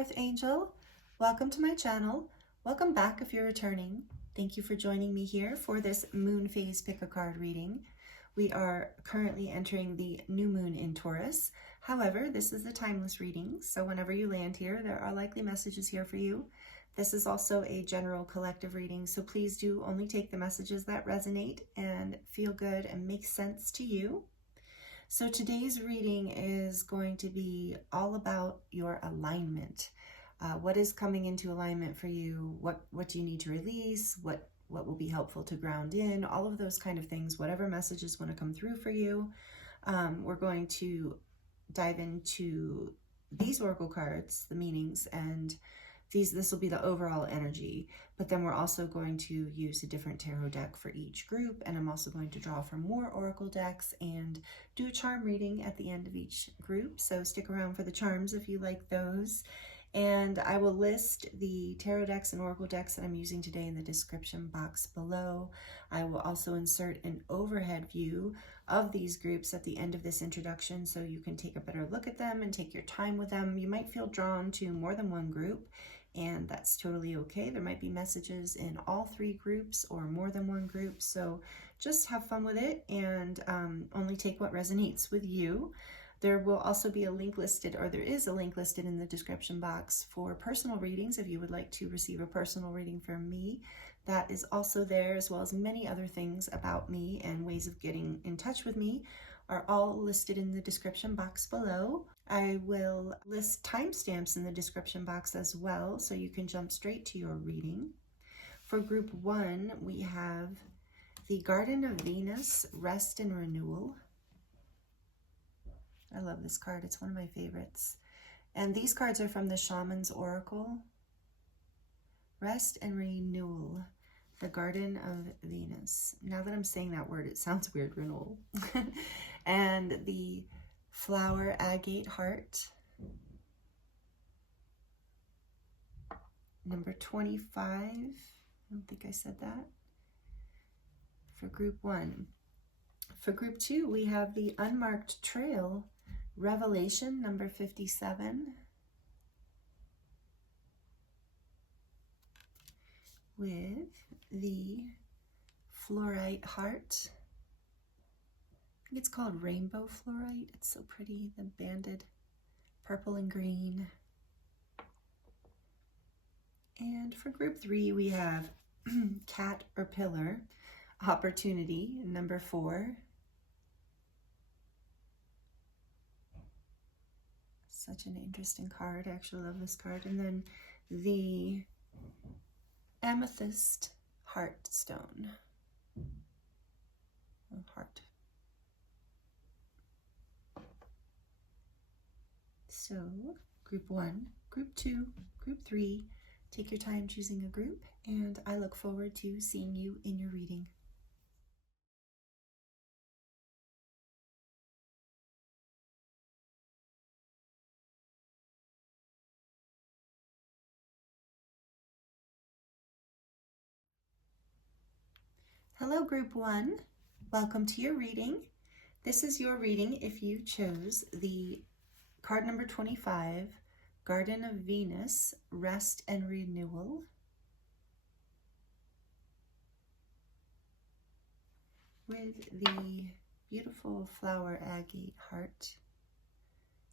Earth Angel. Welcome to my channel. Welcome back if you're returning. Thank you for joining me here for this moon phase pick a card reading. We are currently entering the new moon in Taurus. However, this is a timeless reading, so whenever you land here, there are likely messages here for you. This is also a general collective reading, so please do only take the messages that resonate and feel good and make sense to you. So today's reading is going to be all about your alignment. What is coming into alignment for you? What do you need to release? What will be helpful to ground in? All of those kind of things, whatever messages want to come through for you. We're going to dive into these oracle cards, the meanings, and this will be the overall energy, but then we're also going to use a different tarot deck for each group, and I'm also going to draw from more oracle decks and do a charm reading at the end of each group, so stick around for the charms if you like those. And I will list the tarot decks and oracle decks that I'm using today in the description box below. I will also insert an overhead view of these groups at the end of this introduction so you can take a better look at them and take your time with them. You might feel drawn to more than one group, and that's totally okay. There might be messages in all three groups or more than one group, so just have fun with it and only take what resonates with you. There will also be a link listed, or there is a link listed in the description box for personal readings if you would like to receive a personal reading from me. That is also there, as well as many other things about me and ways of getting in touch with me are all listed in the description box below. I will list timestamps in the description box as well, so you can jump straight to your reading. For group 1, we have the Garden of Venus, Rest and Renewal. I love this card. It's one of my favorites. And these cards are from the Shaman's Oracle. Rest and Renewal, the Garden of Venus. Now that I'm saying that word, it sounds weird, renewal. And the Flower Agate Heart. Number 25. I don't think I said that. For group 1. For group 2, we have the Unmarked Trail, Revelation, number 57, with the Fluorite Heart. I think it's called Rainbow Fluorite. It's so pretty, the banded purple and green. And for group 3, we have Cat-erpillar, Opportunity, number 4. Such an interesting card. I actually love this card. And then the Amethyst Heartstone. Heart. So, group 1, group 2, group 3. Take your time choosing a group, and I look forward to seeing you in your reading. Hello, group 1. Welcome to your reading. This is your reading if you chose the card number 25, Garden of Venus, Rest and Renewal. With the beautiful flower agate heart.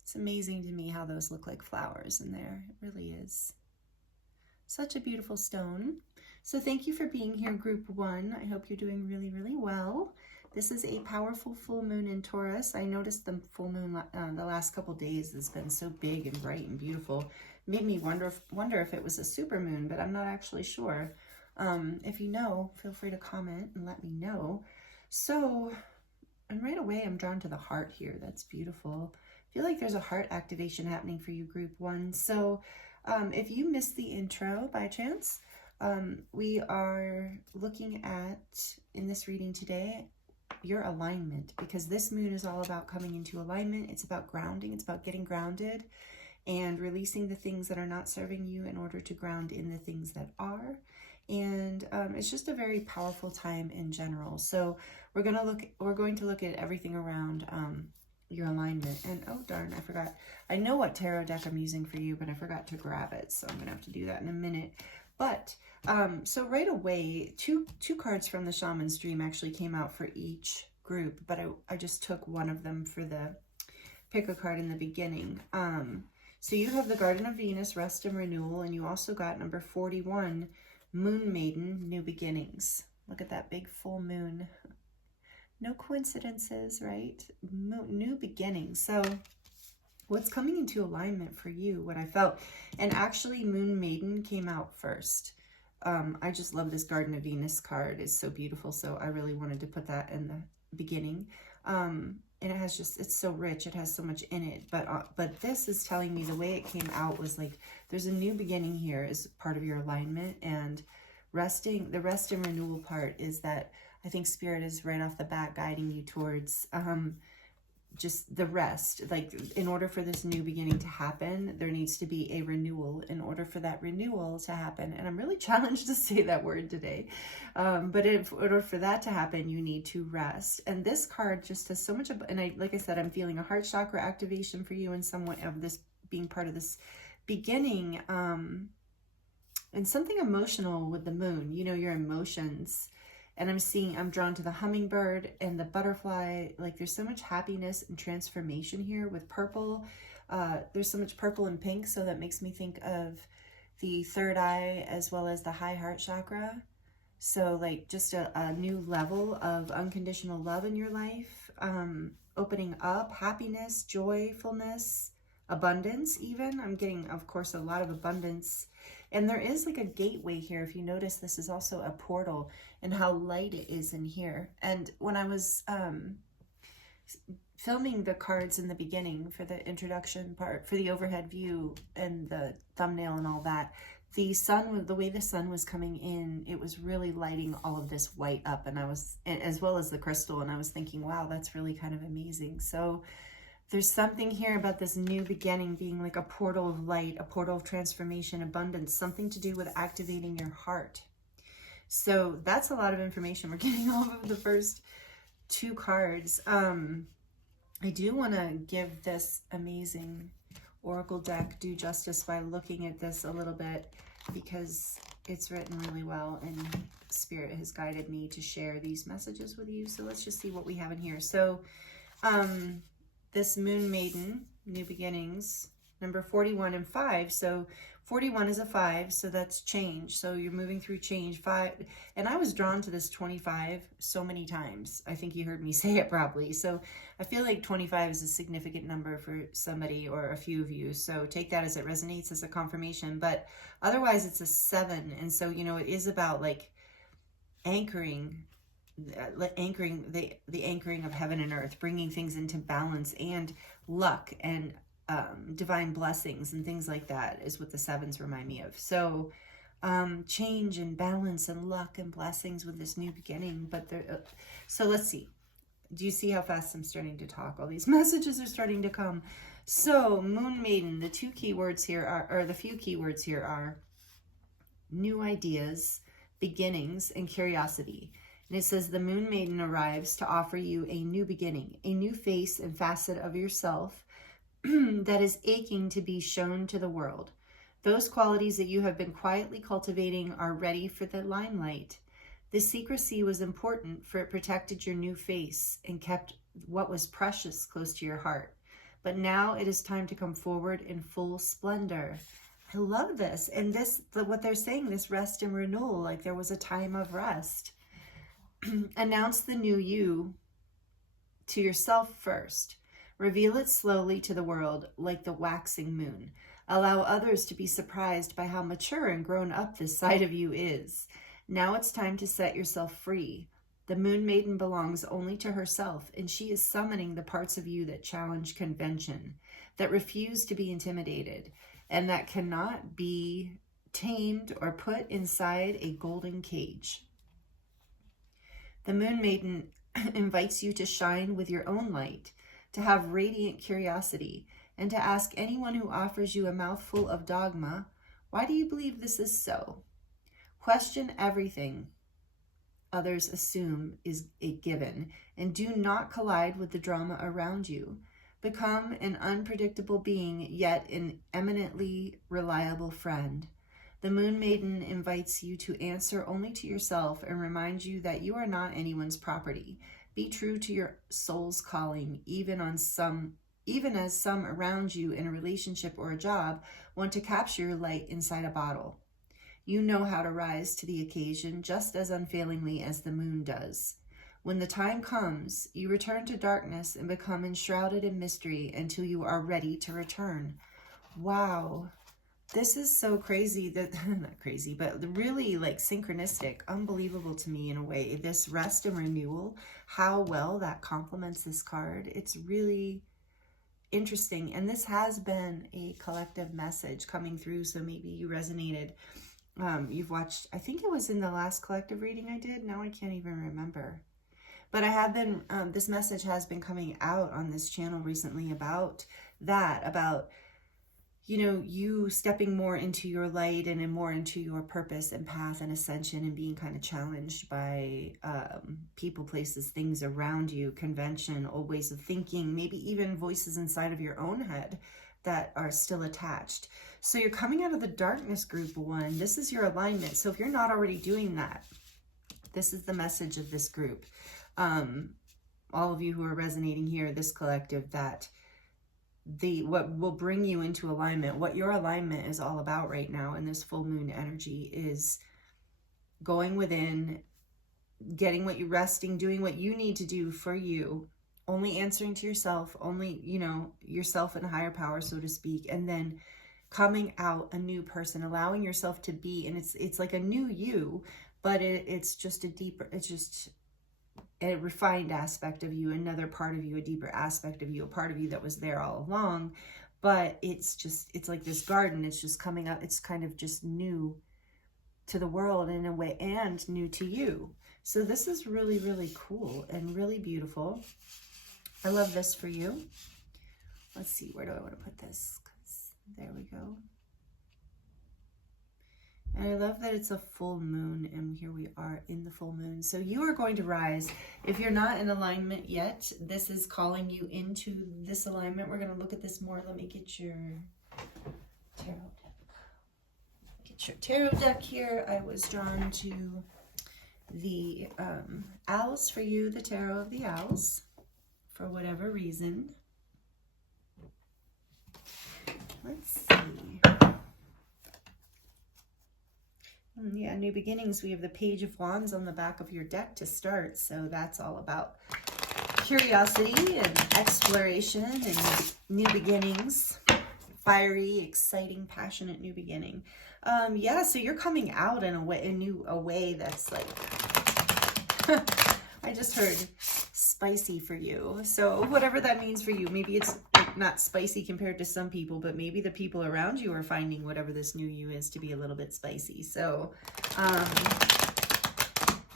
It's amazing to me how those look like flowers in there. It really is. Such a beautiful stone. So thank you for being here, group 1. I hope you're doing really, really well. This is a powerful full moon in Taurus. I noticed the full moon the last couple days has been so big and bright and beautiful. It made me wonder if it was a super moon, but I'm not actually sure. If you know, feel free to comment and let me know. So, and right away I'm drawn to the heart here. That's beautiful. I feel like there's a heart activation happening for you, group 1. So if you missed the intro by chance, we are looking at, in this reading today, your alignment, because this moon is all about coming into alignment. It's about grounding. It's about getting grounded and releasing the things that are not serving you in order to ground in the things that are. And it's just a very powerful time in general. So we're going to look at everything around your alignment. And oh darn, I forgot. I know what tarot deck I'm using for you, but I forgot to grab it, so I'm gonna have to do that in a minute. But so right away, two cards from the Shaman's Dream actually came out for each group, but I just took one of them for the pick a card in the beginning. So you have the Garden of Venus, Rest and Renewal, and you also got number 41, Moon Maiden, New Beginnings. Look at that big full moon. No coincidences, right? New beginnings. So what's coming into alignment for you, what I felt, and actually Moon Maiden came out first. I just love this Garden of Venus card. It's so beautiful. So I really wanted to put that in the beginning. And it has just, it's so rich. It has so much in it. But this is telling me the way it came out was like, there's a new beginning here as part of your alignment. And the rest and renewal part is that I think Spirit is right off the bat guiding you towards just the rest. Like, in order for this new beginning to happen, there needs to be a renewal in order for that renewal to happen. And I'm really challenged to say that word today. But in order for that to happen, you need to rest. And this card just has so much, and like I said, I'm feeling a heart chakra activation for you in some way of this being part of this beginning. And something emotional with the moon, you know, your emotions. And I'm drawn to the hummingbird and the butterfly. Like, there's so much happiness and transformation here with purple. There's so much purple and pink, so that makes me think of the third eye as well as the high heart chakra. So like just a new level of unconditional love in your life, opening up, happiness, joyfulness, abundance even. I'm getting, of course, a lot of abundance. And there is like a gateway here. If you notice, this is also a portal, and how light it is in here. And when I was filming the cards in the beginning for the introduction part, for the overhead view and the thumbnail and all that, the sun, the way the sun was coming in, it was really lighting all of this white up, and as well as the crystal, and I was thinking, wow, that's really kind of amazing. So there's something here about this new beginning being like a portal of light, a portal of transformation, abundance, something to do with activating your heart. So that's a lot of information we're getting off of the first two cards. I do want to give this amazing Oracle deck due justice by looking at this a little bit, because it's written really well and Spirit has guided me to share these messages with you. So let's just see what we have in here. So this Moon Maiden, New Beginnings, number 41 and 5. So 41 is a 5, so that's change. So you're moving through change. 5, and I was drawn to this 25 so many times. I think you heard me say it probably. So I feel like 25 is a significant number for somebody or a few of you. So take that as it resonates, as a confirmation. But otherwise, it's a 7. And so, you know, it is about like anchoring the anchoring of heaven and earth, bringing things into balance, and luck and divine blessings and things like that is what the 7s remind me of. So change and balance and luck and blessings with this new beginning. But so let's see. Do you see how fast I'm starting to talk? All these messages are starting to come. So Moon Maiden, the two keywords here are, or the few keywords here are new ideas, beginnings, and curiosity. And it says the Moon Maiden arrives to offer you a new beginning, a new face and facet of yourself that is aching to be shown to the world. Those qualities that you have been quietly cultivating are ready for the limelight. The secrecy was important, for it protected your new face and kept what was precious close to your heart. But now it is time to come forward in full splendor. I love this. And this, what they're saying, this rest and renewal, like there was a time of rest. Announce the new you to yourself first. Reveal it slowly to the world like the waxing moon. Allow others to be surprised by how mature and grown up this side of you is. Now it's time to set yourself free. The Moon Maiden belongs only to herself, and she is summoning the parts of you that challenge convention, that refuse to be intimidated, and that cannot be tamed or put inside a golden cage. The Moon Maiden invites you to shine with your own light, to have radiant curiosity, and to ask anyone who offers you a mouthful of dogma, why do you believe this is so? Question everything others assume is a given, and do not collide with the drama around you. Become an unpredictable being, yet an eminently reliable friend. The Moon Maiden invites you to answer only to yourself and reminds you that you are not anyone's property. Be true to your soul's calling, even as some around you in a relationship or a job want to capture your light inside a bottle. You know how to rise to the occasion just as unfailingly as the moon does. When the time comes, you return to darkness and become enshrouded in mystery until you are ready to return. Wow. This is so crazy that, not crazy, but really like synchronistic, unbelievable to me in a way. This rest and renewal, how well that complements this card. It's really interesting. And this has been a collective message coming through. So maybe you resonated. You've watched, I think it was in the last collective reading I did. Now I can't even remember. But I have been, this message has been coming out on this channel recently about that, about, you know, you stepping more into your light and more into your purpose and path and ascension, and being kind of challenged by people, places, things around you, convention, old ways of thinking, maybe even voices inside of your own head that are still attached. So you're coming out of the darkness, group 1. This is your alignment. So if you're not already doing that, this is the message of this group. All of you who are resonating here, this collective, that what will bring you into alignment, what your alignment is all about right now in this full moon energy, is going within, getting what you're resting, doing what you need to do for you, only answering to yourself, only, you know, yourself and a higher power, so to speak, and then coming out a new person, allowing yourself to be, and it's like a new you, but it's just a deeper, it's just a refined aspect of you, another part of you, a deeper aspect of you, a part of you that was there all along. But it's like this garden, it's just coming up, it's kind of just new to the world in a way, and new to you. So this is really, really cool and really beautiful. I love this for you. Let's see, where do I want to put this? 'Cause there we go. And I love that it's a full moon, and here we are in the full moon. So you are going to rise. If you're not in alignment yet, this is calling you into this alignment. We're going to look at this more. Let me get your tarot deck. Get your tarot deck here. I was drawn to the owls for you, the tarot of the owls, for whatever reason. Let's see. Yeah, new beginnings. We have the Page of Wands on the back of your deck to start. So that's all about curiosity and exploration and new beginnings. Fiery, exciting, passionate new beginning. Yeah, so you're coming out in a way that's like, I just heard spicy for you. So whatever that means for you, maybe it's not spicy compared to some people, but maybe the people around you are finding whatever this new you is to be a little bit spicy. So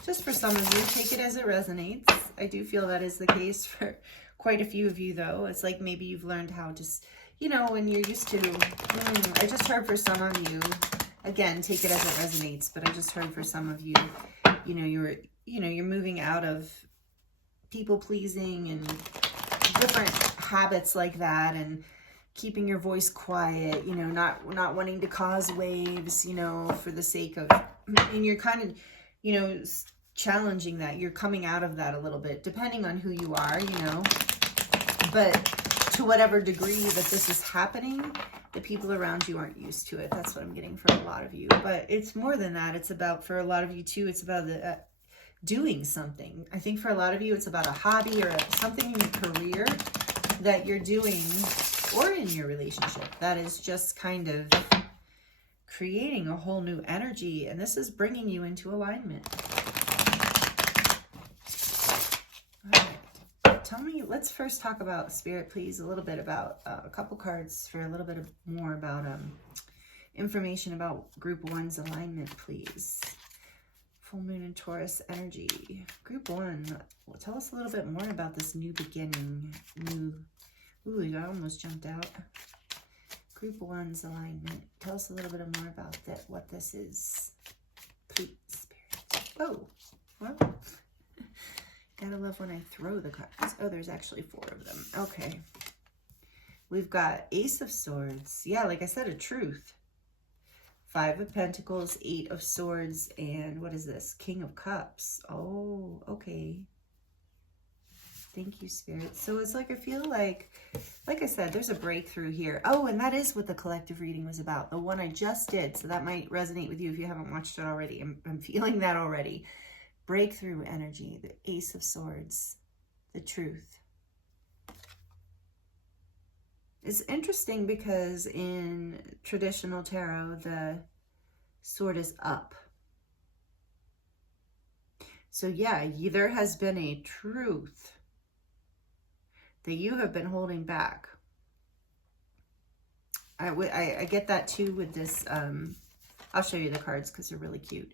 just for some of you, take it as it resonates. I do feel that is the case for quite a few of you, though. It's like maybe you've learned how to, you know, when you're used to, I just heard for some of you, again, take it as it resonates, but I just heard for some of you, you're moving out of people pleasing and different habits like that, and keeping your voice quiet, you know, not wanting to cause waves, you know, for the sake of, and you're kind of, you know, challenging that. You're coming out of that a little bit, depending on who you are, you know, but to whatever degree that this is happening, the people around you aren't used to it. That's what I'm getting for a lot of you. But it's more than that. It's about, for a lot of you too, it's about the doing something. I think for a lot of you, it's about a hobby or something in your career that you're doing, or in your relationship, that is just kind of creating a whole new energy. And this is bringing you into alignment. All right. Tell me, let's first talk about, Spirit, please, a little bit about a couple cards for a little bit more about information about Group 1's alignment, please. Full moon in Taurus energy. Group 1, well, tell us a little bit more about this new beginning. Ooh, that almost jumped out. Group 1's alignment. Tell us a little bit more about that, what this is, please, Spirit. Oh, well, gotta love when I throw the cards. Oh, there's actually 4 of them. Okay. We've got Ace of Swords. Yeah, like I said, a truth. 5 of Pentacles, 8 of Swords, and what is this? King of Cups. Oh, okay. Thank you, Spirit. So it's like, I feel like I said, there's a breakthrough here. Oh, and that is what the collective reading was about. The one I just did. So that might resonate with you if you haven't watched it already. I'm feeling that already. Breakthrough energy, the Ace of Swords, the truth. It's interesting because in traditional tarot, the sword is up. So yeah, there has been a truth that you have been holding back. I get that too with this. I'll show you the cards because they're really cute.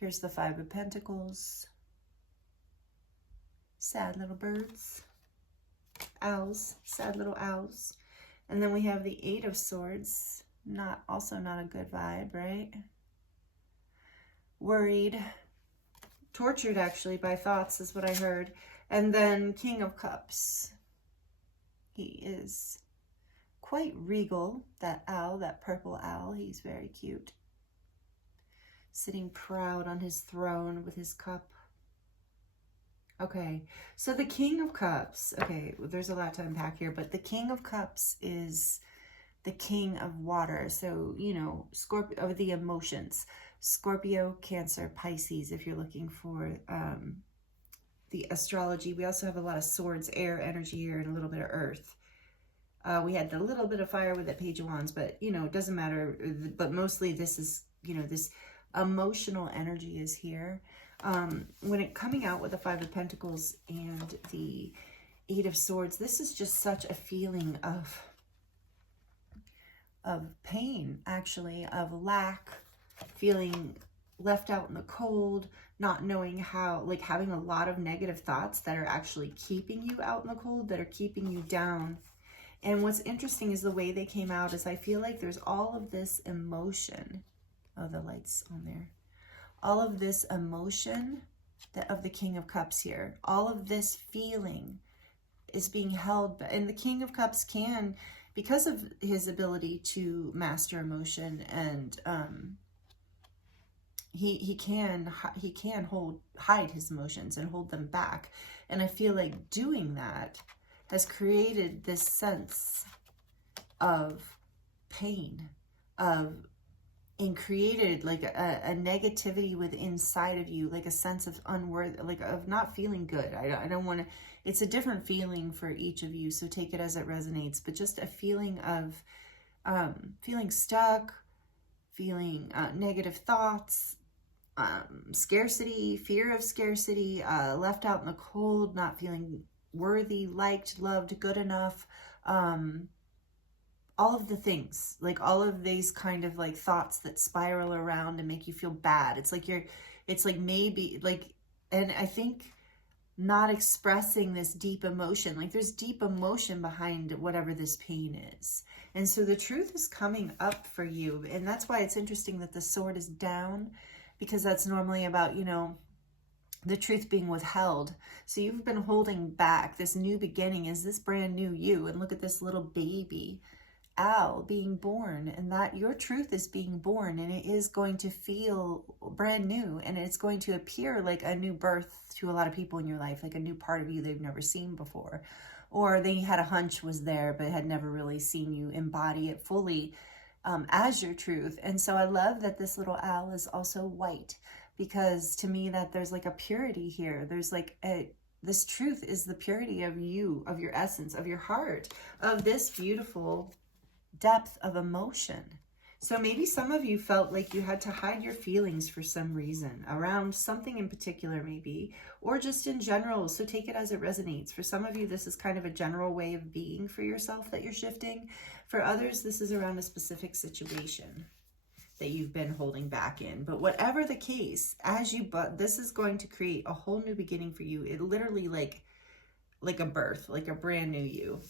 Here's the 5 of Pentacles. Sad little birds. Owls. Sad little owls. And then we have the 8 of Swords. Also not a good vibe, right? Worried. Tortured, actually, by thoughts is what I heard. And then King of Cups. He is quite regal, that owl, that purple owl. He's very cute. Sitting proud on his throne with his cup. Okay, so the King of Cups. Okay, there's a lot to unpack here, but the King of Cups is the king of water. So, you know, Scorpio, of the emotions. Scorpio, Cancer, Pisces, if you're looking for the astrology. We also have a lot of swords, air energy here, and a little bit of earth. We had a little bit of fire with the Page of Wands, but, you know, it doesn't matter. But mostly this is, you know, this emotional energy is here. When it coming out with the 5 of Pentacles and the 8 of Swords, this is just such a feeling of pain, actually, of lack, feeling left out in the cold, not knowing how, like having a lot of negative thoughts that are actually keeping you out in the cold, that are keeping you down. And what's interesting is the way they came out is I feel like there's all of this emotion. Oh, the light's on there. All of this emotion of the King of Cups here. All of this feeling is being held. And the King of Cups can, because of his ability to master emotion, and he can hide his emotions and hold them back. And I feel like doing that has created this sense of pain, and created like a negativity within inside of you, like a sense of unworthy, like of not feeling good. I don't want to, it's a different feeling for each of you, so take it as it resonates, but just a feeling of feeling stuck, feeling negative thoughts, scarcity, fear of scarcity, left out in the cold, not feeling worthy, liked, loved, good enough, all of the things, like all of these kind of like thoughts that spiral around and make you feel bad. It's like it's like maybe like, and I think not expressing this deep emotion, like there's deep emotion behind whatever this pain is. And so the truth is coming up for you. And that's why it's interesting that the sword is down, because that's normally about, you know, the truth being withheld. So you've been holding back. This new beginning is this brand new you. And look at this little baby owl being born, and that your truth is being born, and it is going to feel brand new, and it's going to appear like a new birth to a lot of people in your life, like a new part of you they've never seen before, or they had a hunch was there but had never really seen you embody it fully as your truth. And so I love that this little owl is also white, because to me that there's like a purity here. There's like this truth is the purity of you, of your essence, of your heart, of this beautiful depth of emotion. So maybe some of you felt like you had to hide your feelings for some reason, around something in particular maybe, or just in general. So take it as it resonates. For some of you, this is kind of a general way of being for yourself that you're shifting. For others, this is around a specific situation that you've been holding back in. But whatever the case, this is going to create a whole new beginning for you. It literally like a birth, like a brand new you,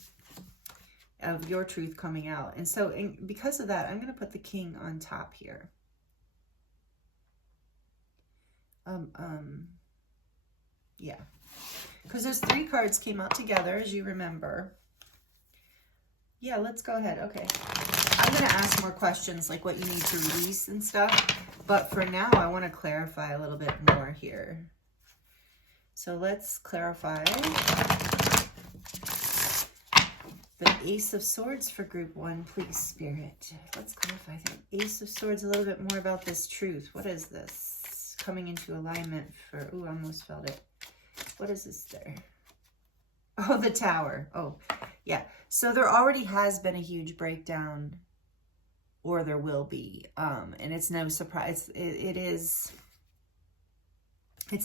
of your truth coming out. And so because of that, I'm going to put the king on top here. Yeah, because those 3 cards came out together, as you remember. Yeah, let's go ahead. Okay. I'm going to ask more questions like what you need to release and stuff. But for now, I want to clarify a little bit more here. So let's clarify the Ace of Swords for group 1, please, Spirit. Let's clarify the Ace of Swords a little bit more about this truth. What is this? Coming into alignment for, ooh, I almost felt it. What is this there? Oh, the Tower. Oh, yeah. So there already has been a huge breakdown, or there will be. And it's no surprise. It's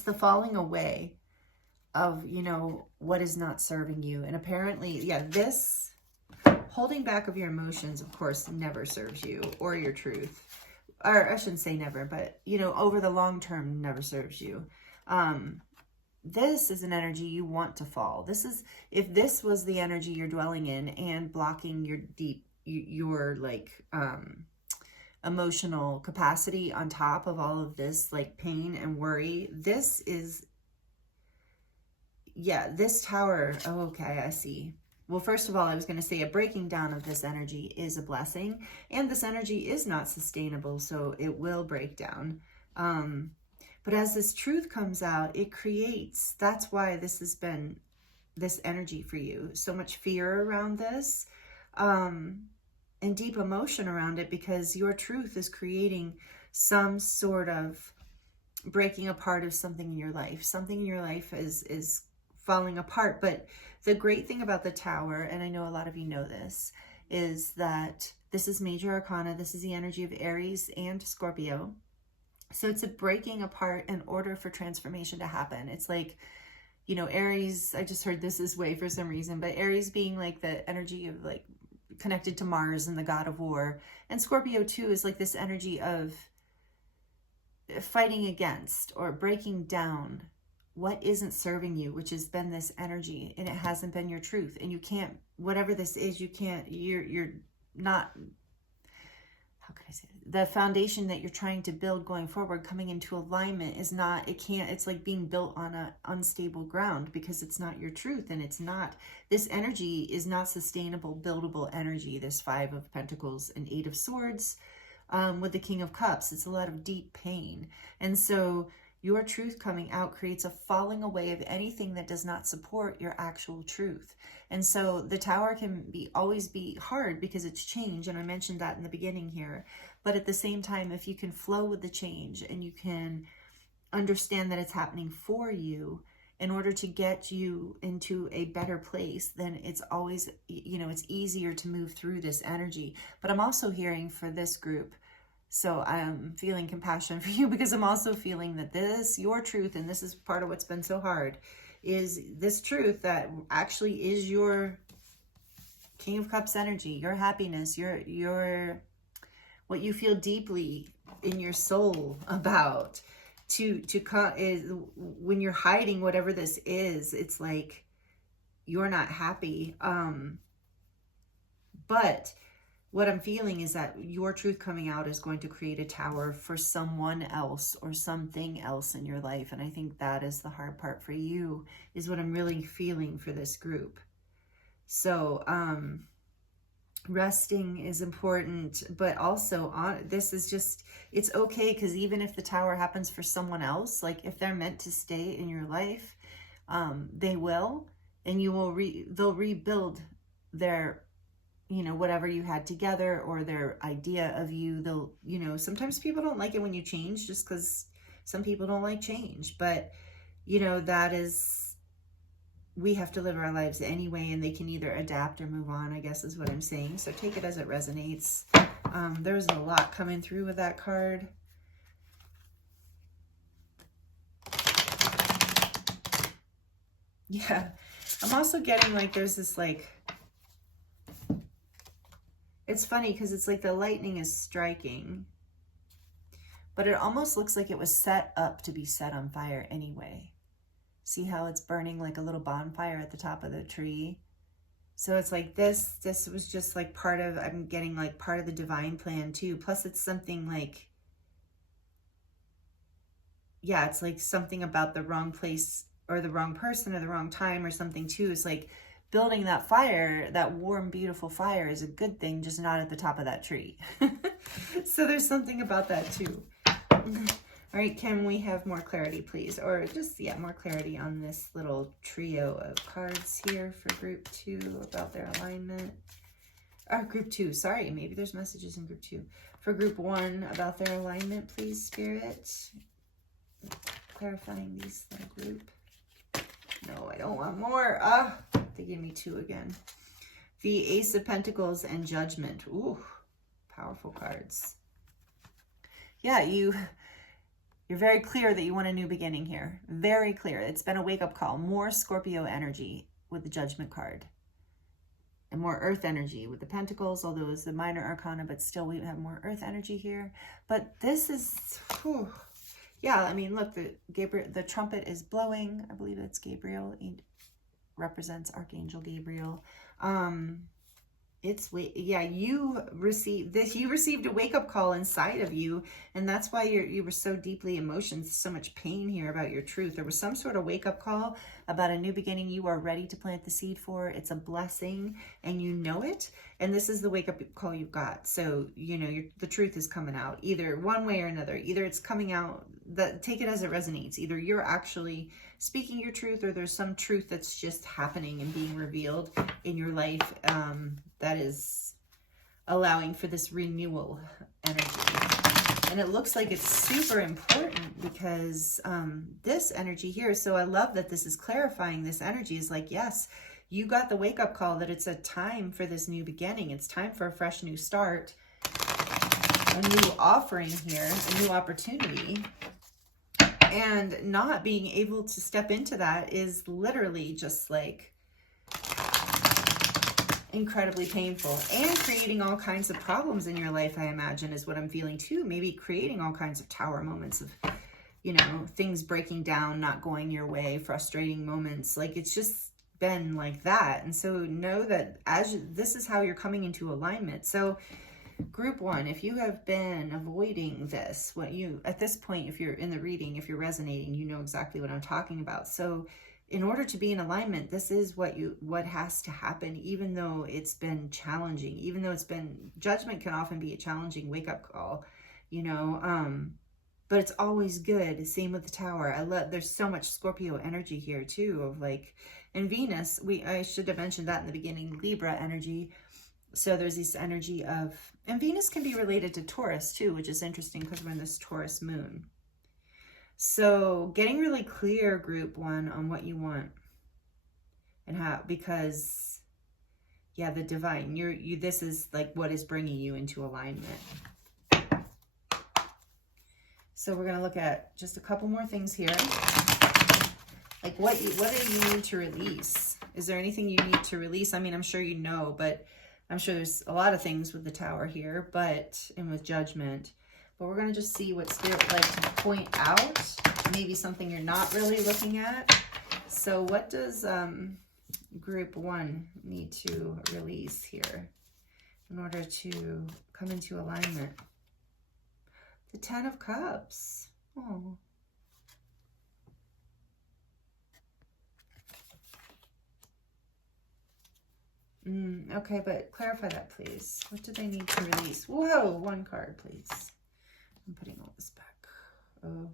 the falling away of, you know, what is not serving you. And apparently, yeah, this holding back of your emotions, of course, never serves you or your truth. Or I shouldn't say never, but, you know, over the long term, never serves you. This is an energy you want to fall. This is, if this was the energy you're dwelling in and blocking your deep, your like, emotional capacity on top of all of this, like pain and worry, this is, yeah, this Tower. Oh, okay, I see. Well, first of all, I was going to say a breaking down of this energy is a blessing, and this energy is not sustainable, so it will break down. But as this truth comes out, it creates, that's why this has been this energy for you. So much fear around this, and deep emotion around it, because your truth is creating some sort of breaking apart of something in your life. Something in your life is falling apart. But the great thing about the Tower, and I know a lot of you know this, is that this is major arcana. This is the energy of Aries and Scorpio. So it's a breaking apart in order for transformation to happen. It's like, you know, Aries, I just heard this way for some reason, but Aries being like the energy of like connected to Mars and the god of war. And Scorpio too is like this energy of fighting against or breaking down what isn't serving you, which has been this energy, and it hasn't been your truth. And you can't, whatever this is, you can't, you're not, how can I say it? The foundation that you're trying to build going forward, coming into alignment, is not, it can't, it's like being built on an unstable ground, because it's not your truth. And it's not, this energy is not sustainable, buildable energy. This 5 of Pentacles and 8 of Swords with the King of Cups. It's a lot of deep pain. And so your truth coming out creates a falling away of anything that does not support your actual truth. And so the Tower can always be hard because it's change. And I mentioned that in the beginning here. But at the same time, if you can flow with the change and you can understand that it's happening for you in order to get you into a better place, then it's always, you know, it's easier to move through this energy. But I'm also hearing for this group, so I'm feeling compassion for you, because I'm also feeling that this, your truth, and this is part of what's been so hard, is this truth that actually is your King of Cups energy, your happiness, your what you feel deeply in your soul about. Is when you're hiding whatever this is, it's like you're not happy. But what I'm feeling is that your truth coming out is going to create a tower for someone else or something else in your life. And I think that is the hard part for you, is what I'm really feeling for this group. So resting is important, but also this is just, it's okay, because even if the tower happens for someone else, like if they're meant to stay in your life, they will, and you will they'll rebuild their, you know, whatever you had together, or their idea of you. They'll, you know, sometimes people don't like it when you change, just because some people don't like change, but you know, that is, we have to live our lives anyway, and they can either adapt or move on, I guess is what I'm saying. So take it as it resonates. There's a lot coming through with that card. Yeah, I'm also getting like, there's this like, it's funny because it's like the lightning is striking, but it almost looks like it was set up to be set on fire anyway. See how it's burning like a little bonfire at the top of the tree? So it's like this was just like part of, I'm getting like part of the divine plan too. Plus it's something like, yeah, it's like something about the wrong place or the wrong person or the wrong time or something too. It's like building that fire, that warm, beautiful fire, is a good thing, just not at the top of that tree. So there's something about that too. All right, can we have more clarity, please? Or just, yeah, more clarity on this little trio of cards here for group 2 about their alignment. Or group 2, sorry, maybe there's messages in group 2. For group 1 about their alignment, please, Spirit. Clarifying these little group. No, I don't want more. Ah, they gave me 2 again. The Ace of Pentacles and Judgment. Ooh, powerful cards. Yeah, you're very clear that you want a new beginning here. Very clear. It's been a wake-up call. More Scorpio energy with the Judgment card. And more Earth energy with the Pentacles, although it's the minor arcana, but still we have more Earth energy here. But this is, whew. Yeah, I mean, look, the trumpet is blowing. I believe it's Gabriel. It represents Archangel Gabriel. Yeah, you received this. You received a wake-up call inside of you, and that's why you were so deeply emotional, so much pain here about your truth. There was some sort of wake-up call about a new beginning you are ready to plant the seed for. It's a blessing, and you know it, and this is the wake-up call you've got. So, you know, the truth is coming out, either one way or another. Either it's coming out, take it as it resonates. Either you're actually speaking your truth, or there's some truth that's just happening and being revealed in your life that is allowing for this renewal energy. And it looks like it's super important because this energy here, so I love that this is clarifying. This energy is like, yes, you got the wake-up call that it's a time for this new beginning. It's time for a fresh new start, a new offering here, a new opportunity. And not being able to step into that is literally just like incredibly painful and creating all kinds of problems in your life, I imagine, is what I'm feeling too. Maybe creating all kinds of tower moments of, you know, things breaking down, not going your way, frustrating moments. Like, it's just been like that. And so know that this is how you're coming into alignment. So group 1, if you have been avoiding this, at this point, if you're in the reading, if you're resonating, you know exactly what I'm talking about. So in order to be in alignment, this is what has to happen, even though it's been challenging, even though judgment can often be a challenging wake-up call, you know, but it's always good. Same with the Tower. There's so much Scorpio energy here too, of like, and Venus, I should have mentioned that in the beginning, Libra energy. So there's this energy of, and Venus can be related to Taurus too, which is interesting because we're in this Taurus moon. So getting really clear, group 1, on what you want and how, because yeah, the divine, this is like what is bringing you into alignment. So we're going to look at just a couple more things here. Like what do you need to release? Is there anything you need to release? I mean, I'm sure you know, but I'm sure there's a lot of things with the Tower here, and with Judgment. But we're going to just see what Spirit would like to point out. Maybe something you're not really looking at. So what does group 1 need to release here in order to come into alignment? The 10 of Cups. Oh. Okay, but clarify that, please. What do they need to release? Whoa, 1 card, please. I'm putting all this back. Oh,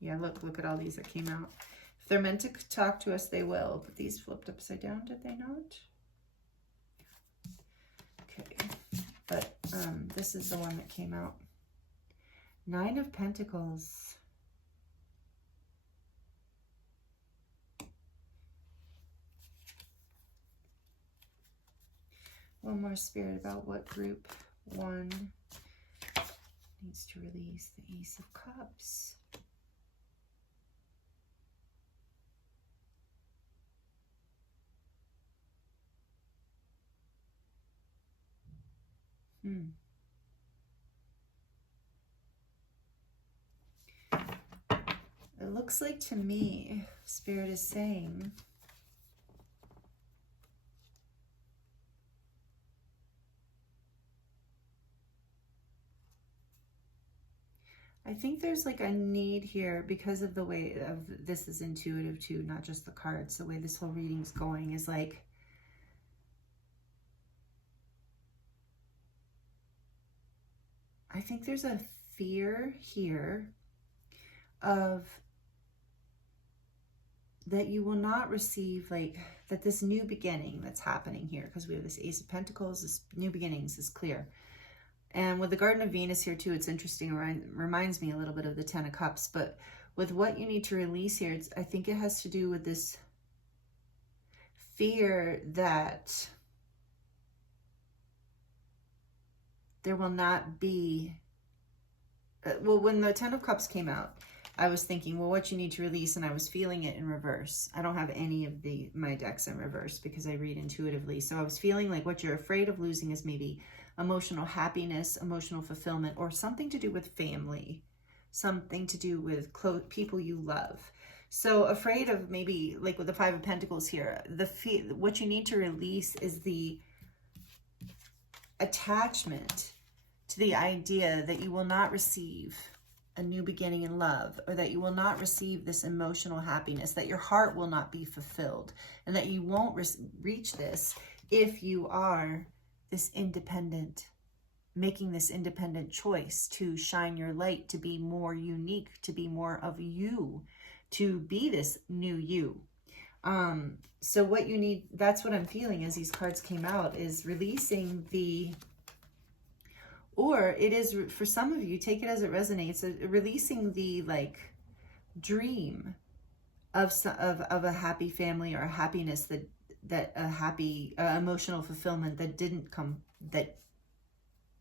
yeah, look at all these that came out. If they're meant to talk to us, they will. But these flipped upside down, did they not? Okay, but this is the one that came out. 9 of Pentacles. One more, Spirit, about what group 1 needs to release. The Ace of Cups. It looks like to me, Spirit is saying, I think there's like a need here because of the way of this is intuitive too, not just the cards. The way this whole reading's going is like, think there's a fear here of that you will not receive, like, that this new beginning that's happening here, because we have this Ace of Pentacles, this new beginnings is clear. And with the Garden of Venus here too, it's interesting. It reminds me a little bit of the Ten of Cups. But with what you need to release here, I think it has to do with this fear that there will not be... well, when the Ten of Cups came out, I was thinking, well, what you need to release, and I was feeling it in reverse. I don't have any of my decks in reverse because I read intuitively. So I was feeling like what you're afraid of losing is maybe emotional happiness, emotional fulfillment, or something to do with family, something to do with people you love. So afraid of maybe, like with the Five of Pentacles here, what you need to release is the attachment to the idea that you will not receive a new beginning in love, or that you will not receive this emotional happiness, that your heart will not be fulfilled, and that you won't reach this if you are this independent, making this independent choice to shine your light, to be more unique, to be more of you, to be this new you. So what you need, that's what I'm feeling as these cards came out, is releasing the, or it is, for some of you, take it as it resonates, releasing the, like, dream of a happy family, or a happiness that a happy emotional fulfillment that didn't come, that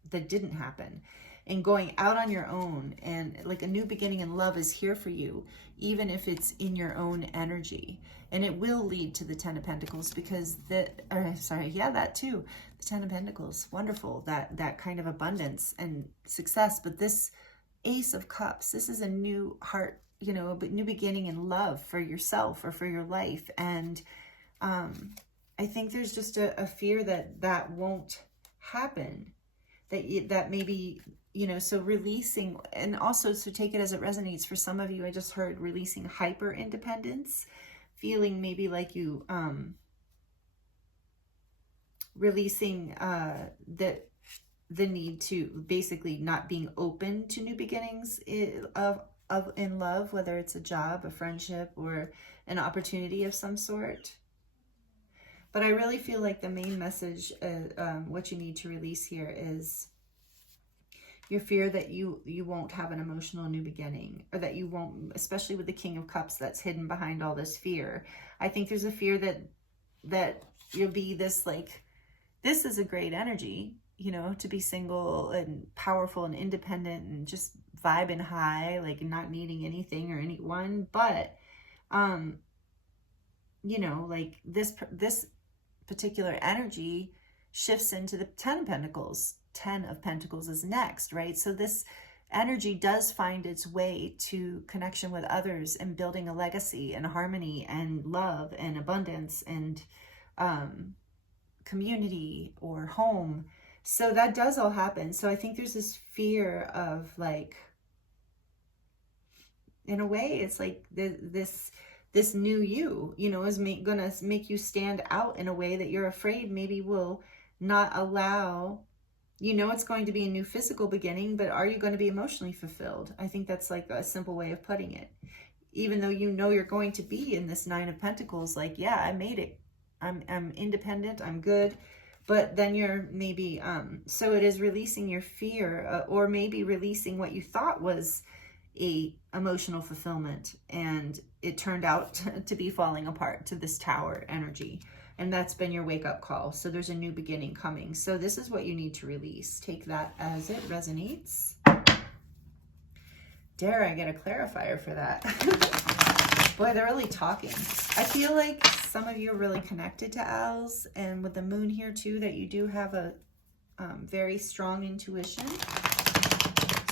didn't happen, and going out on your own, and like a new beginning in love is here for you, even if it's in your own energy. And it will lead to the Ten of Pentacles, because that too, the Ten of Pentacles, wonderful, that kind of abundance and success. But this Ace of Cups, this is a new heart, you know, a new beginning in love for yourself or for your life. And I think there's just a fear that won't happen, that maybe, you know, so releasing, and also, so take it as it resonates. For some of you, I just heard releasing hyper independence, feeling maybe like you, releasing the need to basically not being open to new beginnings in love, whether it's a job, a friendship, or an opportunity of some sort. But I really feel like the main message, what you need to release here, is your fear that you won't have an emotional new beginning, or that you won't, especially with the King of Cups that's hidden behind all this fear. I think there's a fear that you'll be this, like, this is a great energy, you know, to be single and powerful and independent and just vibing high, like not needing anything or anyone. But, you know, like this particular energy shifts into the Ten of Pentacles. Ten of Pentacles is next, right? So this energy does find its way to connection with others and building a legacy and harmony and love and abundance and community or home. So that does all happen. So I think there's this fear of, like, in a way, it's like this new you know, is gonna make you stand out in a way that you're afraid maybe will not allow, you know, it's going to be a new physical beginning, but are you going to be emotionally fulfilled? I think that's like a simple way of putting it. Even though you know you're going to be in this Nine of Pentacles, like, yeah, I made it. I'm independent, I'm good. But then you're maybe, so it is releasing your fear, or maybe releasing what you thought was a emotional fulfillment, and it turned out to be falling apart, to this Tower energy. And that's been your wake-up call. So there's a new beginning coming. So this is what you need to release. Take that as it resonates. Dare I get a clarifier for that? Boy, they're really talking. I feel like some of you are really connected to owls, and with the moon here too, that you do have a very strong intuition.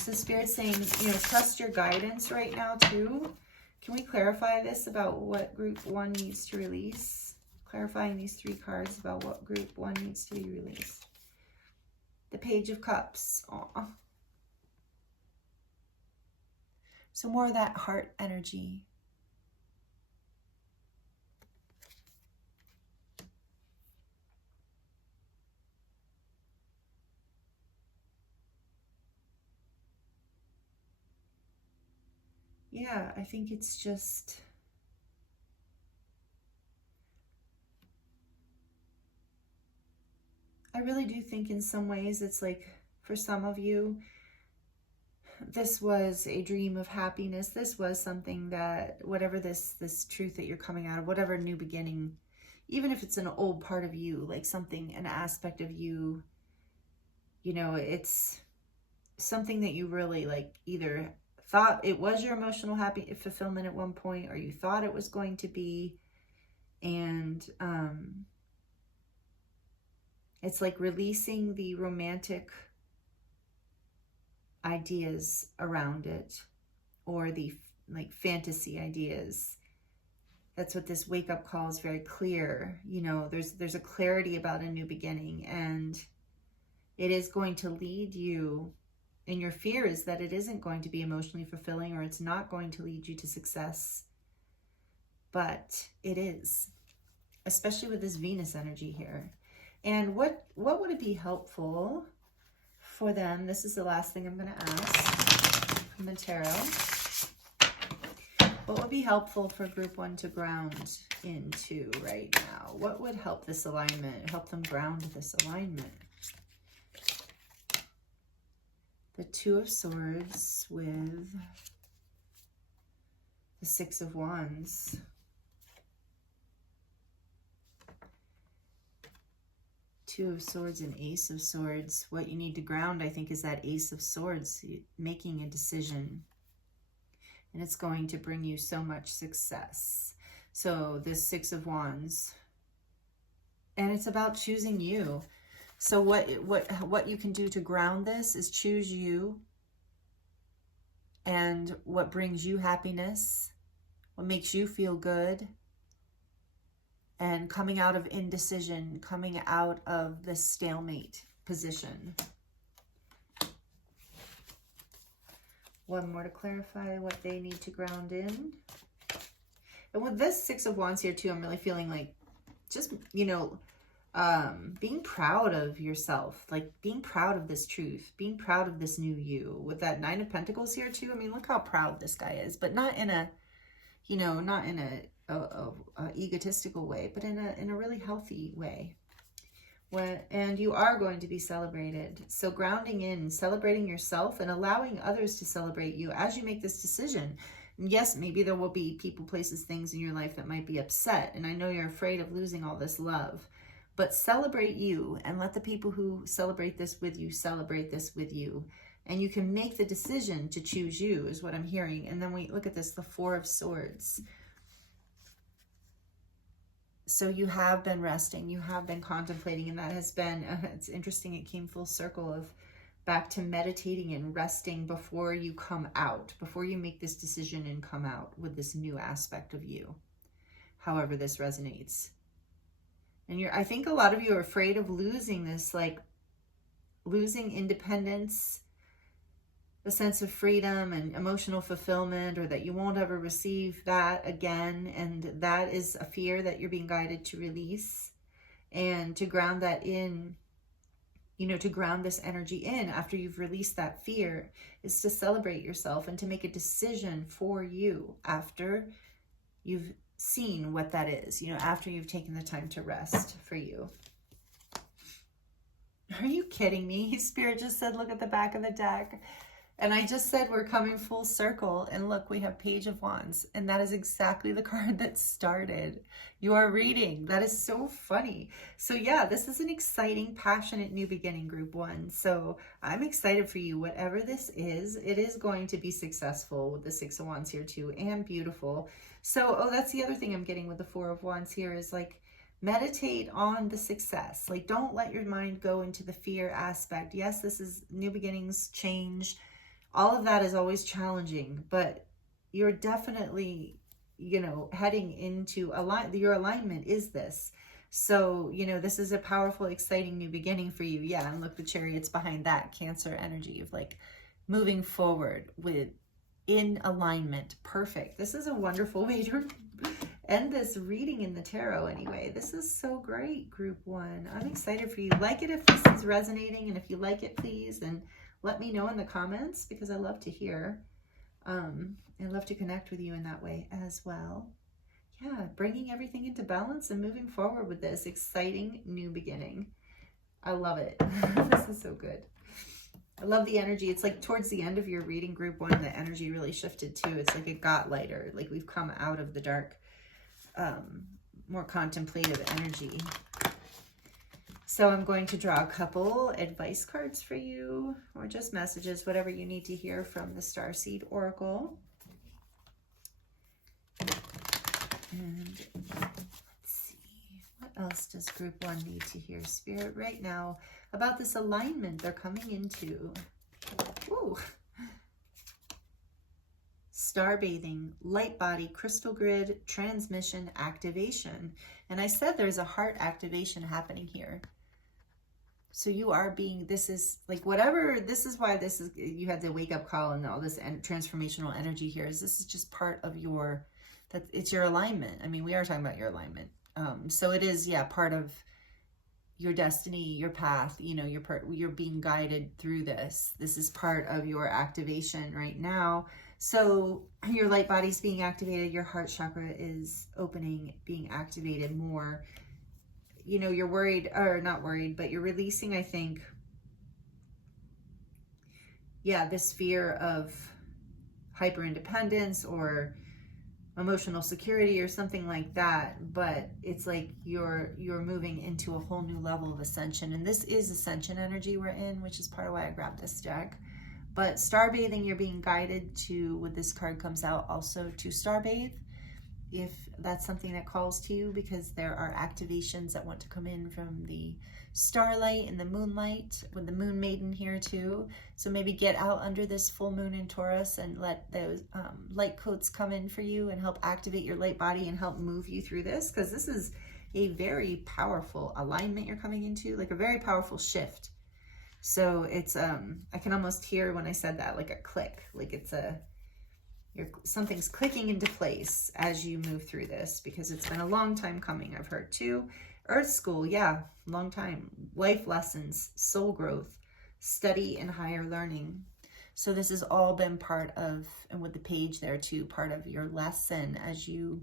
So Spirit's saying, you know, trust your guidance right now too. Can we clarify this about what group 1 needs to release? Clarifying these 3 cards about what group 1 needs to be released. The Page of Cups. Aww. So more of that heart energy. yeah, I think it's just, I really do think in some ways it's like, for some of you, this was a dream of happiness. This was something that, whatever this truth that you're coming out of, whatever new beginning, even if it's an old part of you, like something, an aspect of you, you know, it's something that you really like either thought it was your emotional happy fulfillment at one point, or you thought it was going to be. And it's like releasing the romantic ideas around it, or the like fantasy ideas. That's what this wake up call is very clear. You know, there's a clarity about a new beginning, and it is going to lead you, and your fear is that it isn't going to be emotionally fulfilling, or it's not going to lead you to success. But it is, especially with this Venus energy here. And what would it be helpful for them? This is the last thing I'm going to ask from the tarot. What would be helpful for group 1 to ground into right now? What would help this alignment, help them ground this alignment? The Two of Swords with the Six of Wands. Two of Swords and Ace of Swords. What you need to ground, I think, is that Ace of Swords, making a decision. And it's going to bring you so much success. So this Six of Wands, and it's about choosing you. So what you can do to ground this is choose you, and what brings you happiness, what makes you feel good, and coming out of indecision, coming out of the stalemate position. One more to clarify what they need to ground in. And with this Six of Wands here too, I'm really feeling like just, you know, being proud of yourself, like being proud of this truth, being proud of this new you. With that Nine of Pentacles here too, I mean, look how proud this guy is, but not in a, you know, not in a egotistical way, but in a really healthy way. And you are going to be celebrated. So grounding in, celebrating yourself, and allowing others to celebrate you as you make this decision. And yes, maybe there will be people, places, things in your life that might be upset. And I know you're afraid of losing all this love. But celebrate you, and let the people who celebrate this with you celebrate this with you. And you can make the decision to choose you, is what I'm hearing. And then we look at this, the Four of Swords. So you have been resting, you have been contemplating, and that has been, it's interesting, it came full circle of back to meditating and resting before you come out, before you make this decision and come out with this new aspect of you, however this resonates. And I think a lot of you are afraid of losing this, like losing independence, a sense of freedom and emotional fulfillment, or that you won't ever receive that again. And that is a fear that you're being guided to release, and to ground that in, you know, to ground this energy in after you've released that fear, is to celebrate yourself and to make a decision for you after you've seen what that is, you know, after you've taken the time to rest for you. Are you kidding me? Spirit just said, look at the back of the deck. And I just said we're coming full circle, and look, we have Page of Wands, and that is exactly the card that started your reading. That is so funny. So yeah, this is an exciting, passionate new beginning, group 1. So I'm excited for you. Whatever this is, it is going to be successful with the Six of Wands here too, and beautiful. So, oh, that's the other thing I'm getting with the Four of Wands here, is like, meditate on the success. Like, don't let your mind go into the fear aspect. Yes, this is new beginnings, change. All of that is always challenging, but you're definitely, you know, heading into your alignment is this. So, you know, this is a powerful, exciting new beginning for you. Yeah, and look, the Chariot's behind that Cancer energy of like moving forward with in alignment. Perfect. This is a wonderful way to end this reading in the tarot anyway. This is so great, group 1. I'm excited for you. Like it if this is resonating, and if you like it, please, and let me know in the comments, because I love to hear. I'd love to connect with you in that way as well. Yeah, bringing everything into balance and moving forward with this exciting new beginning. I love it. This is so good. I love the energy. It's like towards the end of your reading, group 1, the energy really shifted too. It's like it got lighter, like we've come out of the dark, more contemplative energy. So I'm going to draw a couple advice cards for you, or just messages, whatever you need to hear from the Starseed Oracle. And let's see, what else does group 1 need to hear, Spirit, right now about this alignment they're coming into? Ooh. Star bathing, light body, crystal grid, transmission, activation. And I said there's a heart activation happening here. So you are being, this is like whatever, this is why this is, you had the wake up call and all this transformational energy here, is this is just part of your, that it's your alignment. I mean, we are talking about your alignment. So it is, yeah, part of your destiny, your path, you know, you're being guided through this. This is part of your activation right now. So your light body's being activated, your heart chakra is opening, being activated more. You know, you're worried, or not worried, but you're releasing, I think, yeah, this fear of hyper independence or emotional security or something like that. But it's like you're moving into a whole new level of ascension, and this is ascension energy we're in, which is part of why I grabbed this deck. But star bathing, you're being guided to, when this card comes out, also to star bathe, if that's something that calls to you, because there are activations that want to come in from the starlight and the moonlight, with the moon maiden here too. So maybe get out under this full moon in Taurus and let those light coats come in for you and help activate your light body and help move you through this, because this is a very powerful alignment you're coming into, like a very powerful shift. So it's I can almost hear when I said that, like a click, like it's something's clicking into place as you move through this, because it's been a long time coming, I've heard too. Earth school, yeah, long time. Life lessons, soul growth, study and higher learning. So this has all been part of, and with the page there too, part of your lesson as you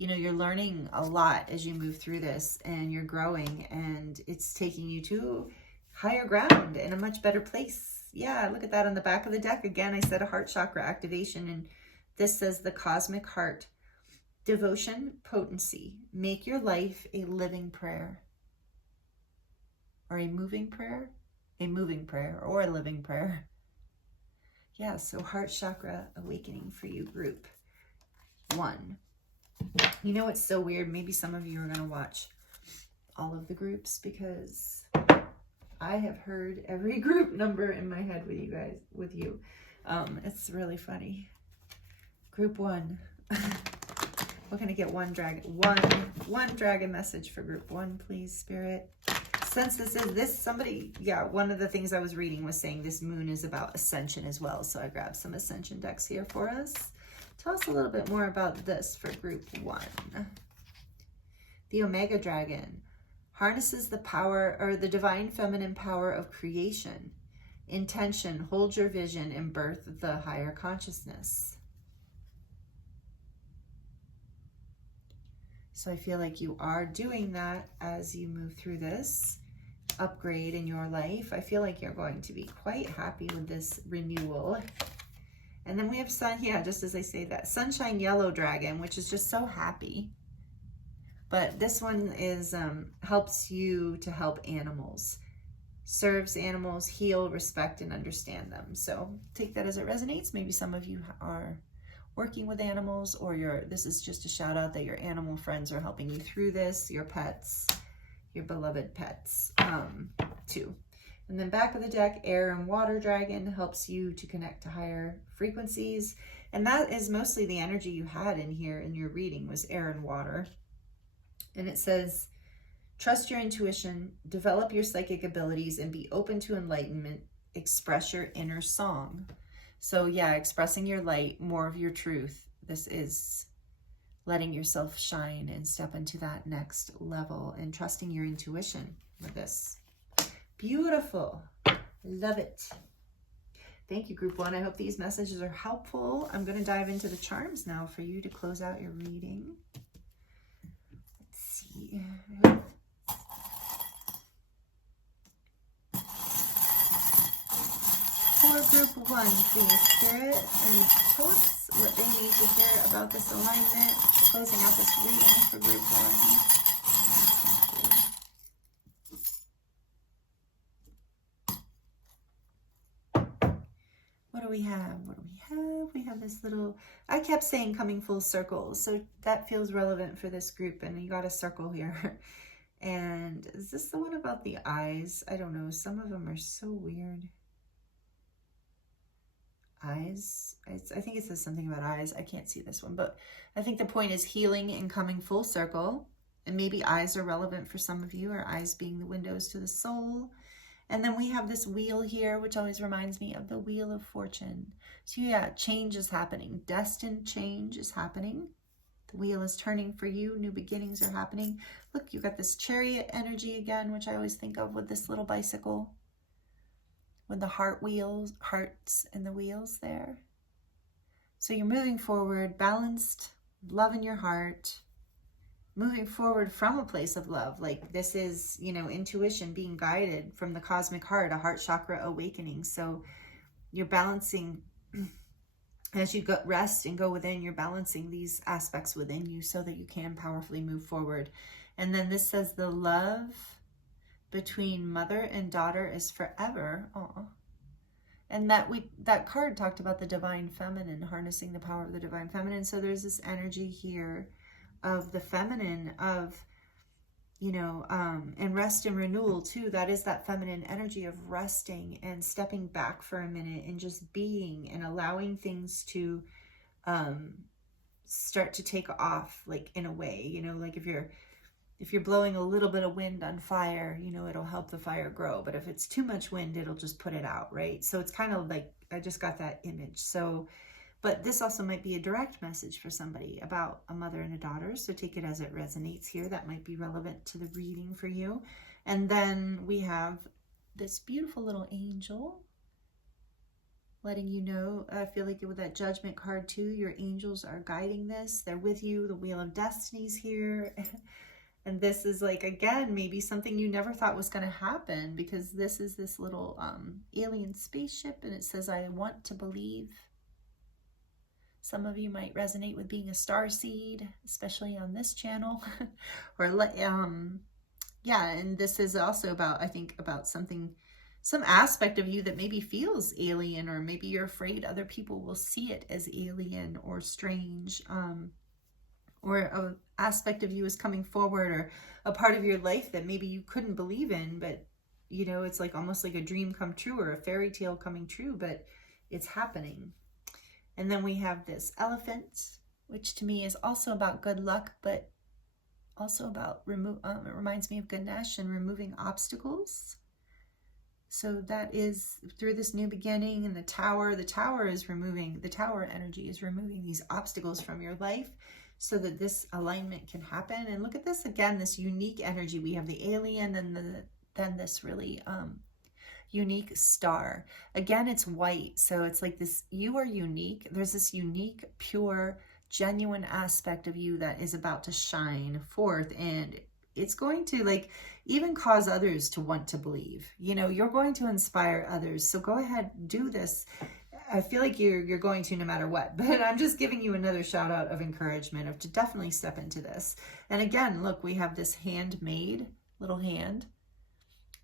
know, you're learning a lot as you move through this, and you're growing, and it's taking you to higher ground and a much better place. Yeah, look at that on the back of the deck. Again, I said a heart chakra activation, and this says the cosmic heart. Devotion, potency. Make your life a living prayer. Or a moving prayer? A moving prayer or a living prayer. Yeah, so heart chakra awakening for you, group 1. You know what's so weird? Maybe some of you are going to watch all of the groups, because I have heard every group number in my head with you guys, with you. It's really funny. Group 1. We're going to get one dragon message for group 1, please, Spirit. Since this is somebody, yeah, one of the things I was reading was saying this moon is about ascension as well. So I grabbed some ascension decks here for us. Tell us a little bit more about this for group 1. The Omega Dragon harnesses the power, or the divine feminine power of creation. Intention, hold your vision and birth the higher consciousness. So I feel like you are doing that as you move through this upgrade in your life. I feel like you're going to be quite happy with this renewal. And then we have sun, yeah, just as I say that, Sunshine Yellow Dragon, which is just so happy. But this one is helps you to help animals, serves animals, heal, respect, and understand them. So take that as it resonates. Maybe some of you are working with animals, or this is just a shout out that your animal friends are helping you through this, your pets, your beloved pets too. And then back of the deck, Air and Water Dragon helps you to connect to higher frequencies. And that is mostly the energy you had in here in your reading, was air and water. And it says, trust your intuition, develop your psychic abilities, and be open to enlightenment. Express your inner song. So yeah, expressing your light, more of your truth. This is letting yourself shine and step into that next level, and trusting your intuition with this. Beautiful. Love it. Thank you, group one. I hope these messages are helpful. I'm going to dive into the charms now for you to close out your reading. Let's see. For group one, please, Spirit, and tell us what they need to hear about this alignment, closing out this reading for group one. What do we have? What do we have? We have this little, I kept saying coming full circle, so that feels relevant for this group, and you got a circle here. And is this the one about the eyes? I don't know. Some of them are so weird. Eyes. I think it says something about eyes. I can't see this one, but I think the point is healing and coming full circle. And maybe eyes are relevant for some of you, or eyes being the windows to the soul. And then we have this wheel here, which always reminds me of the Wheel of Fortune. So yeah, change is happening. Destined change is happening. The wheel is turning for you. New beginnings are happening. Look, you got this chariot energy again, which I always think of with this little bicycle. With the hearts and the wheels there. So you're moving forward, balanced, love in your heart. Moving forward from a place of love. Like this is, you know, intuition being guided from the cosmic heart, a heart chakra awakening. So you're balancing as you go rest and go within, you're balancing these aspects within you so that you can powerfully move forward. And then this says the love between mother and daughter is forever. Aww. And that card talked about the divine feminine, harnessing the power of the divine feminine. So there's this energy here of the feminine, of, you know, and rest and renewal too. That is that feminine energy of resting and stepping back for a minute and just being and allowing things to start to take off, like in a way, you know, like if you're blowing a little bit of wind on fire, you know, it'll help the fire grow. But if it's too much wind, it'll just put it out, right? So it's kind of like, I just got that image. So but this also might be a direct message for somebody about a mother and a daughter. So take it as it resonates here. That might be relevant to the reading for you. And then we have this beautiful little angel letting you know, I feel like with that judgment card too, your angels are guiding this. They're with you. The Wheel of Destiny's here. And this is like, again, maybe something you never thought was going to happen, because this is this little alien spaceship, and it says, I want to believe. Some of you might resonate with being a starseed, especially on this channel. Or yeah, and this is also about, I think, about something, some aspect of you that maybe feels alien, or maybe you're afraid other people will see it as alien or strange, or an aspect of you is coming forward, or a part of your life that maybe you couldn't believe in, but, you know, it's like almost like a dream come true or a fairy tale coming true, but it's happening. And then we have this elephant, which to me is also about good luck, but also about it reminds me of Ganesh and removing obstacles. So that is through this new beginning. And the tower is removing, the tower energy is removing these obstacles from your life so that this alignment can happen. And look at this again, this unique energy. We have the alien and then this really unique star. Again, it's white, so it's like this, you are unique. There's this unique, pure, genuine aspect of you that is about to shine forth, and it's going to like even cause others to want to believe. You know, you're going to inspire others. So go ahead, do this. I feel like you're going to no matter what, but I'm just giving you another shout out of encouragement of to definitely step into this. And again, look, we have this handmade little hand.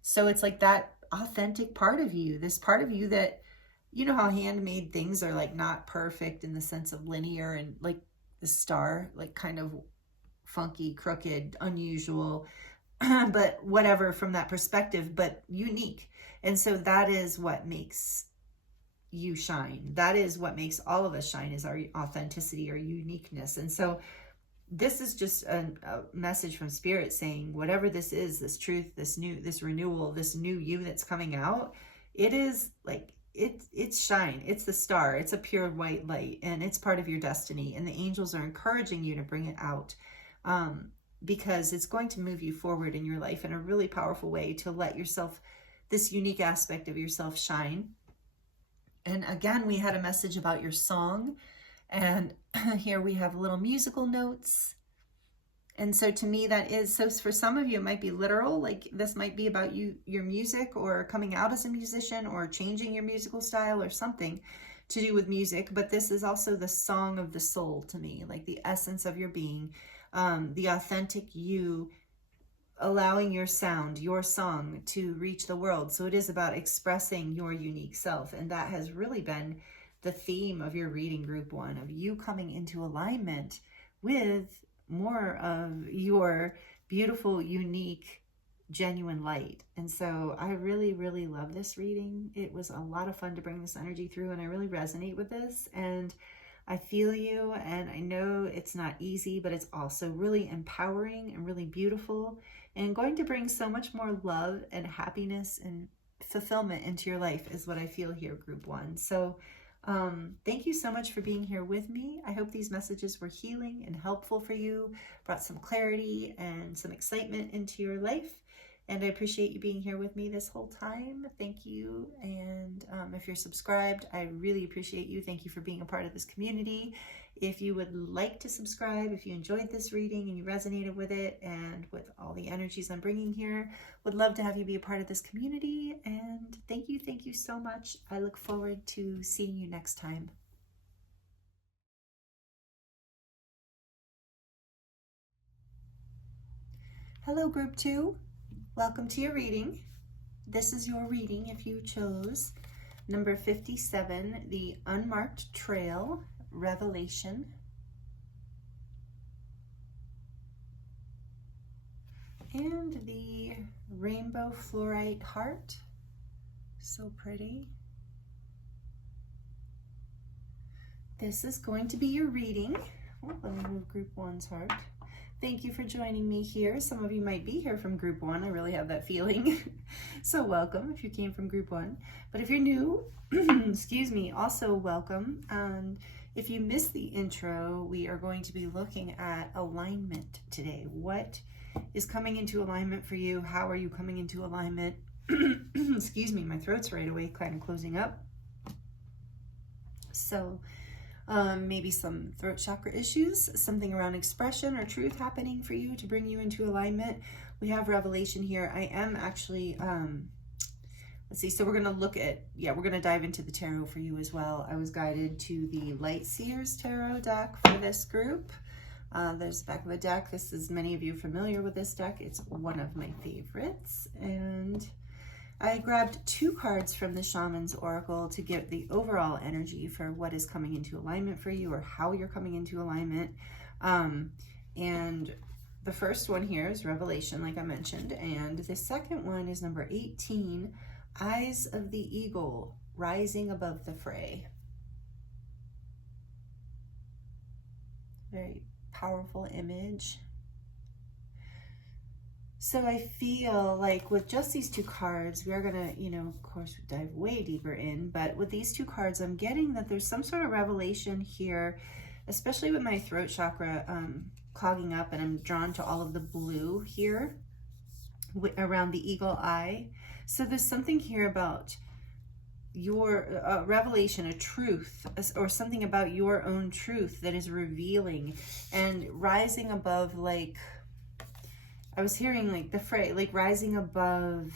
So it's like that authentic part of you, this part of you that, you know how handmade things are like not perfect in the sense of linear, and like the star, like kind of funky, crooked, unusual, but whatever from that perspective, but unique. And so that is what makes you shine. That is what makes all of us shine, is our authenticity, our uniqueness. And so this is just a message from Spirit saying, whatever this is, this truth, this renewal, this new you that's coming out, it is like, it's shine. It's the star. It's a pure white light, and it's part of your destiny. And the angels are encouraging you to bring it out, because it's going to move you forward in your life in a really powerful way, to let yourself, this unique aspect of yourself, shine. And again, we had a message about your song. And here we have little musical notes. And so to me, that is, so for some of you, it might be literal, like this might be about your music or coming out as a musician or changing your musical style or something to do with music. But this is also the song of the soul to me, like the essence of your being, the authentic you, allowing your sound, your song to reach the world. So it is about expressing your unique self. And that has really been the theme of your reading, group 1, of you coming into alignment with more of your beautiful, unique, genuine light. And so I really, really love this reading. It was a lot of fun to bring this energy through, and I really resonate with this. And I feel you, and I know it's not easy, but it's also really empowering and really beautiful and going to bring so much more love and happiness and fulfillment into your life is what I feel here, group 1. So thank you so much for being here with me. I hope these messages were healing and helpful for you, brought some clarity and some excitement into your life. And I appreciate you being here with me this whole time. Thank you. And if you're subscribed, I really appreciate you. Thank you for being a part of this community. If you would like to subscribe, if you enjoyed this reading and you resonated with it and with all the energies I'm bringing here, would love to have you be a part of this community. And thank you so much. I look forward to seeing you next time. Hello, group 2. Welcome to your reading. This is your reading if you chose number 57, the Unmarked Trail, Revelation. And the Rainbow Fluorite Heart. So pretty. This is going to be your reading. Oh, let me move group 1's heart. Thank you for joining me here. Some of you might be here from group 1. I really have that feeling. So welcome if you came from group 1. But if you're new, excuse me, also welcome. And if you missed the intro, we are going to be looking at alignment today. What is coming into alignment for you? How are you coming into alignment? Excuse me, my throat's right away kind of closing up. So maybe some throat chakra issues, something around expression or truth happening for you to bring you into alignment. We have revelation here. I am actually, let's see, so we're going to look at, we're going to dive into the tarot for you as well. I was guided to the Light Seers Tarot deck for this group. There's the back of the deck. This is, many of you familiar with this deck. It's one of my favorites. And I grabbed 2 cards from the Shaman's Oracle to get the overall energy for what is coming into alignment for you or how you're coming into alignment. And the first one here is Revelation, like I mentioned. And the second one is number 18, Eyes of the Eagle, Rising Above the Fray. Very powerful image. So I feel like with just these 2 cards, we are going to, of course, dive way deeper in. But with these 2 cards, I'm getting that there's some sort of revelation here, especially with my throat chakra clogging up. And I'm drawn to all of the blue here around the eagle eye. So there's something here about your revelation, a truth, or something about your own truth that is revealing and rising above, like, I was hearing like the phrase, like rising above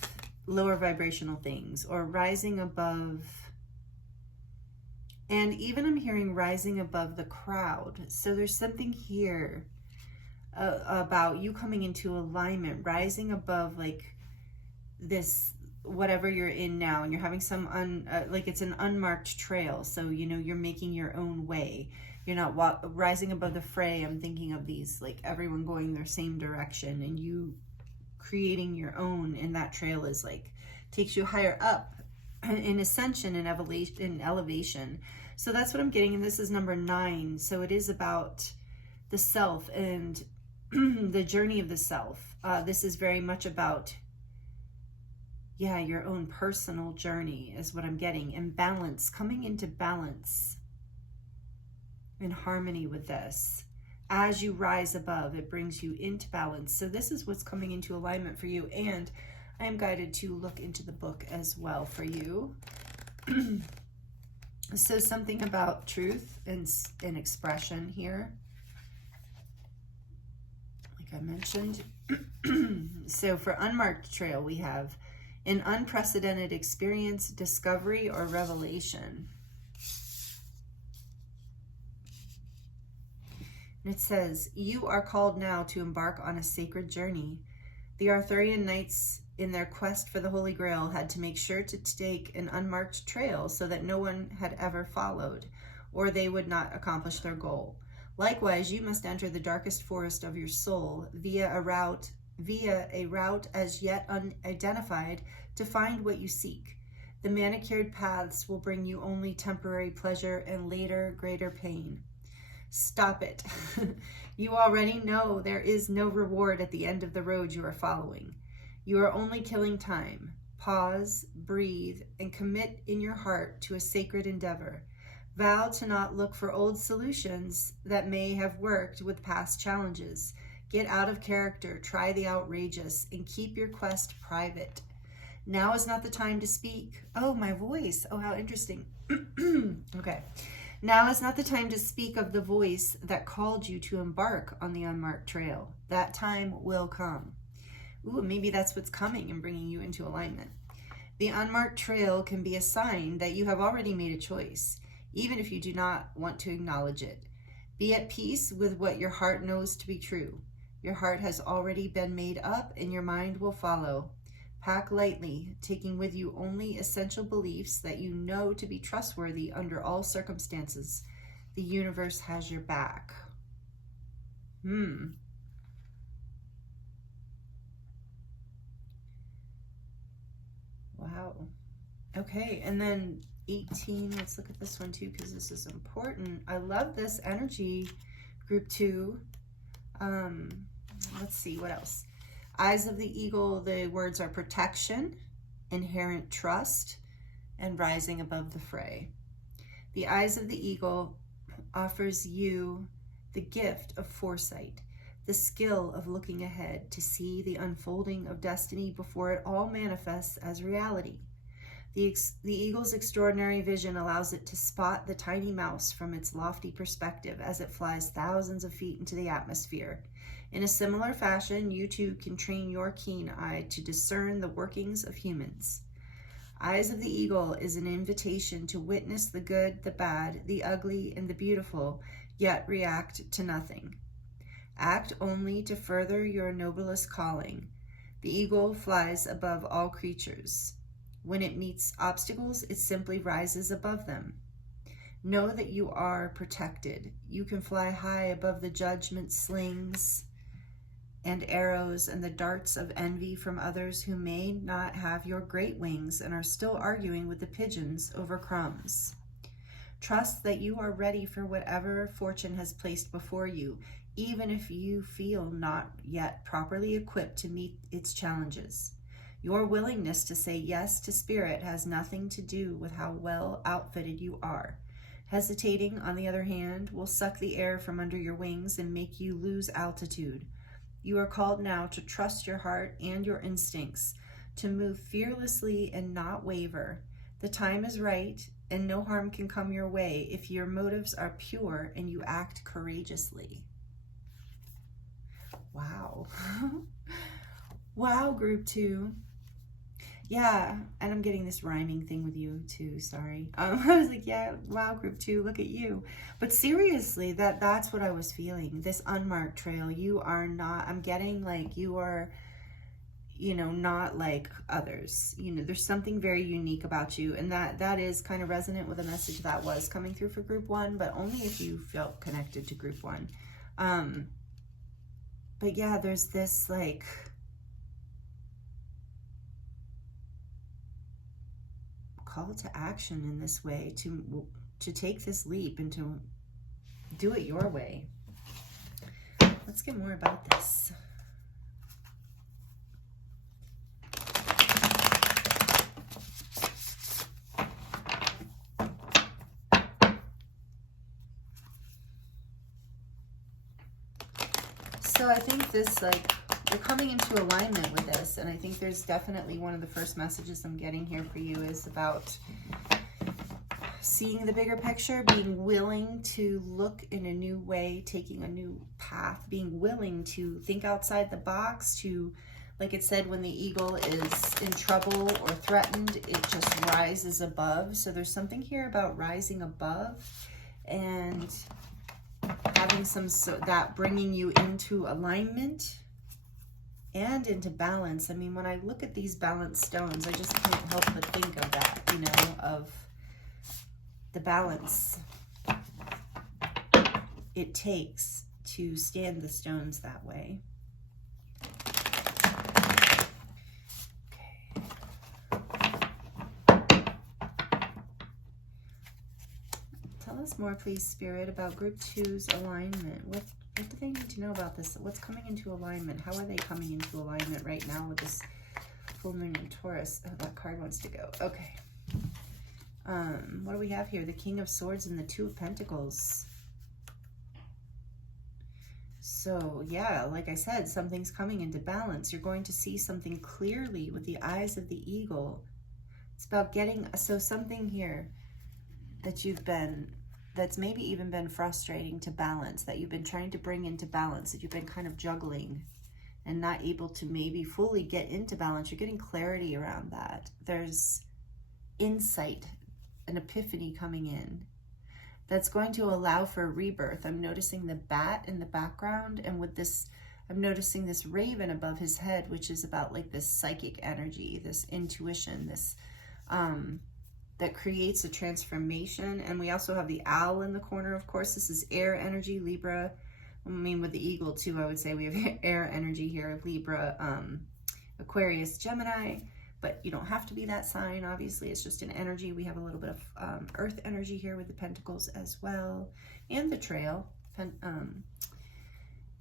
lower vibrational things or rising above, and even I'm hearing rising above the crowd. So there's something here about you coming into alignment, rising above like this, whatever you're in now, and you're having some, like it's an unmarked trail. So, you're making your own way. You're not rising above the fray. I'm thinking of these, like everyone going their same direction and you creating your own. And that trail is like, takes you higher up in ascension and elevation. So that's what I'm getting. And this is number 9. So it is about the self and the journey of the self. This is very much about, your own personal journey is what I'm getting. And balance, coming into balance. In harmony with this. As you rise above, it brings you into balance. So this is what's coming into alignment for you. And I am guided to look into the book as well for you. So something about truth and expression here, like I mentioned. So for Unmarked Trail, we have an unprecedented experience, discovery, or revelation. And it says, you are called now to embark on a sacred journey. The Arthurian knights, in their quest for the Holy Grail, had to make sure to take an unmarked trail so that no one had ever followed, or they would not accomplish their goal. Likewise, you must enter the darkest forest of your soul via a route as yet unidentified to find what you seek. The manicured paths will bring you only temporary pleasure and later greater pain. Stop it. You already know there is no reward at the end of the road you are following. You are only killing time. Pause, breathe, and commit in your heart to a sacred endeavor. Vow to not look for old solutions that may have worked with past challenges. Get out of character, try the outrageous, and keep your quest private. Now is not the time to speak. Oh, my voice. Oh, how interesting. Okay. Now is not the time to speak of the voice that called you to embark on the unmarked trail. That time will come. Ooh, maybe that's what's coming and bringing you into alignment. The unmarked trail can be a sign that you have already made a choice, even if you do not want to acknowledge it. Be at peace with what your heart knows to be true. Your heart has already been made up and your mind will follow. Pack lightly, taking with you only essential beliefs that you know to be trustworthy under all circumstances. The universe has your back. Wow. Okay, and then 18, let's look at this one too, because this is important. I love this energy, group 2. Let's see, what else? Eyes of the eagle, the words are protection, inherent trust, and rising above the fray. The eyes of the eagle offers you the gift of foresight, the skill of looking ahead to see the unfolding of destiny before it all manifests as reality. The eagle's extraordinary vision allows it to spot the tiny mouse from its lofty perspective as it flies thousands of feet into the atmosphere. In a similar fashion, you too can train your keen eye to discern the workings of humans. Eyes of the eagle is an invitation to witness the good, the bad, the ugly, and the beautiful, yet react to nothing. Act only to further your noblest calling. The eagle flies above all creatures. When it meets obstacles, it simply rises above them. Know that you are protected. You can fly high above the judgment slings and arrows and the darts of envy from others who may not have your great wings and are still arguing with the pigeons over crumbs. Trust that you are ready for whatever fortune has placed before you, even if you feel not yet properly equipped to meet its challenges. Your willingness to say yes to spirit has nothing to do with how well outfitted you are. Hesitating, on the other hand, will suck the air from under your wings and make you lose altitude. You are called now to trust your heart and your instincts, to move fearlessly and not waver. The time is right, and no harm can come your way if your motives are pure and you act courageously. Wow. Wow, group 2. Yeah, and I'm getting this rhyming thing with you too, sorry. I was like, yeah, wow, group 2, look at you. But seriously, that's what I was feeling. This unmarked trail, you are not, I'm getting like you are, you know, not like others. You know, there's something very unique about you, and that is kind of resonant with a message that was coming through for group 1, but only if you felt connected to group 1. But yeah, there's this like, call to action in this way, to take this leap and to do it your way. Let's get more about this. So I think this, like, you're coming into alignment with this, and I think there's definitely one of the first messages I'm getting here for you is about seeing the bigger picture, being willing to look in a new way, taking a new path, being willing to think outside the box, to, like it said, when the eagle is in trouble or threatened, it just rises above. So there's something here about rising above and having that bringing you into alignment and into balance. I mean, when I look at these balanced stones, I just can't help but think of that, you know, of the balance it takes to stand the stones that way. Okay. Tell us more, please, Spirit, about Group 2's alignment. What do they need to know about this? What's coming into alignment? How are they coming into alignment right now with this full moon in Taurus? Oh, that card wants to go. Okay. What do we have here? The King of Swords and the Two of Pentacles. So, yeah, like I said, something's coming into balance. You're going to see something clearly with the eyes of the eagle. It's about getting, so something here that that's maybe even been frustrating to balance, that you've been trying to bring into balance, that you've been kind of juggling and not able to maybe fully get into balance. You're getting clarity around that. There's insight, an epiphany coming in that's going to allow for a rebirth. I'm noticing the bat in the background, and with this, I'm noticing this raven above his head, which is about like this psychic energy, this intuition, this that creates a transformation. And we also have the owl in the corner, of course. This is air energy, Libra. I mean, with the eagle too, I would say we have air energy here, Libra, Aquarius, Gemini. But you don't have to be that sign, obviously. It's just an energy. We have a little bit of earth energy here with the pentacles as well. And the trail.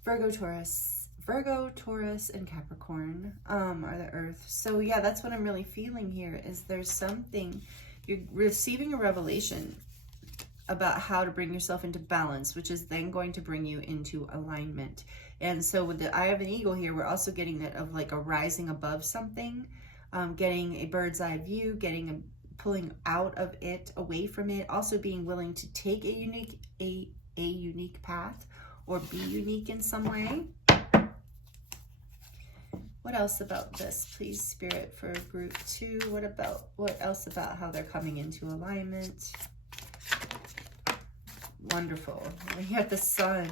Virgo, Taurus, and Capricorn are the earth. So yeah, that's what I'm really feeling here, is there's something, you're receiving a revelation about how to bring yourself into balance, which is then going to bring you into alignment. And so with the eye of an eagle here, we're also getting that of like a rising above something. Getting a bird's eye view, pulling out of it, away from it, also being willing to take a unique path or be unique in some way. What else about this, please, Spirit, for Group 2? What else about how they're coming into alignment? Wonderful. We have the Sun,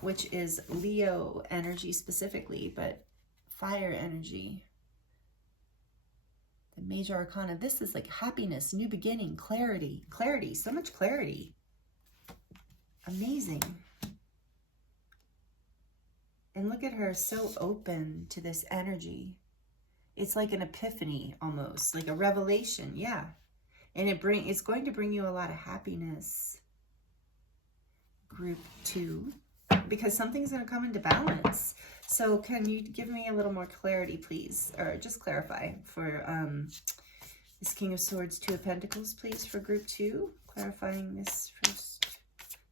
which is Leo energy specifically, but fire energy. The major arcana, this is like happiness, new beginning, clarity, so much clarity. Amazing. And look at her, so open to this energy. It's like an epiphany almost, like a revelation, yeah. And it's going to bring you a lot of happiness. Group 2, because something's going to come into balance. So can you give me a little more clarity, please? Or just clarify for this King of Swords, Two of Pentacles, please, for Group 2. Clarifying this first.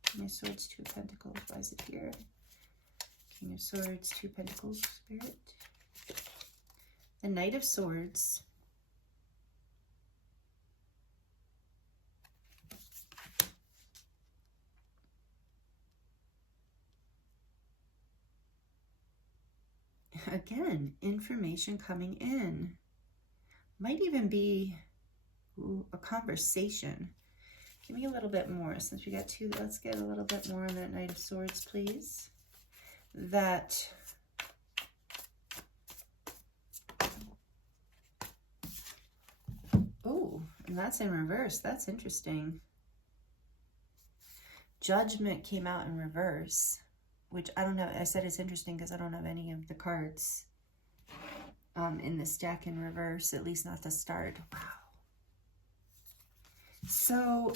King of Swords, Two of Pentacles. Why is it here? King of Swords, Two of Pentacles, Spirit. The Knight of Swords. Again, information coming in. Might even be a conversation. Give me a little bit more. Since we got two, let's get a little bit more on that Knight of Swords, please. That oh, and that's in reverse. That's interesting. Judgment came out in reverse, which I don't know. I said it's interesting because I don't have any of the cards in this deck in reverse, at least not to start. Wow. So,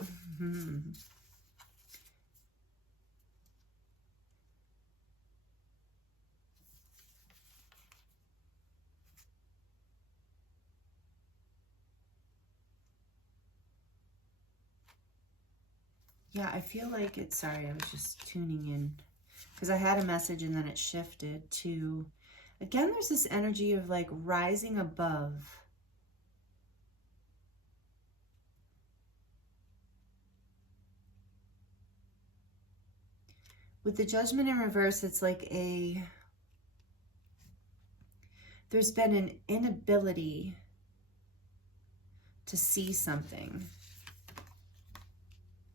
yeah, I feel like it's, sorry, I was just tuning in because I had a message and then it shifted to, again, there's this energy of like rising above. With the Judgment in reverse, it's like there's been an inability to see something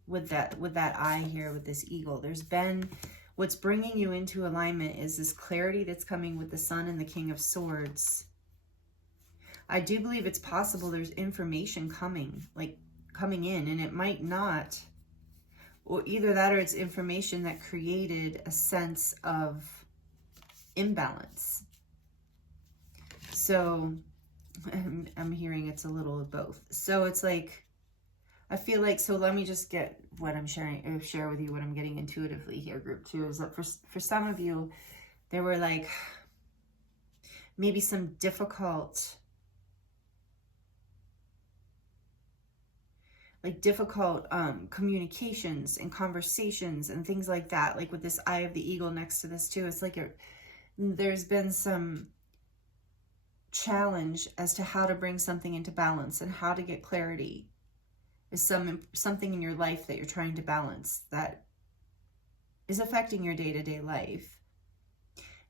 with that eye here, with this eagle. There's been, what's bringing you into alignment is this clarity that's coming with the Sun and the King of Swords. I do believe it's possible there's information coming in, and it might not, or either that or it's information that created a sense of imbalance. So I'm hearing it's a little of both. So it's like, I feel like, so let me just get what I'm sharing, or share with you what I'm getting intuitively here, group 2, is that for some of you, there were like maybe some difficult communications and conversations and things like that, like with this eye of the eagle next to this too. It's like there's been some challenge as to how to bring something into balance and how to get clarity. Is something in your life that you're trying to balance that is affecting your day-to-day life.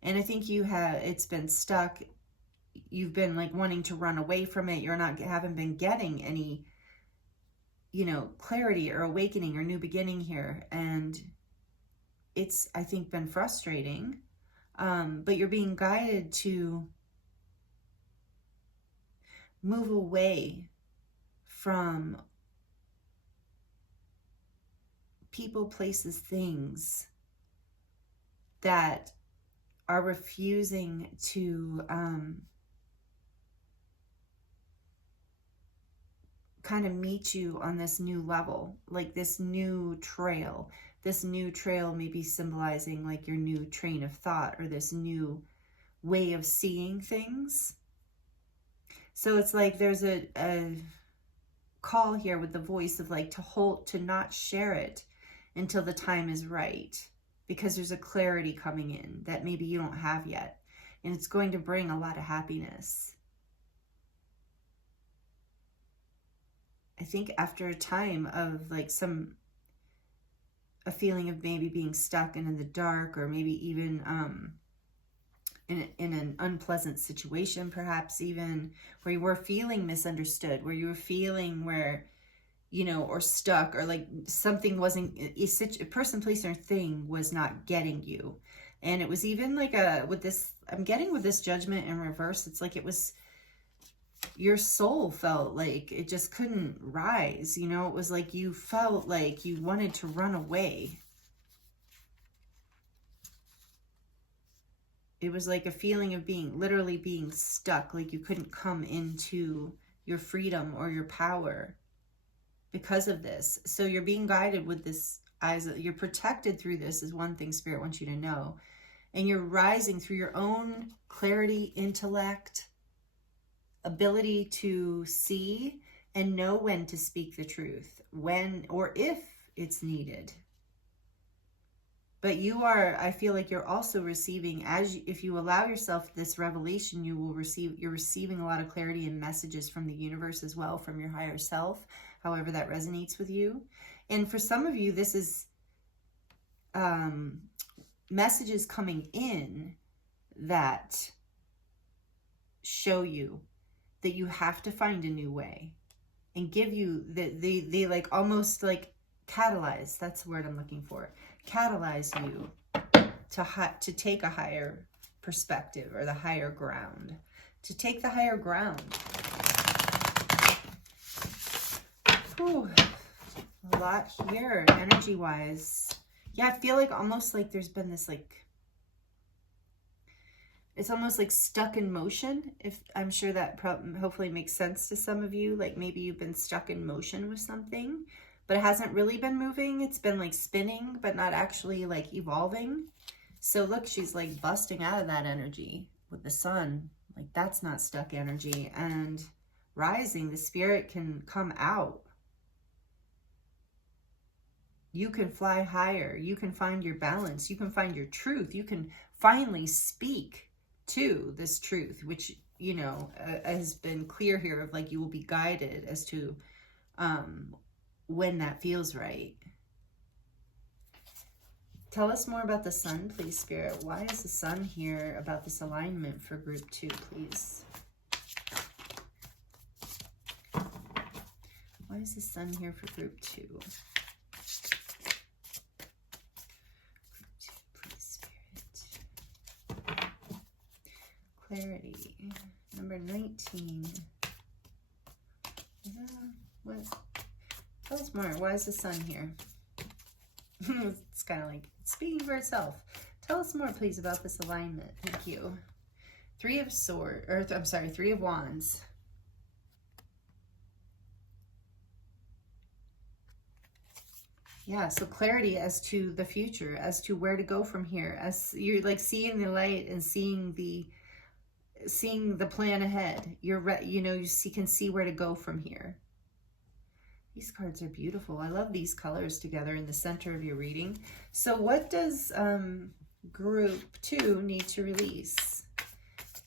And I think it's been stuck. You've been like wanting to run away from it. Haven't been getting any, clarity or awakening or new beginning here. And it's, I think, been frustrating. But you're being guided to move away from people, places, things that are refusing to kind of meet you on this new level, like this new trail. This new trail may be symbolizing like your new train of thought or this new way of seeing things. So it's like there's a call here with the voice of like to not share it until the time is right, because there's a clarity coming in that maybe you don't have yet, and it's going to bring a lot of happiness. I think after a time of like a feeling of maybe being stuck and in the dark, or maybe even in an unpleasant situation, perhaps even where you were feeling misunderstood, where you were feeling or stuck, or like something wasn't, a person, place, or thing was not getting you. And it was even like I'm getting with this Judgment in reverse, it's like it was, your soul felt like it just couldn't rise, it was like you felt like you wanted to run away. It was like a feeling of literally being stuck, like you couldn't come into your freedom or your power because of this. So you're being guided with this you're protected through this, is one thing Spirit wants you to know. And you're rising through your own clarity, intellect, ability to see and know when to speak the truth, when or if it's needed. But I feel like you're also receiving, if you allow yourself this revelation, you're receiving a lot of clarity and messages from the universe as well, from your higher self, however that resonates with you. And for some of you, this is messages coming in that show you that you have to find a new way, and give you they like almost like catalyze, that's the word I'm looking for, catalyze you to take a higher perspective, or the higher ground, to take the higher ground. Whew, a lot here energy wise. Yeah, I feel like almost like there's been this it's almost like stuck in motion. If I'm sure that hopefully makes sense to some of you, like maybe you've been stuck in motion with something, but it hasn't really been moving. It's been like spinning, but not actually like evolving. So look, she's like busting out of that energy with the Sun. Like that's not stuck energy. And rising, the Spirit can come out. You can fly higher. You can find your balance. You can find your truth. You can finally speak to this truth, which, has been clear here of like, you will be guided as to when that feels right. Tell us more about the sun, please, Spirit. Why is the sun here about this alignment for group 2, please? Why is the sun here for group 2? Group 2, please, Spirit. Clarity. Number 19. What? Tell us more. Why is the sun here? It's kind of like speaking for itself. Tell us more, please, about this alignment. Thank you. 3 of Swords, or I'm sorry, 3 of Wands. Yeah, so clarity as to the future, as to where to go from here, as you're like seeing the light and seeing the plan ahead. You can see where to go from here. These cards are beautiful. I love these colors together in the center of your reading. So what does group 2 need to release?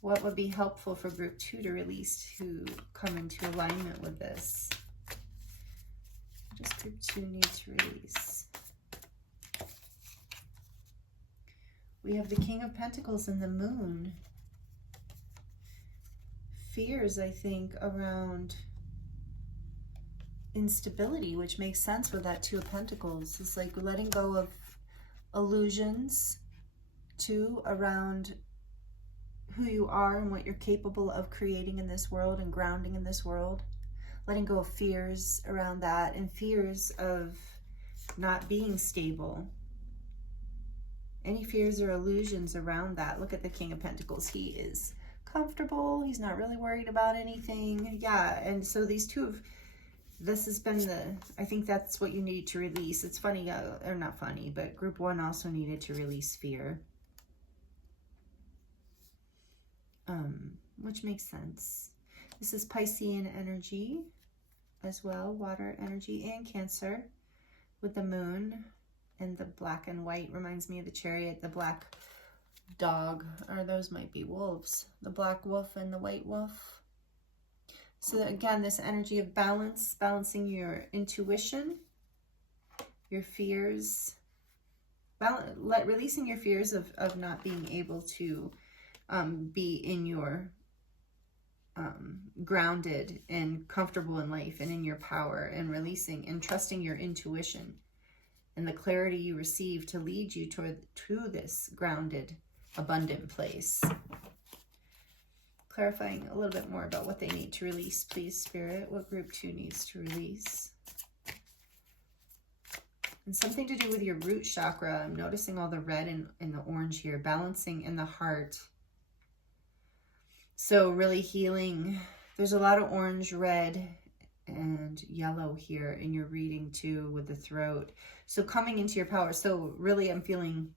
What would be helpful for group 2 to release to come into alignment with this? What does group 2 need to release? We have the King of Pentacles and the Moon. Fears, I think, around instability, which makes sense with that 2 of Pentacles. It's like letting go of illusions too around who you are and what you're capable of creating in this world and grounding in this world. Letting go of fears around that and fears of not being stable. Any fears or illusions around that. Look at the King of Pentacles. He is comfortable. He's not really worried about anything. Yeah, and so these 2 of this has been I think that's what you need to release. It's funny, or not funny, but group 1 also needed to release fear. Which makes sense. This is Piscean energy as well, water energy, and Cancer with the Moon. And the black and white reminds me of the Chariot, the black dog, or those might be wolves. The black wolf and the white wolf. So again, this energy of balance, balancing your intuition, your fears, releasing your fears of not being able to be in your grounded and comfortable in life and in your power, and releasing and trusting your intuition and the clarity you receive to lead you to this grounded, abundant place. Clarifying a little bit more about what they need to release, please, Spirit. What group 2 needs to release. And something to do with your root chakra. I'm noticing all the red and the orange here. Balancing in the heart. So really healing. There's a lot of orange, red, and yellow here in your reading too with the throat. So coming into your power. So really I'm feeling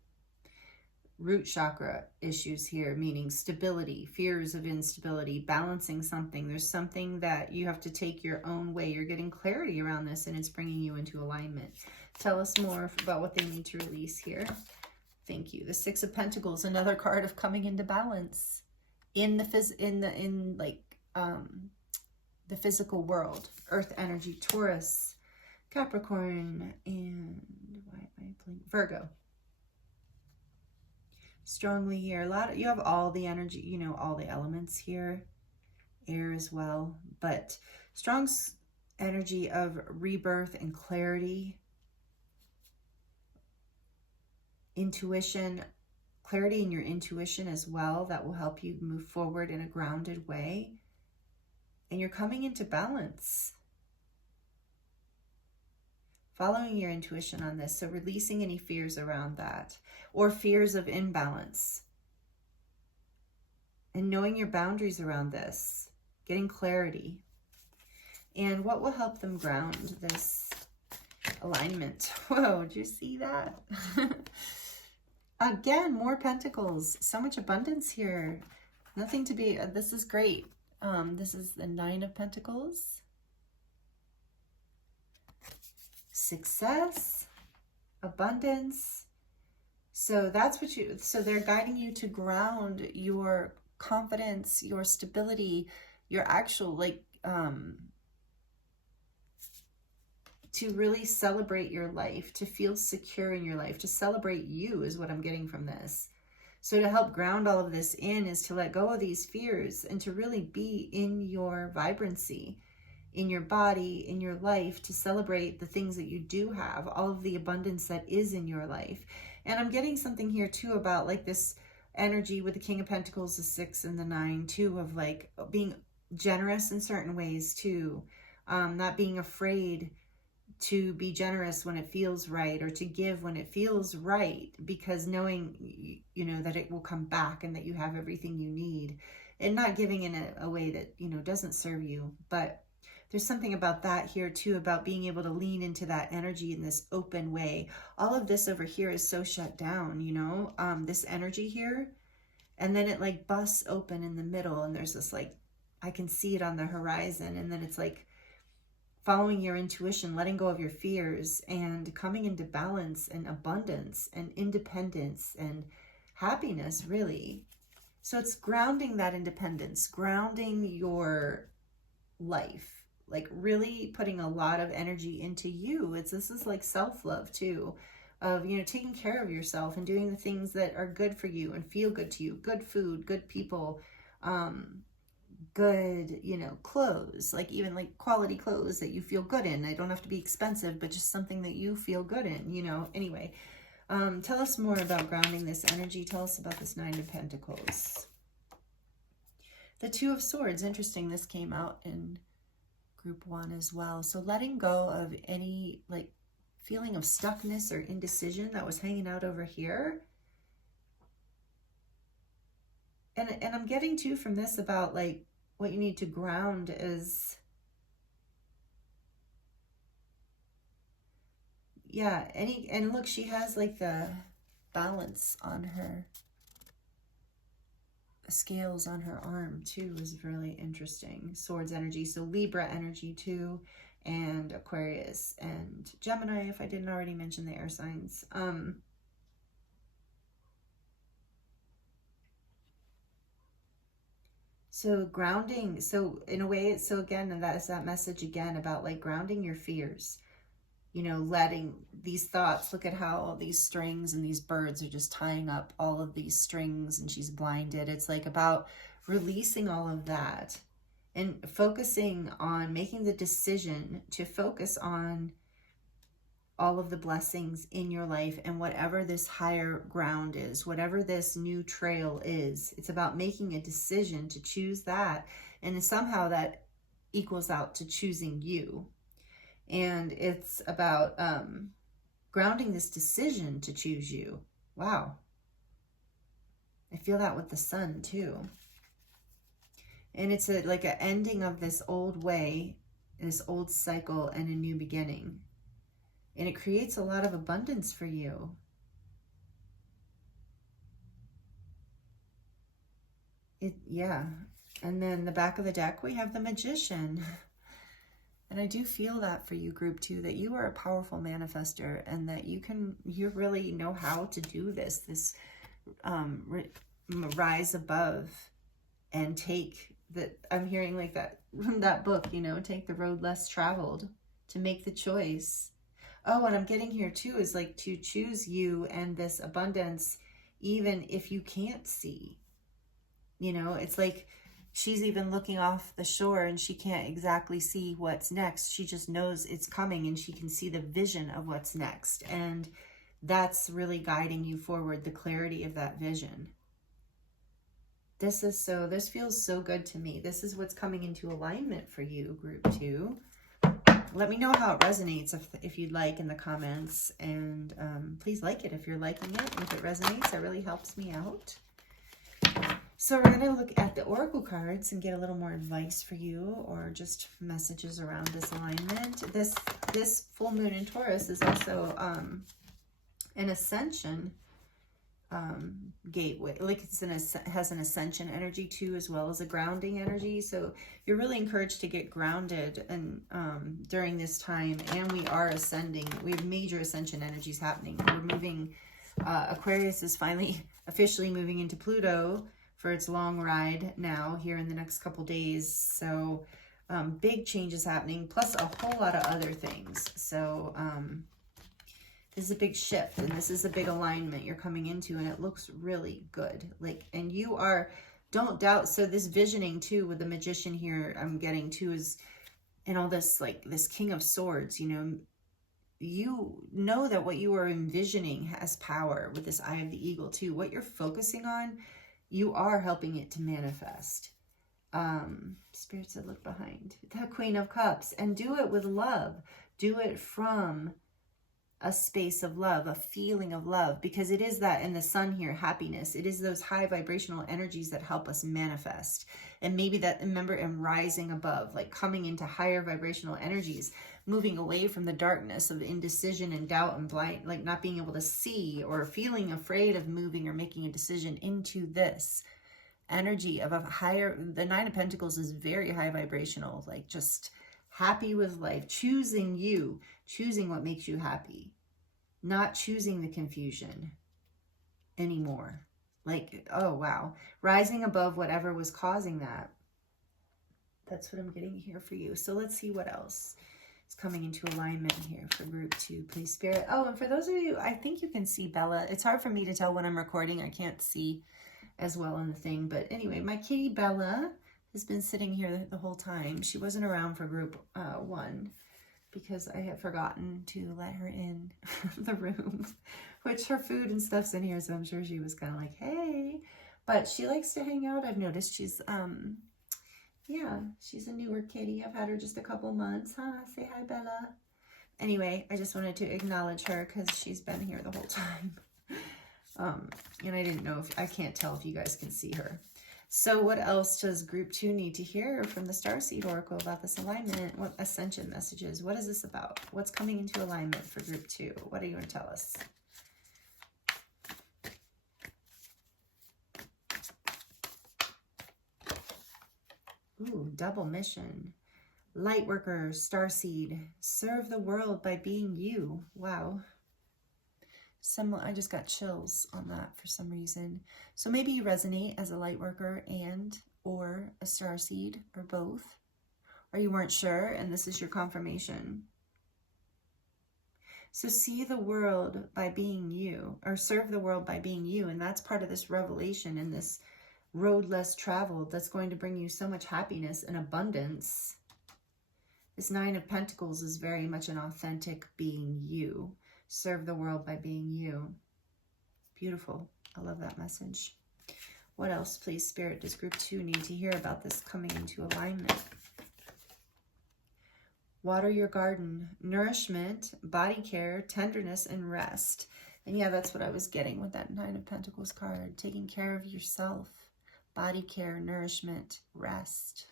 root chakra issues here, meaning stability, fears of instability, balancing something. There's something that you have to take your own way. You're getting clarity around this and it's bringing you into alignment. Tell us more about what they need to release here. Thank you. The 6 of Pentacles, another card of coming into balance in the physical world. Earth energy, Taurus, Capricorn, and Virgo. Strongly here. You have all the energy, all the elements here. Air as well, but strong energy of rebirth and clarity. Intuition, clarity in your intuition as well. That will help you move forward in a grounded way. And you're coming into balance. Following your intuition on this. So releasing any fears around that or fears of imbalance. And knowing your boundaries around this. Getting clarity. And what will help them ground this alignment? Whoa, did you see that? Again, more pentacles. So much abundance here. Nothing to be, this is great. This is the 9 of Pentacles. Success, abundance. So that's what so they're guiding you to ground your confidence, your stability, your actual to really celebrate your life, to feel secure in your life, to celebrate you is what I'm getting from this. So to help ground all of this in is to let go of these fears and to really be in your vibrancy, in your body, in your life, to celebrate the things that you do have, all of the abundance that is in your life. And I'm getting something here too about like this energy with the King of Pentacles, the 6 and the 9 too, of like being generous in certain ways too, not being afraid to be generous when it feels right, or to give when it feels right, because knowing, you know, that it will come back and that you have everything you need, and not giving in a way that, you know, doesn't serve you. But there's something about that here too, about being able to lean into that energy in this open way. All of this over here is so shut down, you know, this energy here, and then it like busts open in the middle, and there's this like, I can see it on the horizon, and then it's like following your intuition, letting go of your fears, and coming into balance and abundance and independence and happiness, really. So it's grounding that independence, grounding your life, like really putting a lot of energy into you. This is like self-love too, of, you know, taking care of yourself and doing the things that are good for you and feel good to you. Good food, good people, good, you know, clothes, like even like quality clothes that you feel good in. They don't have to be expensive, but just something that you feel good in, you know. Anyway, tell us more about grounding this energy. Tell us about this 9 of Pentacles. The 2 of Swords, interesting. This came out in group 1 as well. So letting go of any like feeling of stuckness or indecision that was hanging out over here. And I'm getting too from this about like what you need to ground is, yeah, and look, she has like the balance on her, scales on her arm too is really interesting. Swords energy, so Libra energy too, and Aquarius and Gemini, if I didn't already mention the air signs. So grounding, so in a way, so again, and that is that message again about like grounding your fears, you know, letting these thoughts, look at how all these strings and these birds are just tying up all of these strings, and she's blinded. It's like about releasing all of that and focusing on making the decision to focus on all of the blessings in your life, and whatever this higher ground is, whatever this new trail is, it's about making a decision to choose that, and somehow that equals out to choosing you. And it's about grounding this decision to choose you. Wow, I feel that with the sun too. And it's like an ending of this old way, this old cycle, and a new beginning. And it creates a lot of abundance for you. Yeah. And then the back of the deck, we have the Magician. And I do feel that for you, group 2, that you are a powerful manifester, and that you really know how to do this rise above and take that. I'm hearing like that from that book, you know, take the road less traveled, to make the choice. Oh, what I'm getting here too is like to choose you and this abundance, even if you can't see, you know. It's like she's even looking off the shore and she can't exactly see what's next. She just knows it's coming, and she can see the vision of what's next. And that's really guiding you forward, the clarity of that vision. This feels so good to me. This is what's coming into alignment for you, group 2. Let me know how it resonates if you'd like in the comments, and please like it if you're liking it. If it resonates, it really helps me out. So we're going to look at the Oracle cards and get a little more advice for you, or just messages around this alignment. This full moon in Taurus is also an Ascension gateway, like has an Ascension energy too, as well as a grounding energy. So you're really encouraged to get grounded and during this time. And we are ascending. We have major Ascension energies happening. We're moving. Aquarius is finally officially moving into Pluto for its long ride now here in the next couple days. So big changes happening, plus a whole lot of other things. So this is a big shift, and this is a big alignment you're coming into, and it looks really good. Like, and you are, don't doubt. So this visioning too with the Magician here, I'm getting to is, and all this, like this King of Swords, you know that what you are envisioning has power with this Eye of the Eagle too. What you're focusing on, you are helping it to manifest. Spirit said, look behind. The Queen of Cups, and do it with love. Do it from a space of love, a feeling of love, because it is that in the sun here, happiness. It is those high vibrational energies that help us manifest. And maybe that, remember, in rising above, like coming into higher vibrational energies, moving away from the darkness of indecision and doubt and blind, like not being able to see or feeling afraid of moving or making a decision, into this energy of a higher. The Nine of Pentacles is very high vibrational, like just happy with life, choosing you, choosing what makes you happy, not choosing the confusion anymore. Like, oh wow, rising above whatever was causing that. That's what I'm getting here for you. So let's see what else is coming into alignment here for group 2, please, Spirit. Oh, and for those of you, I think you can see Bella. It's hard for me to tell when I'm recording. I can't see as well on the thing, but anyway, my kitty Bella has been sitting here the whole time. She wasn't around for group 1 because I had forgotten to let her in the room, which her food and stuff's in here, so I'm sure she was kind of like, hey, but she likes to hang out. I've noticed she's, yeah, she's a newer kitty. I've had her just a couple months, huh? Say hi, Bella. Anyway, I just wanted to acknowledge her because she's been here the whole time. And I didn't know if, I can't tell if you guys can see her. So what else does group 2 need to hear from the Starseed Oracle about this alignment? What Ascension messages? What is this about? What's coming into alignment for group 2? What are you going to tell us? Ooh, double mission. Lightworker, Starseed, serve the world by being you. Wow. I just got chills on that for some reason. So maybe you resonate as a light worker and or a starseed, or both, or you weren't sure and this is your confirmation. So see the world by being you, or serve the world by being you, and that's part of this revelation and this road less traveled that's going to bring you so much happiness and abundance. This Nine of Pentacles is very much an authentic being you. Serve the world by being you. Beautiful. I love that message. What else, please, Spirit, does group 2 need to hear about this coming into alignment? Water your garden. Nourishment, body care, tenderness, and rest. And yeah, that's what I was getting with that Nine of Pentacles card. Taking care of yourself. Body care, nourishment, rest.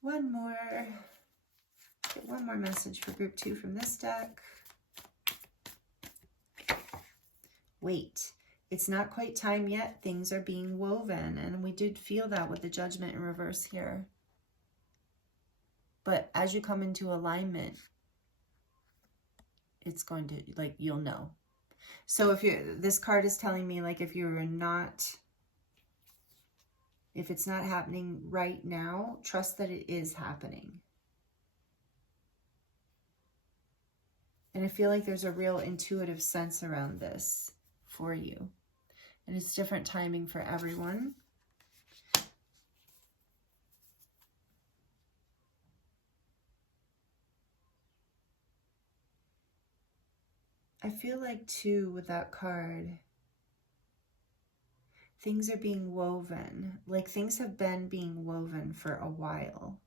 One more. Get one more message for group 2 from this deck. Wait, it's not quite time yet. Things are being woven, and we did feel that with the Judgment in reverse here. But as you come into alignment, it's going to, like, you'll know. So if you're, this card is telling me, like, if it's not happening right now, trust that it is happening. And I feel like there's a real intuitive sense around this for you. And it's different timing for everyone. I feel like, too, with that card, things are being woven. Like, things have been being woven for a while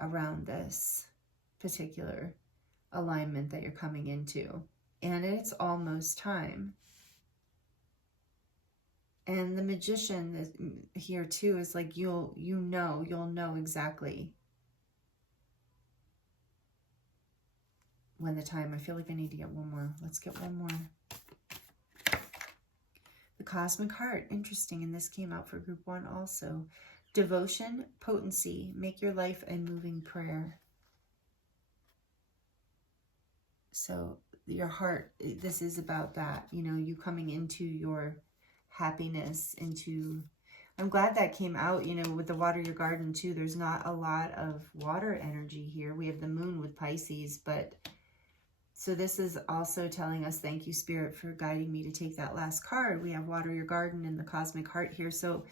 around this particular alignment that you're coming into, and it's almost time. And the Magician here too is like, you'll know exactly when the time. I feel like I need to get one more. Let's get one more. The Cosmic Heart, interesting, and this came out for group 1 also. Devotion, potency, make your life a moving prayer. So your heart, this is about that, you know, you coming into your happiness, into I'm glad that came out, you know, with the water your garden too. There's not a lot of water energy here. We have the moon with Pisces, but so this is also telling us, thank you, Spirit, for guiding me to take that last card. We have water your garden and the cosmic heart here. So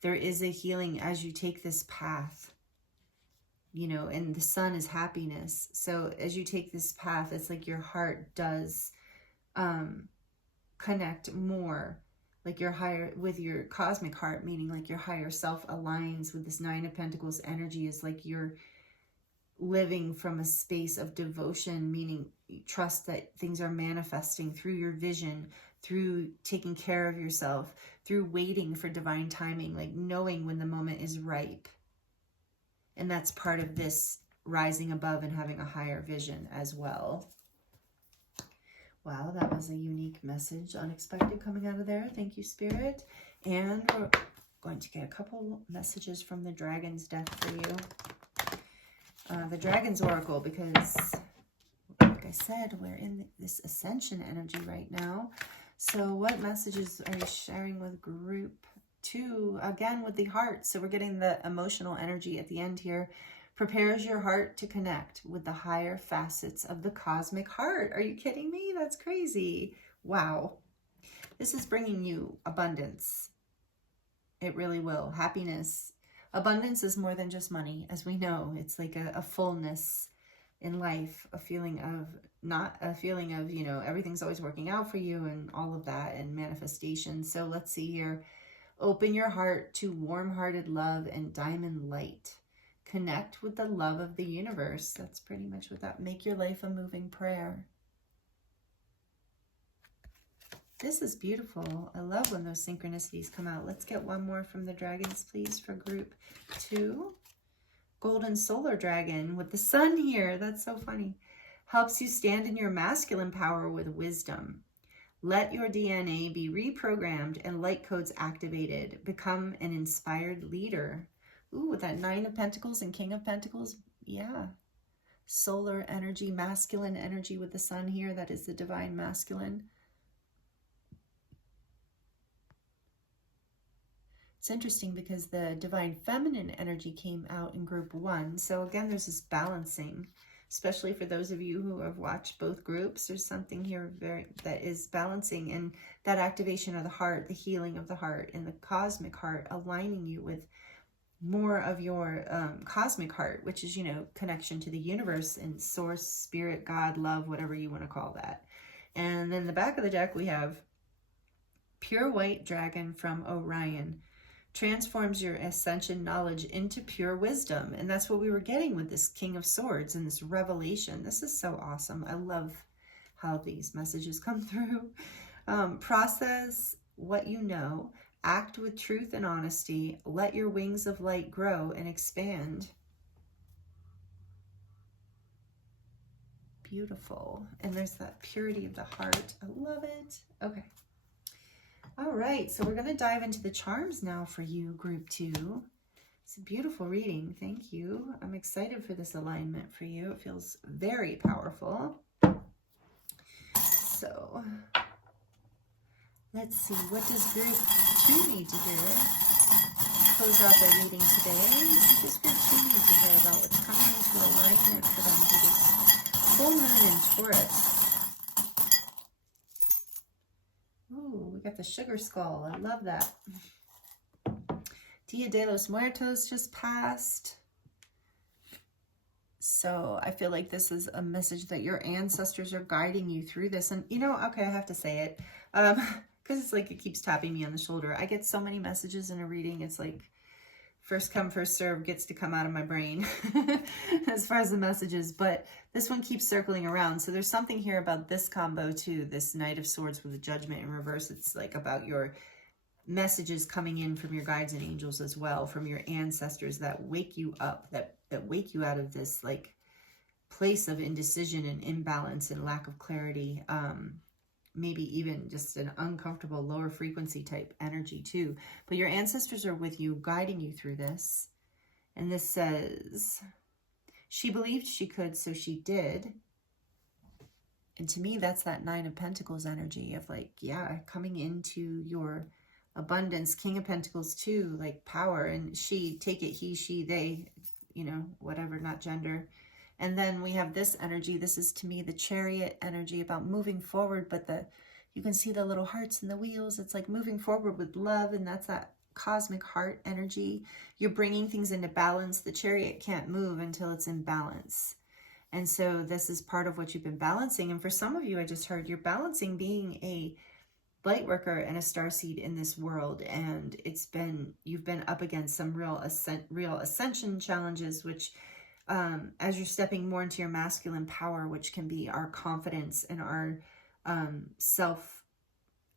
there is a healing as you take this path, you know, and the sun is happiness. So as you take this path, it's like your heart does connect more, like your higher, with your cosmic heart, meaning like your higher self aligns with this Nine of Pentacles energy. Is like you're living from a space of devotion, meaning you trust that things are manifesting through your vision, through taking care of yourself, through waiting for divine timing, like knowing when the moment is ripe. And that's part of this rising above and having a higher vision as well. Wow, that was a unique message, unexpected coming out of there. Thank you, Spirit. And we're going to get a couple messages from the Dragon's deck for you. The Dragon's Oracle, because, like I said, we're in this Ascension energy right now. So what messages are you sharing with group 2? Again, with the heart. So we're getting the emotional energy at the end here. Prepares your heart to connect with the higher facets of the cosmic heart. Are you kidding me? That's crazy. Wow. This is bringing you abundance. It really will. Happiness. Abundance is more than just money, as we know. It's like a fullness in life, a feeling of, not a feeling of, you know, everything's always working out for you and all of that, and manifestation. So let's see here. Open your heart to warm-hearted love and diamond light. Connect with the love of the universe. That's pretty much what that. Make your life a moving prayer. This is beautiful. I love when those synchronicities come out. Let's get one more from the dragons, please, for group 2. Golden Solar Dragon with the sun here. That's so funny. Helps you stand in your masculine power with wisdom. Let your DNA be reprogrammed and light codes activated. Become an inspired leader. Ooh, with that 9 of Pentacles and King of Pentacles. Yeah. Solar energy, masculine energy with the sun here. That is the divine masculine. It's interesting because the divine feminine energy came out in group 1. So again, there's this balancing, especially for those of you who have watched both groups. There's something here that is balancing, and that activation of the heart, the healing of the heart, and the cosmic heart aligning you with more of your cosmic heart, which is, you know, connection to the universe and source, spirit, God, love, whatever you want to call that. And then the back of the deck, we have Pure White Dragon from Orion. Transforms your ascension knowledge into pure wisdom. And that's what we were getting with this King of Swords and this revelation. This is so awesome. I love how these messages come through. Process what you know. Act with truth and honesty. Let your wings of light grow and expand. Beautiful. And there's that purity of the heart. I love it. Okay. All right. So we're going to dive into the charms now for you, group 2. It's a beautiful reading. Thank you. I'm excited for this alignment for you. It feels very powerful. So let's see. What does group 2 need to hear? Close out their reading today. What does group 2 need to hear about what's coming into alignment for them through this full moon in Taurus? Ooh, we got the sugar skull. I love that. Dia de los Muertos just passed. So I feel like this is a message that your ancestors are guiding you through this. And, you know, okay, I have to say it. Because it's like it keeps tapping me on the shoulder. I get so many messages in a reading. It's like first come, first serve gets to come out of my brain as far as the messages. But this one keeps circling around. So there's something here about this combo too. This Knight of Swords with the Judgment in reverse. It's like about your messages coming in from your guides and angels as well, from your ancestors that wake you up, that wake you out of this like place of indecision and imbalance and lack of clarity. Maybe even just an uncomfortable lower frequency type energy too. But your ancestors are with you, guiding you through this. And this says, she believed she could, so she did. And to me, that's that 9 of Pentacles energy of like, yeah, coming into your abundance. King of Pentacles too, like power. And she, take it, he, she, they, you know, whatever, not gender. And then we have this energy. This is, to me, the Chariot energy, about moving forward. But you can see the little hearts and the wheels. It's like moving forward with love. And that's that cosmic heart energy. You're bringing things into balance. The Chariot can't move until it's in balance. And so this is part of what you've been balancing. And for some of you, I just heard you're balancing being a light worker and a starseed in this world. And you've been up against some real ascension challenges, which as you're stepping more into your masculine power, which can be our confidence and our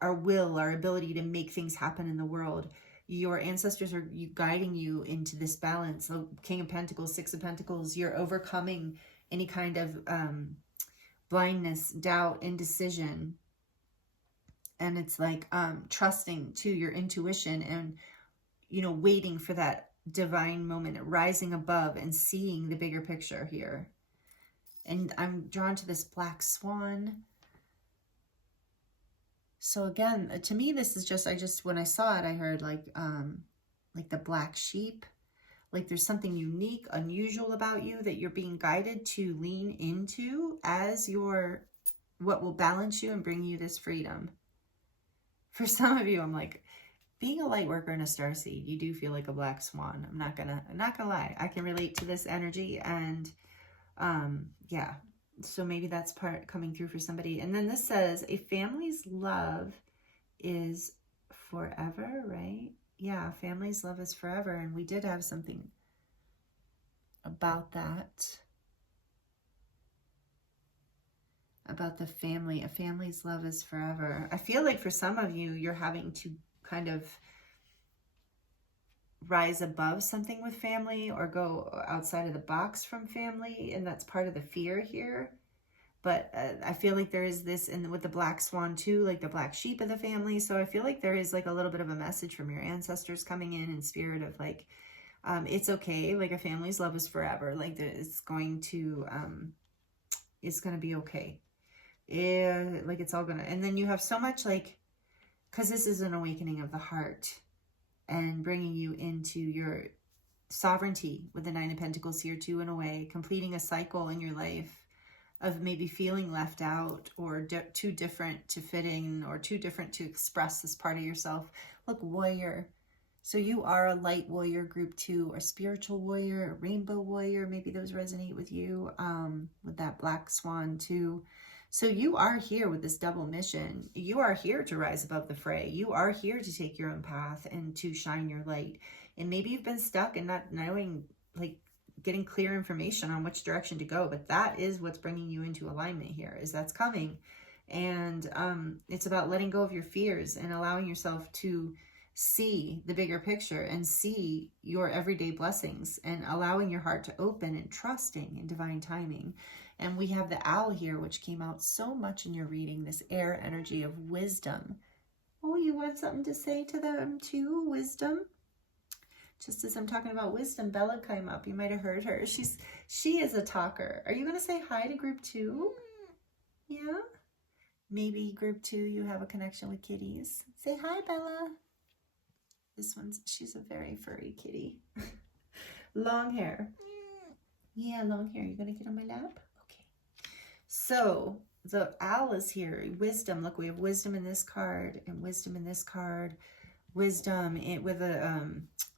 our will, our ability to make things happen in the world. Your ancestors are guiding you into this balance. So King of Pentacles, Six of Pentacles, you're overcoming any kind of blindness, doubt, indecision. And it's like trusting to your intuition and, you know, waiting for that divine moment, rising above and seeing the bigger picture here. And I'm drawn to this black swan. So again, to me, this is just, when I saw it, I heard like the black sheep. Like there's something unique, unusual about you that you're being guided to lean into as what will balance you and bring you this freedom. For some of you, I'm like, being a light worker and a starseed, you do feel like a black swan. I'm not gonna lie. I can relate to this energy, and yeah. So maybe that's part coming through for somebody. And then this says, a family's love is forever, right? Yeah, family's love is forever. And we did have something about that. About the family. A family's love is forever. I feel like for some of you, you're having to kind of rise above something with family or go outside of the box from family. And that's part of the fear here. But I feel like there is this, and with the black swan too, like the black sheep of the family. So I feel like there is like a little bit of a message from your ancestors coming in spirit of like, it's okay. Like a family's love is forever. Like it's going to be okay. Like it's all gonna, and then you have so much like, because this is an awakening of the heart and bringing you into your sovereignty with the Nine of Pentacles here too, in a way, completing a cycle in your life of maybe feeling left out or too different to fit in or too different to express this part of yourself. Look, warrior. So you are a light warrior, group 2, or spiritual warrior, a rainbow warrior. Maybe those resonate with you, with that black swan too. So you are here with this double mission. You are here to rise above the fray. You are here to take your own path and to shine your light. And maybe you've been stuck and not knowing, like getting clear information on which direction to go. But that is what's bringing you into alignment here, is that's coming. And it's about letting go of your fears and allowing yourself to see the bigger picture and see your everyday blessings and allowing your heart to open and trusting in divine timing. And we have the owl here, which came out so much in your reading, this air energy of wisdom. Oh, you want something to say to them too? Wisdom? Just as I'm talking about wisdom, Bella came up. You might have heard her. She is a talker. Are you going to say hi to group 2? Yeah? Maybe group 2, you have a connection with kitties. Say hi, Bella. She's a very furry kitty. Long hair. Yeah, long hair. You going to get on my lap? So the owl is here. Wisdom. Look, we have wisdom in this card and wisdom in this card. Wisdom with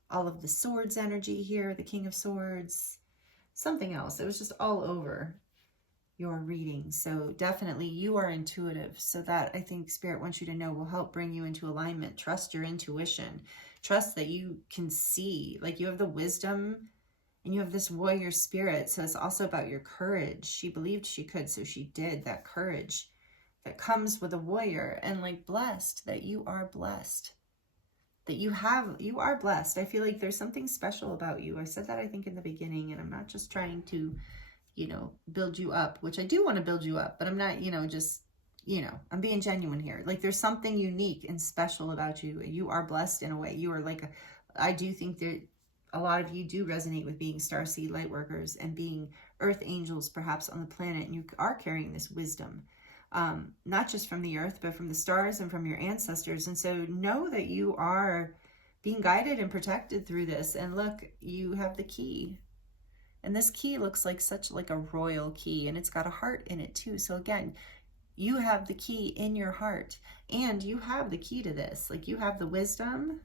all of the swords energy here, the King of Swords, something else. It was just all over your reading. So definitely you are intuitive. So that, I think Spirit wants you to know, will help bring you into alignment. Trust your intuition. Trust that you can see, like you have the wisdom and you have this warrior spirit. So it's also about your courage. She believed she could, so she did. That courage that comes with a warrior, and like blessed, that you are blessed. That you are blessed. I feel like there's something special about you. I said that, I think, in the beginning, and I'm not just trying to, build you up, which I do want to build you up, but I'm not, I'm being genuine here. Like there's something unique and special about you. You are blessed in a way. You are like, I do think that a lot of you do resonate with being starseed light workers and being earth angels perhaps on the planet, and you are carrying this wisdom. not just from the earth, but from the stars and from your ancestors. And so know that you are being guided and protected through this. And look, you have the key. And this key looks like such like a royal key, and it's got a heart in it too. So again, you have the key in your heart, and you have the key to this. Like, you have the wisdom.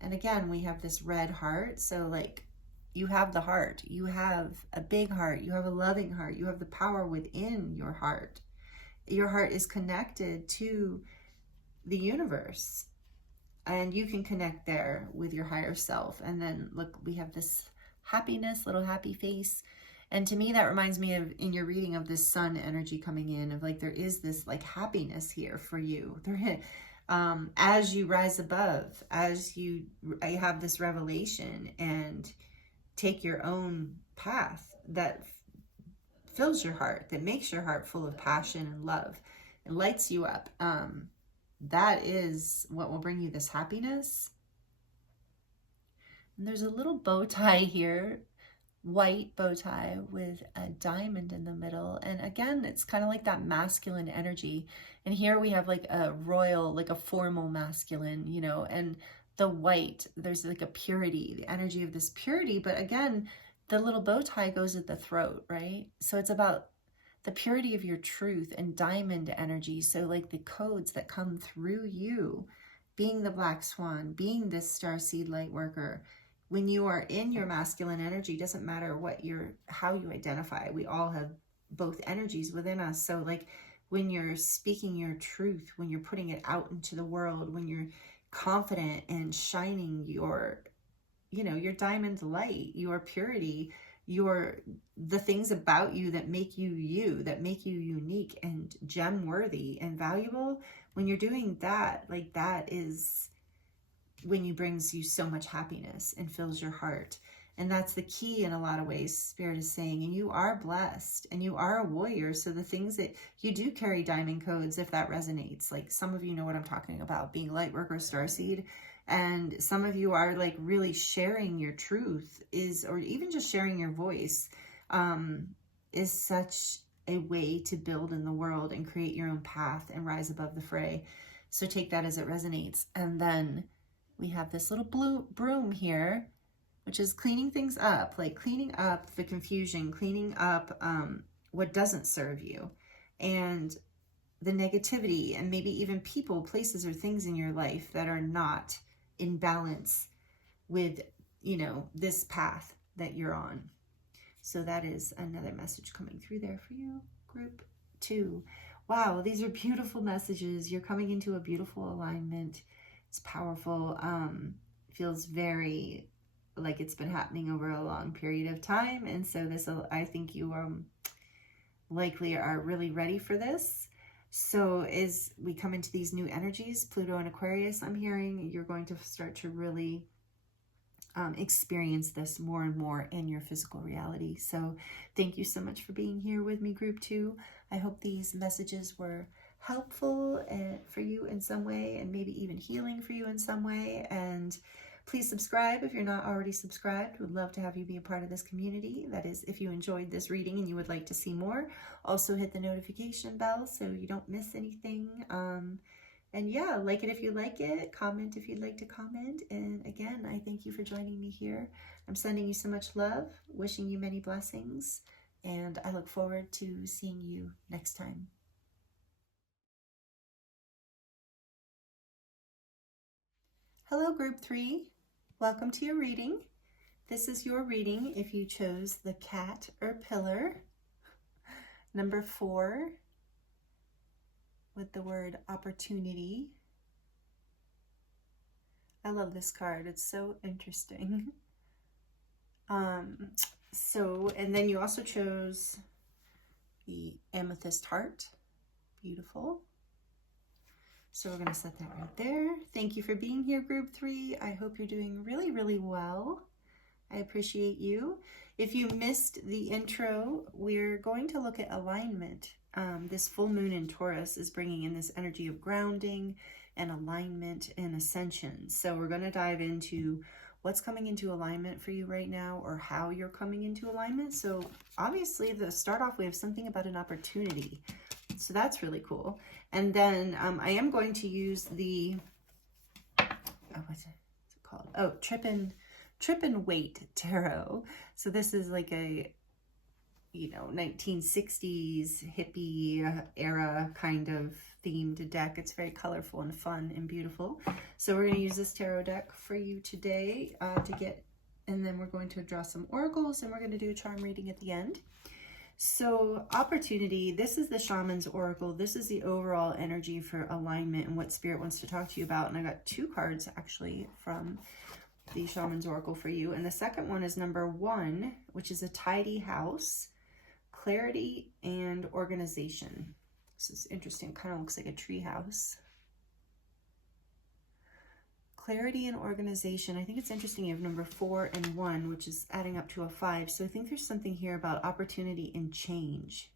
And again, we have this red heart. So like, you have the heart, you have a big heart, you have a loving heart, you have the power within your heart. Your heart is connected to the universe, and you can connect there with your higher self. And then look, we have this happiness, little happy face. And to me, that reminds me of, in your reading, of this sun energy coming in, of like, there is this like happiness here for you. There, as you rise above, as you have this revelation and take your own path that fills your heart, that makes your heart full of passion and love, and lights you up. That is what will bring you this happiness. And there's a little bow tie here, white bow tie with a diamond in the middle. And again, it's kind of like that masculine energy. And here we have like a royal, like a formal masculine, you know, and the white, there's like a purity, the energy of this purity. But again, the little bow tie goes at the throat, right? So it's about the purity of your truth and diamond energy. So like the codes that come through you, being the black swan, being this starseed light worker. When you are in your masculine energy, doesn't matter how you identify. We all have both energies within us. So like, when you're speaking your truth, when you're putting it out into the world, when you're confident and shining your, you know, your diamond light, your purity, the things about you that make you you, that make you unique and gem worthy and valuable. When you're doing that, like, that is when you brings you so much happiness and fills your heart. And that's the key in a lot of ways, Spirit is saying. And you are blessed and you are a warrior. So the things that you do carry diamond codes, if that resonates, like some of you know what I'm talking about, being light worker, starseed. And some of you are like really sharing your truth or even just sharing your voice, is such a way to build in the world and create your own path and rise above the fray. So take that as it resonates. And then we have this little blue broom here, which is cleaning things up, like cleaning up the confusion, cleaning up what doesn't serve you, and the negativity, and maybe even people, places, or things in your life that are not in balance with, you know, this path that you're on. So that is another message coming through there for you, group 2. Wow, these are beautiful messages. You're coming into a beautiful alignment. It's powerful. Feels very like it's been happening over a long period of time. And so this, I think you likely are really ready for this. So as we come into these new energies, Pluto and Aquarius, I'm hearing you're going to start to really experience this more and more in your physical reality. So thank you so much for being here with me, group 2. I hope these messages were helpful for you in some way, and maybe even healing for you in some way. And please subscribe if you're not already subscribed. Would love to have you be a part of this community. That is, if you enjoyed this reading and you would like to see more. Also hit the notification bell so you don't miss anything. And yeah, like it if you like it, comment if you'd like to comment. And again, I thank you for joining me here. I'm sending you so much love, wishing you many blessings, and I look forward to seeing you next time. Hello, group 3. Welcome to your reading. This is your reading if you chose the Cat-erpillar, number 4, with the word opportunity. I love this card. It's so interesting. And then you also chose the Amethyst heart. Beautiful. So we're going to set that right there. Thank you for being here, group 3. I hope you're doing really, really well. I appreciate you. If you missed the intro, we're going to look at alignment. This full moon in Taurus is bringing in this energy of grounding and alignment and ascension. So we're going to dive into what's coming into alignment for you right now, or how you're coming into alignment. So obviously, to start off, we have something about an opportunity. So that's really cool. And then I am going to use the, what's it called? Oh, Trip and Wait Tarot. So this is like a, you know, 1960s hippie era kind of themed deck. It's very colorful and fun and beautiful. So we're going to use this tarot deck for you today and then we're going to draw some oracles, and we're going to do a charm reading at the end. So opportunity, this is the Shaman's Oracle. This is the overall energy for alignment and what Spirit wants to talk to you about. And I got 2 cards actually from the Shaman's Oracle for you. And the second one is number 1, which is a tidy house, clarity and organization. This is interesting. Kind of looks like a tree house. Clarity and organization. I think it's interesting you have number 4 and 1, which is adding up to a 5. So I think there's something here about opportunity and change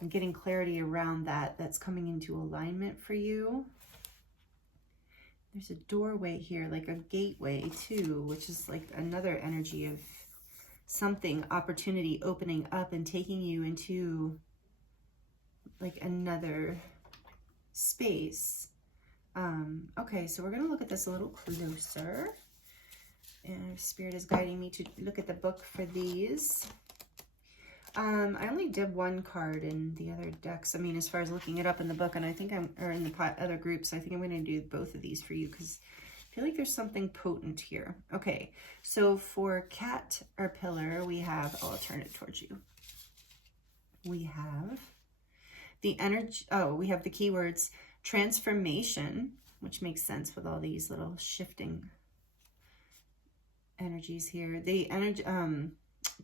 and getting clarity around that. That's coming into alignment for you. There's a doorway here, like a gateway too, which is like another energy of something, opportunity opening up and taking you into like another space. Okay, so we're going to look at this a little closer. And Spirit is guiding me to look at the book for these. I only did 1 card in the other decks. I mean, as far as looking it up in the book, and I think or in the other groups, I think I'm going to do both of these for you because I feel like there's something potent here. Okay, so for Cat-erpillar, we have, I'll turn it towards you. We have the energy, we have the keywords transformation, which makes sense with all these little shifting energies here. The energy,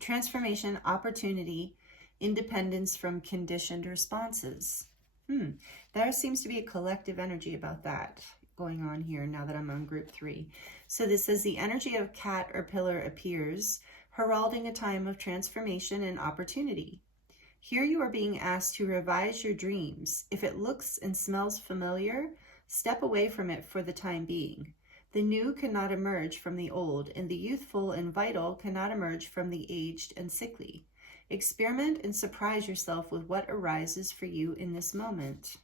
transformation, opportunity, independence from conditioned responses. There seems to be a collective energy about that going on here now that I'm on group 3. So this says the energy of Cat-erpillar appears, heralding a time of transformation and opportunity. Here you are being asked to revise your dreams. If it looks and smells familiar, step away from it for the time being. The new cannot emerge from the old, and the youthful and vital cannot emerge from the aged and sickly. Experiment and surprise yourself with what arises for you in this moment.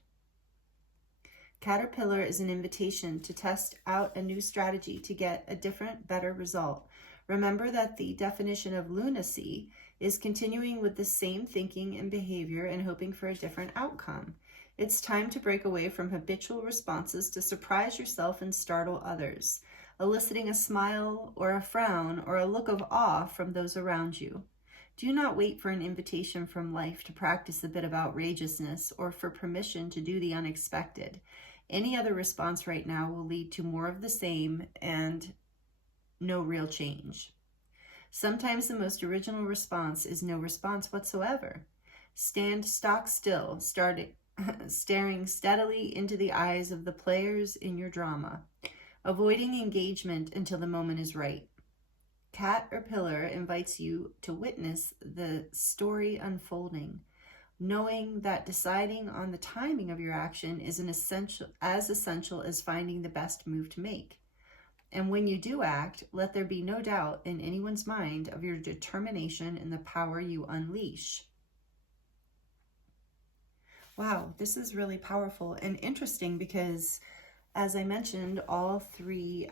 Cat-erpillar is an invitation to test out a new strategy to get a different, better result. Remember that the definition of lunacy is continuing with the same thinking and behavior and hoping for a different outcome. It's time to break away from habitual responses to surprise yourself and startle others, eliciting a smile or a frown or a look of awe from those around you. Do not wait for an invitation from life to practice a bit of outrageousness or for permission to do the unexpected. Any other response right now will lead to more of the same and no real change. Sometimes the most original response is no response whatsoever. Stand stock still, staring steadily into the eyes of the players in your drama, avoiding engagement until the moment is right. Cat-erpillar invites you to witness the story unfolding, knowing that deciding on the timing of your action is as essential as finding the best move to make. And when you do act, let there be no doubt in anyone's mind of your determination and the power you unleash. Wow, this is really powerful and interesting because, as I mentioned, all three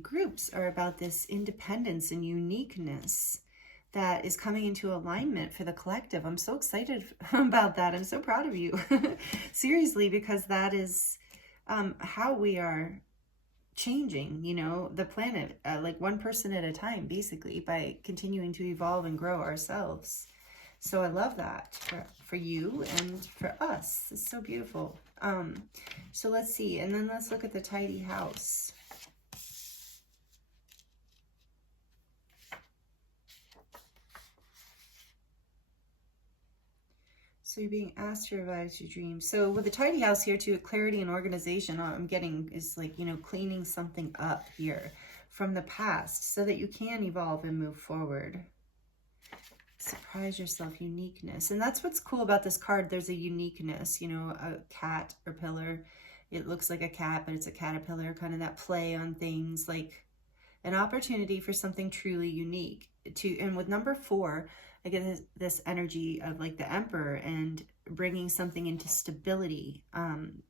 groups are about this independence and uniqueness that is coming into alignment for the collective. I'm so excited about that. I'm so proud of you. Seriously, because that is how we are changing, you know, the planet, like one person at a time, basically, by continuing to evolve and grow ourselves. So I love that for you and for us. It's so beautiful. So let's see, and then let's look at the tidy house. So you're being asked to revise your dreams. So with the tidy house here too, clarity and organization, all I'm getting is like, you know, cleaning something up here from the past so that you can evolve and move forward. Surprise yourself, uniqueness. And that's what's cool about this card. There's a uniqueness, you know, a Cat-erpillar It looks like a cat, but it's a caterpillar, kind of that play on things, like an opportunity for something truly unique. And with number 4, I get this energy of like the Emperor and bringing something into stability,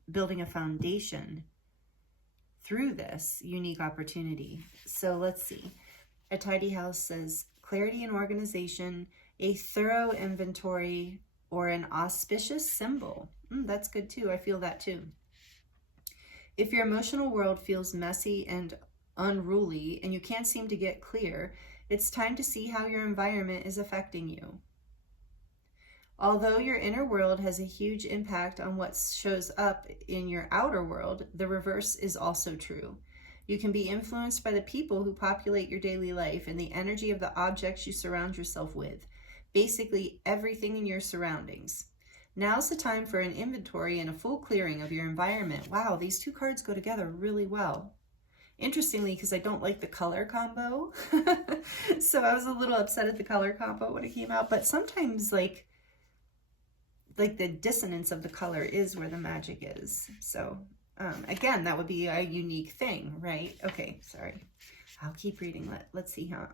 building a foundation through this unique opportunity. So let's see. A tidy house says clarity and organization, a thorough inventory, or an auspicious symbol. That's good too. I feel that too. If your emotional world feels messy and unruly and you can't seem to get clear, it's time to see how your environment is affecting you. Although your inner world has a huge impact on what shows up in your outer world, the reverse is also true. You can be influenced by the people who populate your daily life and the energy of the objects you surround yourself with. Basically, everything in your surroundings. Now's the time for an inventory and a full clearing of your environment. Wow, these 2 cards go together really well. Interestingly, because I don't like the color combo. So I was a little upset at the color combo when it came out. But sometimes like the dissonance of the color is where the magic is. So again, that would be a unique thing, right? Okay, sorry. I'll keep reading. Let's see how.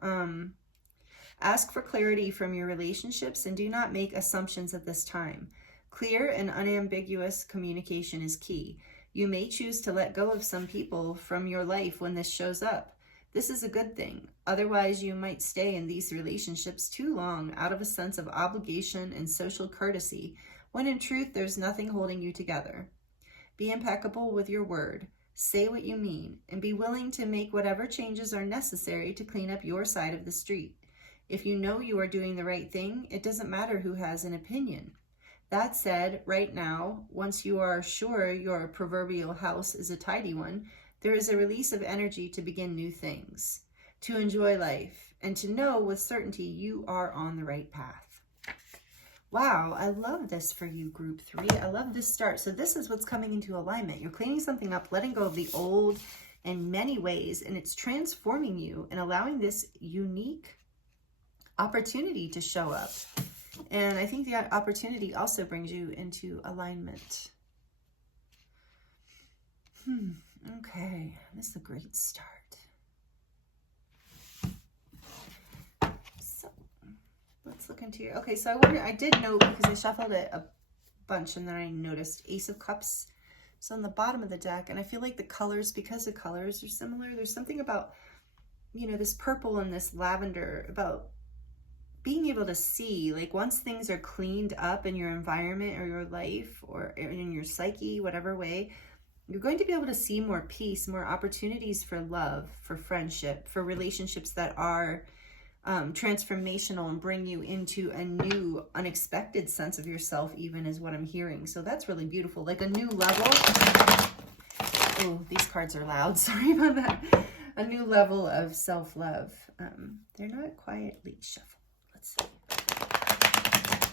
Ask for clarity from your relationships and do not make assumptions at this time. Clear and unambiguous communication is key. You may choose to let go of some people from your life when this shows up. This is a good thing. Otherwise, you might stay in these relationships too long out of a sense of obligation and social courtesy, when in truth, there's nothing holding you together. Be impeccable with your word. Say what you mean, and be willing to make whatever changes are necessary to clean up your side of the street. If you know you are doing the right thing, it doesn't matter who has an opinion. That said, right now, once you are sure your proverbial house is a tidy one, there is a release of energy to begin new things, to enjoy life, and to know with certainty you are on the right path. Wow, I love this for you, group 3. I love this start. So this is what's coming into alignment. You're cleaning something up, letting go of the old in many ways, and it's transforming you and allowing this unique opportunity to show up. And I think the opportunity also brings you into alignment. Okay, this is a great start. So let's look into your, okay, so I did note, because I shuffled it a bunch and then I noticed Ace of Cups. So on the bottom of the deck, and I feel like the colors, because the colors are similar, there's something about, you know, this purple and this lavender, about being able to see, like, once things are cleaned up in your environment or your life or in your psyche, whatever way, you're going to be able to see more peace, more opportunities for love, for friendship, for relationships that are transformational and bring you into a new, unexpected sense of yourself, even, is what I'm hearing. So that's really beautiful, like a new level. Oh, these cards are loud. Sorry about that. A new level of self-love. They're not quietly shuffled. Let's see.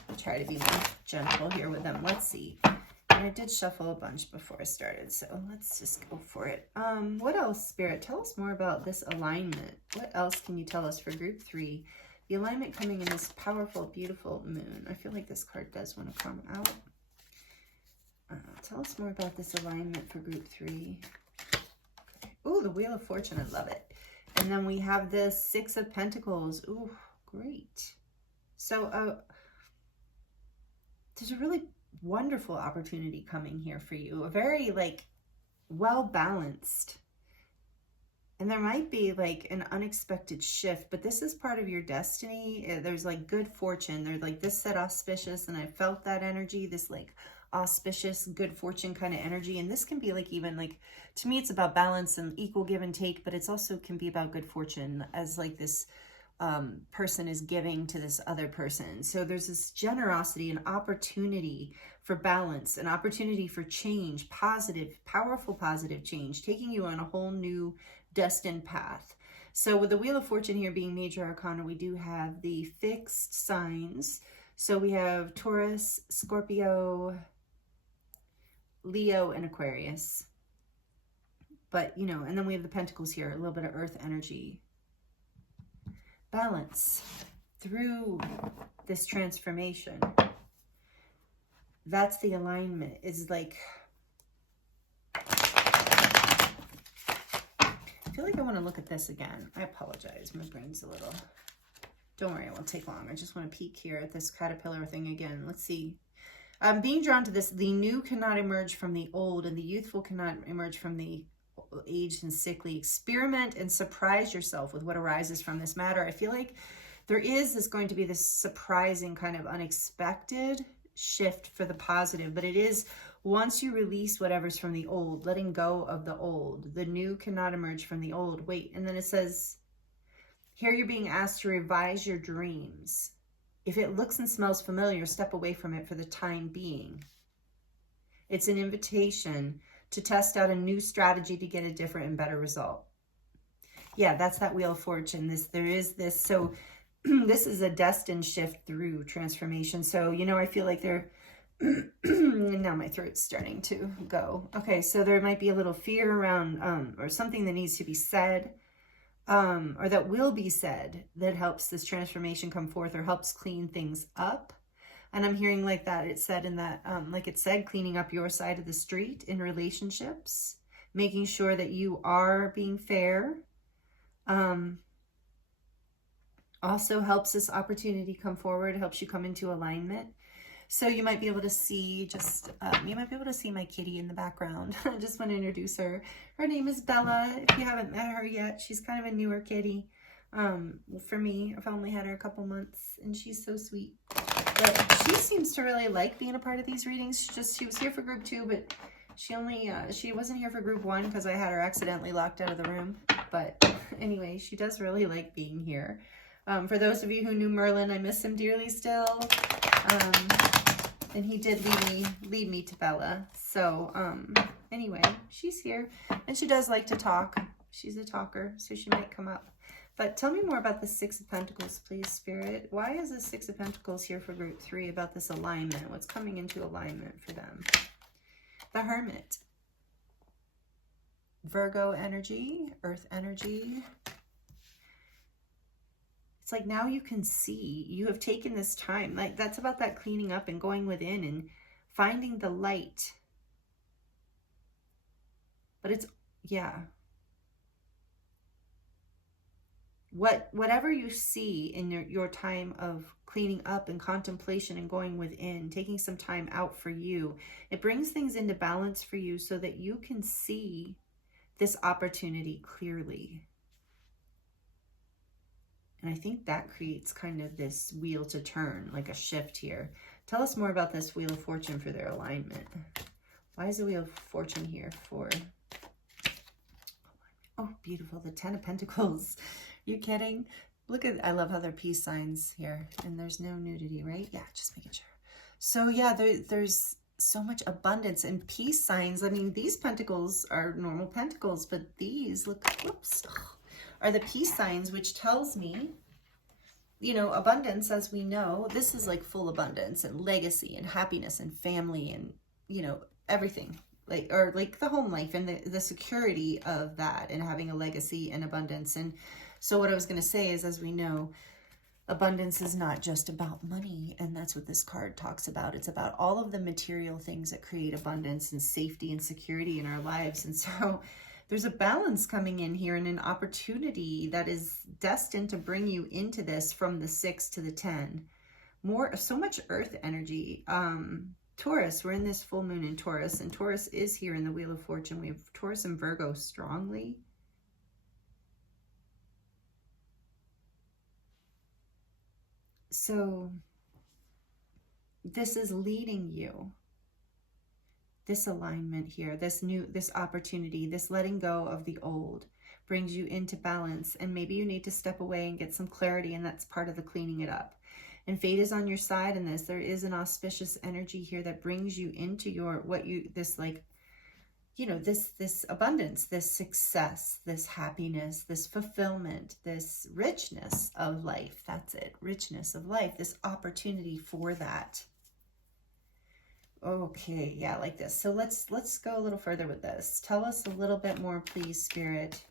I'll try to be more gentle here with them. Let's see. And I did shuffle a bunch before I started, so let's just go for it. What else, Spirit? Tell us more about this alignment. What else can you tell us for group 3? The alignment coming in this powerful, beautiful moon. I feel like this card does want to come out. Tell us more about this alignment for group 3. Okay. Oh, the Wheel of Fortune. I love it. And then we have the 6 of Pentacles. Ooh, great. So there's a really wonderful opportunity coming here for you. A very, like, well balanced. And there might be like an unexpected shift, but this is part of your destiny. There's like good fortune. There's like, this said auspicious, and I felt that energy, this like auspicious, good fortune kind of energy. And this can be like, even like, to me, it's about balance and equal give and take, but it's also can be about good fortune, as like this person is giving to this other person. So there's this generosity and opportunity for balance, an opportunity for change, positive, powerful, positive change, taking you on a whole new destined path. So with the Wheel of Fortune here being major arcana, we do have the fixed signs. So we have Taurus, Scorpio, Leo, and Aquarius. But, you know, and then we have the Pentacles here, a little bit of earth energy. Balance through this transformation. That's the alignment, is like feel like I want to look at this again. I apologize. My brain's a little... Don't worry, it won't take long. I just want to peek here at this caterpillar thing again. Let's see. I'm being drawn to this. The new cannot emerge from the old, and the youthful cannot emerge from the aged and sickly. Experiment and surprise yourself with what arises from this matter. I feel like there is going to be this surprising kind of unexpected shift for the positive, but it is once you release whatever's from the old, letting go of the old. The new cannot emerge from the old. Wait, and then it says, here you're being asked to revise your dreams. If it looks and smells familiar, step away from it for the time being. It's an invitation to test out a new strategy to get a different and better result. Yeah, that's that Wheel of Fortune. There is this, so this is a destined shift through transformation. So, you know, I feel like now my throat's starting to go. Okay, so there might be a little fear around, or something that needs to be said. Or that will be said that helps this transformation come forth or helps clean things up. And I'm hearing like that it said in that, like it said, cleaning up your side of the street in relationships, making sure that you are being fair. Also helps this opportunity come forward, helps you come into alignment. So you might be able to see my kitty in the background. I just want to introduce her. Her name is Bella. If you haven't met her yet, she's kind of a newer kitty. For me, I've only had her a couple months, and she's so sweet. But she seems to really like being a part of these readings. She was here for group 2, but she wasn't here for group 1 because I had her accidentally locked out of the room. But anyway, she does really like being here. For those of you who knew Merlin, I miss him dearly still. And he did lead me to Bella. So, anyway, she's here. And she does like to talk. She's a talker, so she might come up. But tell me more about the Six of Pentacles, please, Spirit. Why is the Six of Pentacles here for group 3 about this alignment? What's coming into alignment for them? The Hermit. Virgo energy, Earth energy. It's like now you can see, you have taken this time. Like that's about that cleaning up and going within and finding the light. But it's, yeah. Whatever you see in your time of cleaning up and contemplation and going within, taking some time out for you, it brings things into balance for you so that you can see this opportunity clearly. And I think that creates kind of this wheel to turn, like a shift here. Tell us more about this Wheel of Fortune for their alignment. Why is the Wheel of Fortune here for... Oh, beautiful. The Ten of Pentacles. You kidding? Look at, I love how they're peace signs here. And there's no nudity, right? Yeah, just making sure. So yeah, there's so much abundance and peace signs. I mean, these pentacles are normal pentacles, but these, look, whoops, are the peace signs, which tells me, you know, abundance, as we know, this is like full abundance and legacy and happiness and family and, you know, everything. Like, or like the home life and the security of that and having a legacy and abundance. And so what I was going to say is, as we know, abundance is not just about money. And that's what this card talks about. It's about all of the material things that create abundance and safety and security in our lives. And so there's a balance coming in here and an opportunity that is destined to bring you into this from the 6 to the 10. So much earth energy. Taurus, we're in this full moon in Taurus, and Taurus is here in the Wheel of Fortune. We have Taurus and Virgo strongly. So this is leading you. This alignment here, this opportunity, this letting go of the old brings you into balance. And maybe you need to step away and get some clarity, and that's part of the cleaning it up. And fate is on your side in this. There is an auspicious energy here that brings you into this abundance, this success, this happiness, this fulfillment, this richness of life. That's it, richness of life, this opportunity for that. Okay, yeah, like this. So let's go a little further with this. Tell us a little bit more, please, Spirit.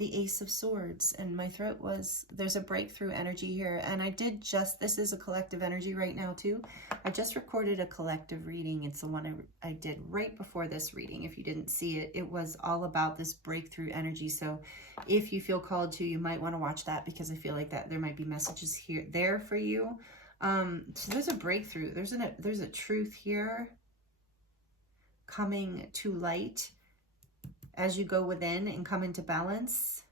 the Ace of Swords, and my throat was, there's a breakthrough energy here. And I did just, this is a collective energy right now too. I just recorded a collective reading. It's the one I did right before this reading. If you didn't see it, it was all about this breakthrough energy. So if you feel called to, you might want to watch that, because I feel like that there might be messages here, there for you. So there's a breakthrough. There's a truth here coming to light as you go within and come into balance.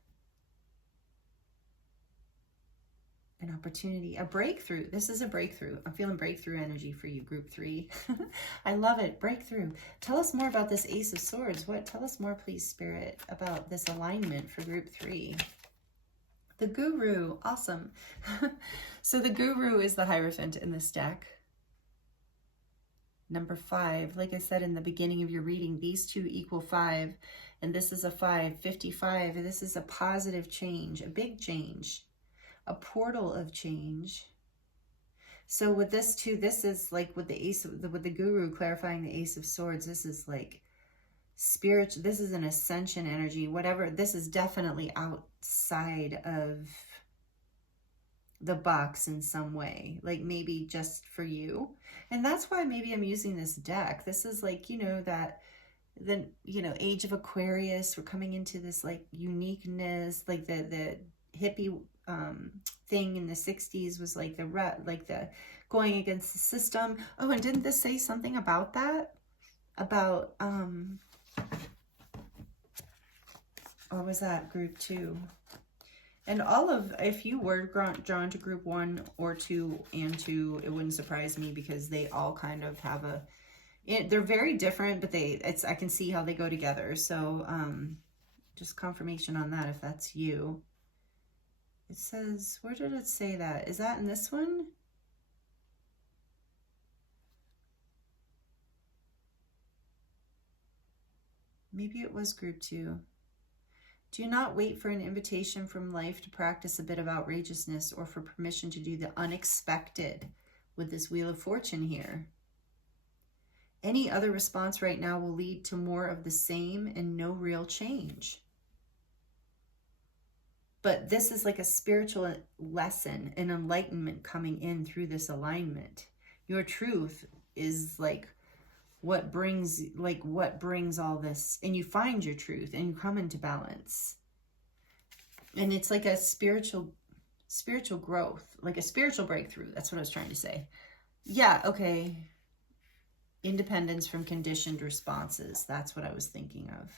An opportunity, a breakthrough. This is a breakthrough. I'm feeling breakthrough energy for you, group 3. I love it. Breakthrough. Tell us more about this Ace of Swords. Tell us more, please, Spirit, about this alignment for group 3. The Guru. Awesome. So the Guru is the Hierophant in this deck. Number 5, like I said in the beginning of your reading, these two equal 5, and this is a 5, 55. This is a positive change, a big change, a portal of change. So with this too, this is like with the Ace of with the Guru clarifying the Ace of Swords. This is like spiritual. This is an ascension energy. Whatever. This is definitely outside of the box in some way, like maybe just for you. And that's why maybe I'm using this deck. This is like, you know, that the, you know, age of Aquarius, we're coming into this like uniqueness, like the hippie thing in the 60s was like the going against the system. Oh, and didn't this say something about that? About or was that group 2? And all of, if you were drawn to group 1 or 2 and 2, it wouldn't surprise me, because they all kind of have a, they're very different, but I can see how they go together. So just confirmation on that if that's you. It says, where did it say that? Is that in this one? Maybe it was group 2. Do not wait for an invitation from life to practice a bit of outrageousness, or for permission to do the unexpected with this Wheel of Fortune here. Any other response right now will lead to more of the same and no real change. But this is like a spiritual lesson, an enlightenment coming in through this alignment. Your truth is like what brings all this, and you find your truth and you come into balance. And it's like a spiritual growth, like a spiritual breakthrough. That's what I was trying to say. Yeah, okay. Independence from conditioned responses. That's what I was thinking of.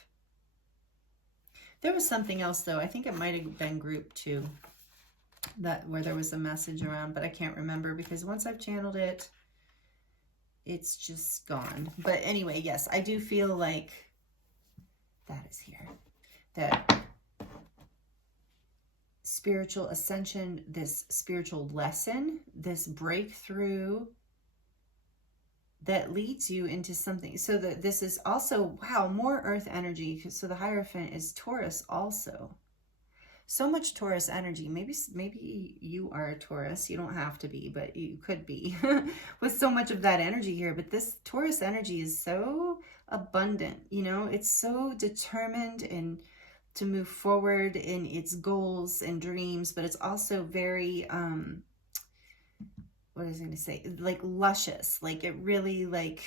There was something else though. I think it might have been group 2, where there was a message around, but I can't remember, because once I've channeled it, it's just gone. But anyway, yes, I do feel like that is here. That spiritual ascension, this spiritual lesson, this breakthrough that leads you into something. So that this is also, wow, more earth energy. So the Hierophant is Taurus also. So much Taurus energy. Maybe you are a Taurus. You don't have to be, but you could be with so much of that energy here. But this Taurus energy is so abundant, you know, it's so determined and to move forward in its goals and dreams, but it's also very, what was I going to say? Like luscious, like it really like,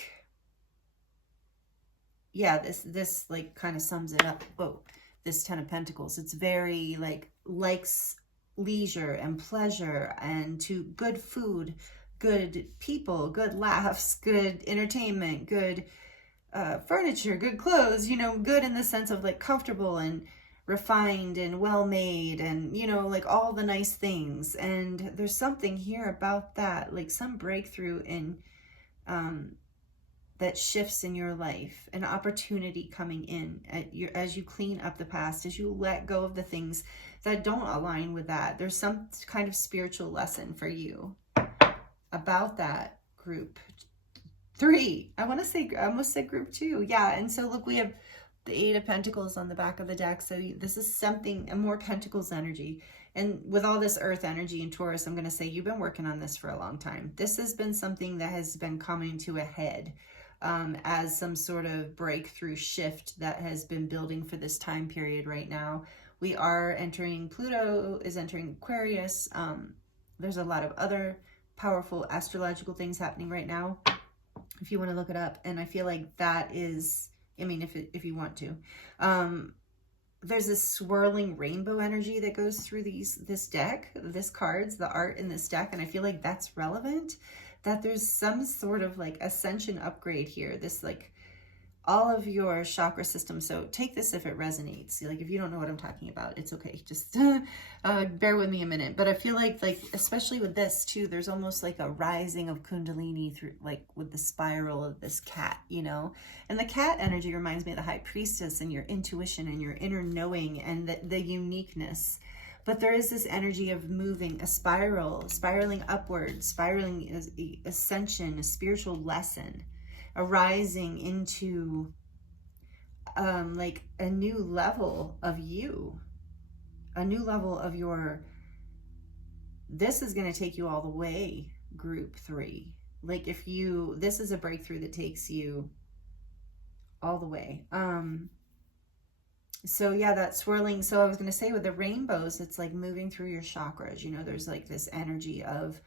yeah, this like kind of sums it up. Whoa. This 10 of Pentacles, it's very like likes leisure and pleasure, and to good food, good people, good laughs, good entertainment, good furniture, good clothes, you know, good in the sense of like comfortable and refined and well made, and you know, like all the nice things. And there's something here about that, like some breakthrough in that shifts in your life, an opportunity coming in as you clean up the past, as you let go of the things that don't align with that. There's some kind of spiritual lesson for you about that group 3. I almost said group 2. Yeah. And so look, we have the 8 of Pentacles on the back of the deck. So this is something, a more Pentacles energy. And with all this earth energy in Taurus, I'm going to say you've been working on this for a long time. This has been something that has been coming to a head. As some sort of breakthrough shift that has been building for this time period right now We are entering, Pluto is entering Aquarius. There's a lot of other powerful astrological things happening right now, if you want to look it up. And I feel like that is, I mean, if you want to, there's this swirling rainbow energy that goes through this deck, this cards, the art in this deck. And I feel like that's relevant, that there's some sort of like ascension upgrade here. This like all of your chakra system. So take this if it resonates. Like if you don't know what I'm talking about, it's okay. Just bear with me a minute. But I feel like especially with this too, there's almost like a rising of Kundalini through, like with the spiral of this cat, you know. And the cat energy reminds me of the High Priestess and your intuition and your inner knowing and the uniqueness. But there is this energy of moving, a spiral, spiraling upwards, spiraling ascension, a spiritual lesson, arising into like a new level of you, a new level of your, this is going to take you all the way, group 3. Like if you, this is a breakthrough that takes you all the way. So yeah, that swirling. So I was going to say with the rainbows, it's like moving through your chakras, you know, there's like this energy of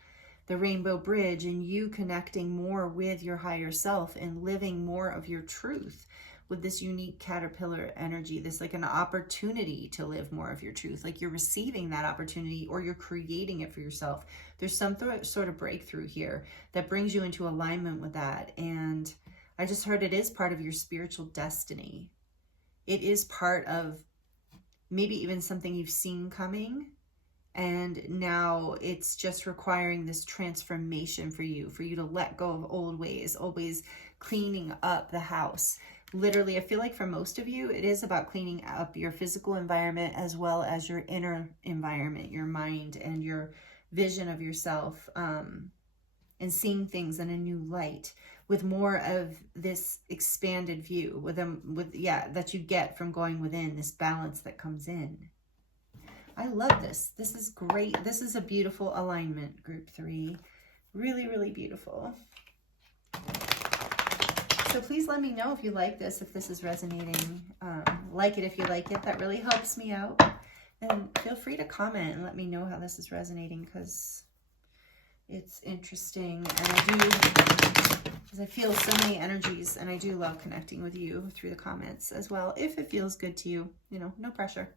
the rainbow bridge and you connecting more with your higher self and living more of your truth with this unique caterpillar energy, this like an opportunity to live more of your truth. Like you're receiving that opportunity or you're creating it for yourself. There's some sort of breakthrough here that brings you into alignment with that. And I just heard it is part of your spiritual destiny. It is part of maybe even something you've seen coming. And now it's just requiring this transformation for you to let go of old ways, always cleaning up the house. Literally, I feel like for most of you, it is about cleaning up your physical environment as well as your inner environment, your mind and your vision of yourself, and seeing things in a new light with more of this expanded view that you get from going within, this balance that comes in. I love this. This is great. This is a beautiful alignment, group 3. Really, really beautiful. So please let me know if you like this, if this is resonating. Like it if you like it. That really helps me out. And feel free to comment and let me know how this is resonating, because it's interesting. And I feel so many energies, and I do love connecting with you through the comments as well, if it feels good to you, you know, no pressure.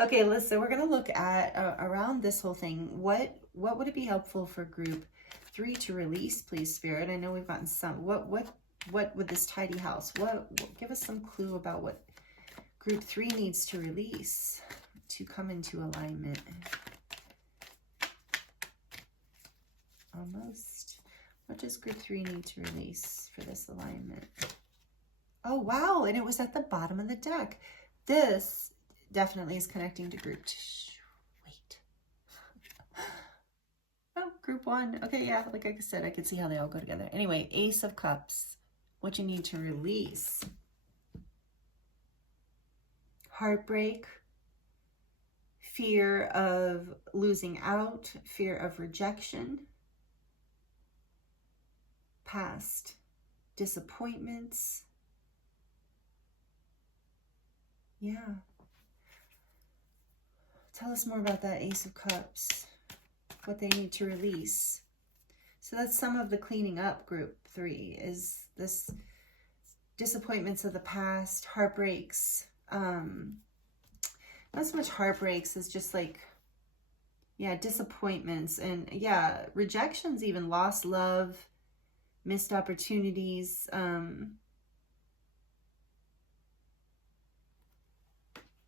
Okay, listen, we're going to look at around this whole thing. What would it be helpful for group 3 to release, please, Spirit? I know we've gotten some. What with this tidy house? Give us some clue about what group 3 needs to release to come into alignment. Almost. What does group 3 need to release for this alignment? Oh, wow. And it was at the bottom of the deck. This definitely is connecting to group 2. Wait. Oh, group 1. Okay, yeah. Like I said, I could see how they all go together. Anyway, Ace of Cups. What you need to release. Heartbreak. Fear of losing out. Fear of rejection. Past disappointments. Yeah. Tell us more about that Ace of Cups. What they need to release. So that's some of the cleaning up, group 3, is this disappointments of the past, heartbreaks. Not so much heartbreaks as just like, yeah, disappointments and yeah, rejections, even lost love, missed opportunities,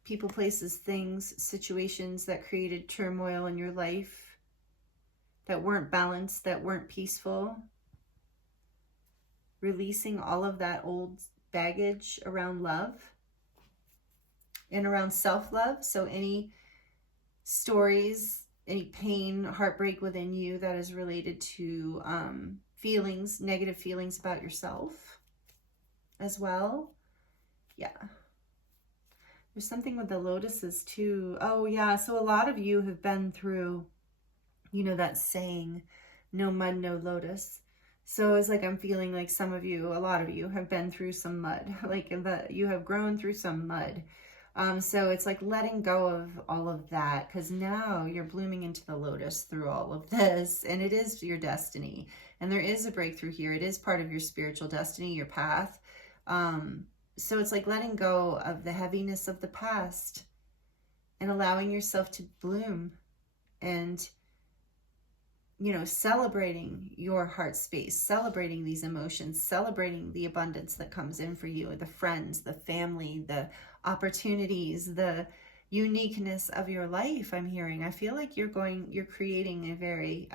people, places, things, situations that created turmoil in your life, that weren't balanced, that weren't peaceful. Releasing all of that old baggage around love and around self-love. So any stories, any pain, heartbreak within you that is related to feelings, negative feelings about yourself as well. Yeah. There's something with the lotuses too. Oh yeah, so a lot of you have been through, you know, that saying, no mud, no lotus. So it's like I'm feeling like some of you, a lot of you have been through some mud, like you have grown through some mud. So it's like letting go of all of that, because now you're blooming into the lotus through all of this, and it is your destiny. And there is a breakthrough here. It is part of your spiritual destiny, your path. So it's like letting go of the heaviness of the past and allowing yourself to bloom, and, you know, celebrating your heart space, celebrating these emotions, celebrating the abundance that comes in for you, the friends, the family, the opportunities, the uniqueness of your life. I'm hearing, I feel like you're creating a very,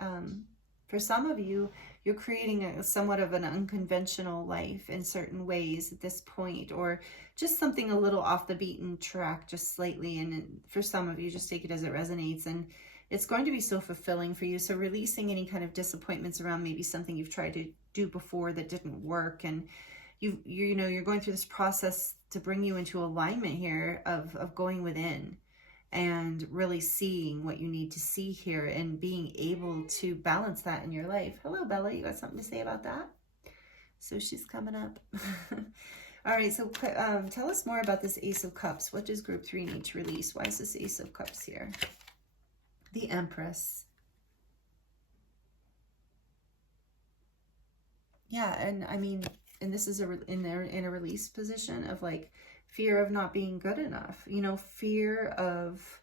for some of you, you're creating a somewhat of an unconventional life in certain ways at this point, or just something a little off the beaten track, just slightly. And for some of you, just take it as it resonates, and it's going to be so fulfilling for you. So releasing any kind of disappointments around maybe something you've tried to do before that didn't work, and you know, you're going through this process to bring you into alignment here of going within and really seeing what you need to see here, and being able to balance that in your life. Hello, Bella. You got something to say about that? So she's coming up. All right. So tell us more about this Ace of Cups. What does group 3 need to release? Why is this Ace of Cups here? The Empress. Yeah. And I mean, and this is in a release position of like, fear of not being good enough, you know, fear of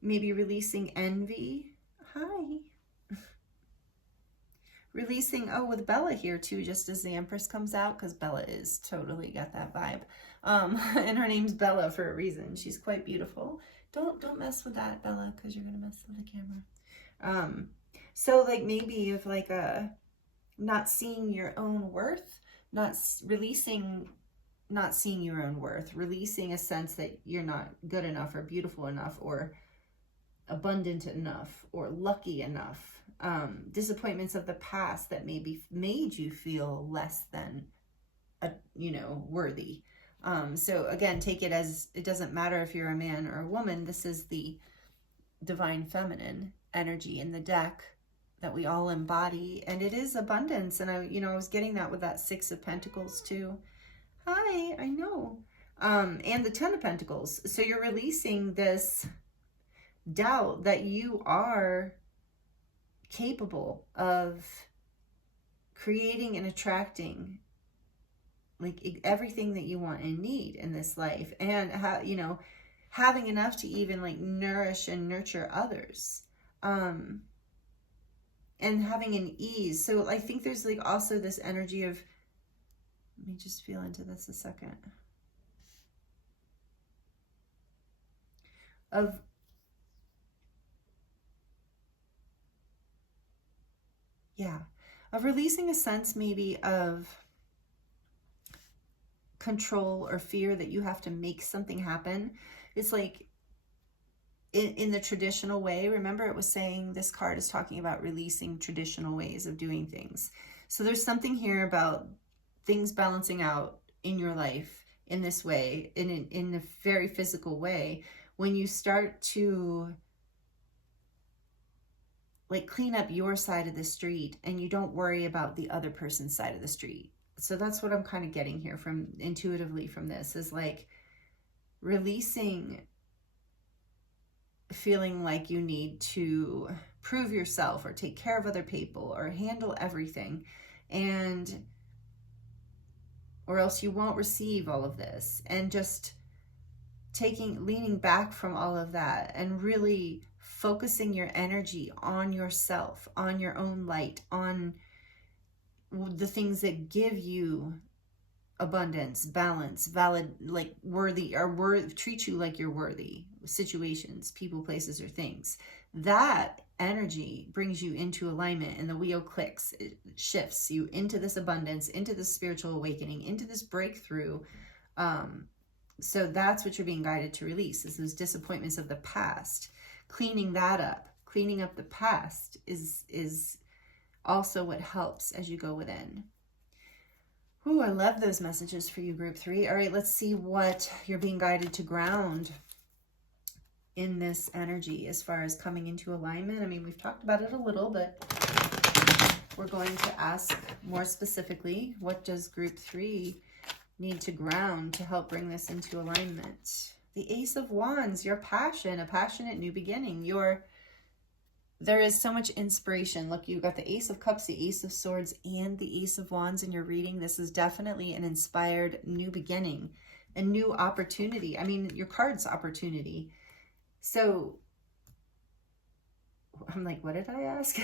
maybe releasing envy. Hi. Releasing, oh, with Bella here too, just as the Empress comes out, because Bella is totally got that vibe. And her name's Bella for a reason. She's quite beautiful. Don't mess with that, Bella, because you're gonna mess with the camera. So like maybe of like not seeing your own worth, not seeing your own worth, releasing a sense that you're not good enough or beautiful enough or abundant enough or lucky enough. Disappointments of the past that maybe made you feel less than, you know, worthy. So again, take it as it doesn't matter if you're a man or a woman. This is the divine feminine energy in the deck that we all embody, and it is abundance. And I was getting that with that 6 of Pentacles too. Hi, I know. And the 10 of Pentacles. So you're releasing this doubt that you are capable of creating and attracting like everything that you want and need in this life, and having enough to even like nourish and nurture others, and having an ease. So I think there's like also this energy of, let me just feel into this a second, of releasing a sense maybe of control or fear that you have to make something happen. It's like in the traditional way. Remember, it was saying, this card is talking about releasing traditional ways of doing things. So there's something here about things balancing out in your life in this way, in a very physical way, when you start to like clean up your side of the street and you don't worry about the other person's side of the street. So that's what I'm kind of getting here from intuitively from this, is like releasing feeling like you need to prove yourself or take care of other people or handle everything, and or else you won't receive all of this, and just leaning back from all of that and really focusing your energy on yourself, on your own light, on the things that give you abundance, balance, valid, like worthy, or treat you like you're worthy, situations, people, places, or things. That energy brings you into alignment, and the wheel clicks. It shifts you into this abundance, into this spiritual awakening, into this breakthrough. So that's what you're being guided to release, is those disappointments of the past. Cleaning that up, cleaning up the past is also what helps as you go within. Ooh, I love those messages for you, group 3. All right, let's see what you're being guided to ground in this energy as far as coming into alignment. I mean, we've talked about it a little, but we're going to ask more specifically, what does group 3 need to ground to help bring this into alignment? the Ace of Wands, your passion, a passionate new beginning. There is so much inspiration. Look, you've got the Ace of Cups, the Ace of Swords, and the Ace of Wands in your reading. This is definitely an inspired new beginning, a new opportunity. I mean, your card's opportunity. So I'm like, what did I ask?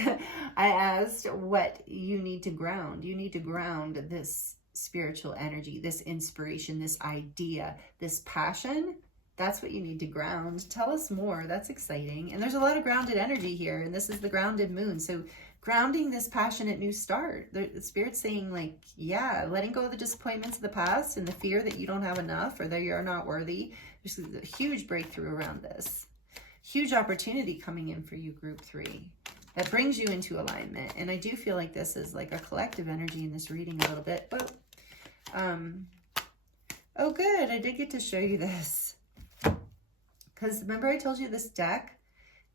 I asked what you need to ground. You need to ground this spiritual energy, this inspiration, this idea, this passion. That's what you need to ground. Tell us more. That's exciting. And there's a lot of grounded energy here. And this is the grounded moon. So grounding this passionate new start. The Spirit's saying, like, yeah, letting go of the disappointments of the past and the fear that you don't have enough or that you're not worthy. There's a huge breakthrough around this. Huge opportunity coming in for you, group 3. That brings you into alignment. And I do feel like this is like a collective energy in this reading a little bit. But, oh, good. I did get to show you this. Because remember I told you this deck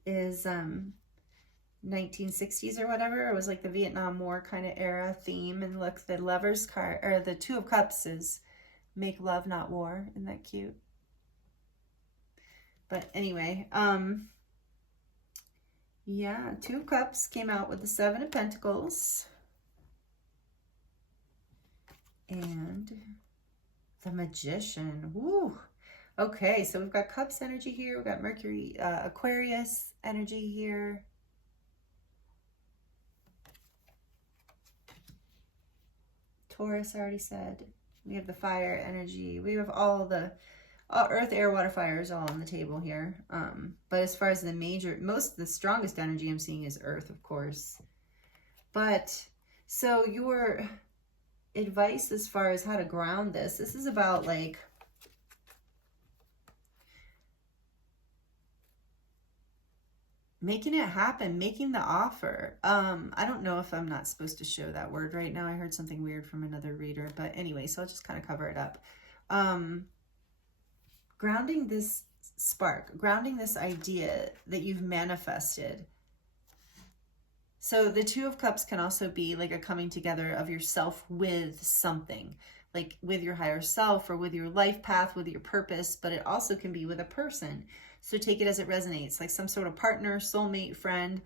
is 1960s or whatever. It was like the Vietnam War kind of era theme. And look, the Lover's card, or the Two of Cups is make love, not war. Isn't that cute? But anyway, yeah, Two of Cups came out with the Seven of Pentacles. And the Magician. Woo! Okay, so we've got Cups energy here. We've got Mercury, Aquarius energy here. Taurus, I already said. We have the fire energy. We have all the earth, air, water, fire is all on the table here. But as far as the the strongest energy I'm seeing is earth, of course. But so your advice as far as how to ground this is about like making it happen, making the offer. I don't know if I'm not supposed to show that word right now. I heard something weird from another reader, but anyway, so I'll just kind of cover it up. Grounding this spark, grounding this idea that you've manifested. So the Two of Cups can also be like a coming together of yourself with something, like with your higher self or with your life path, with your purpose, but it also can be with a person. So take it as it resonates, like some sort of partner, soulmate, friend,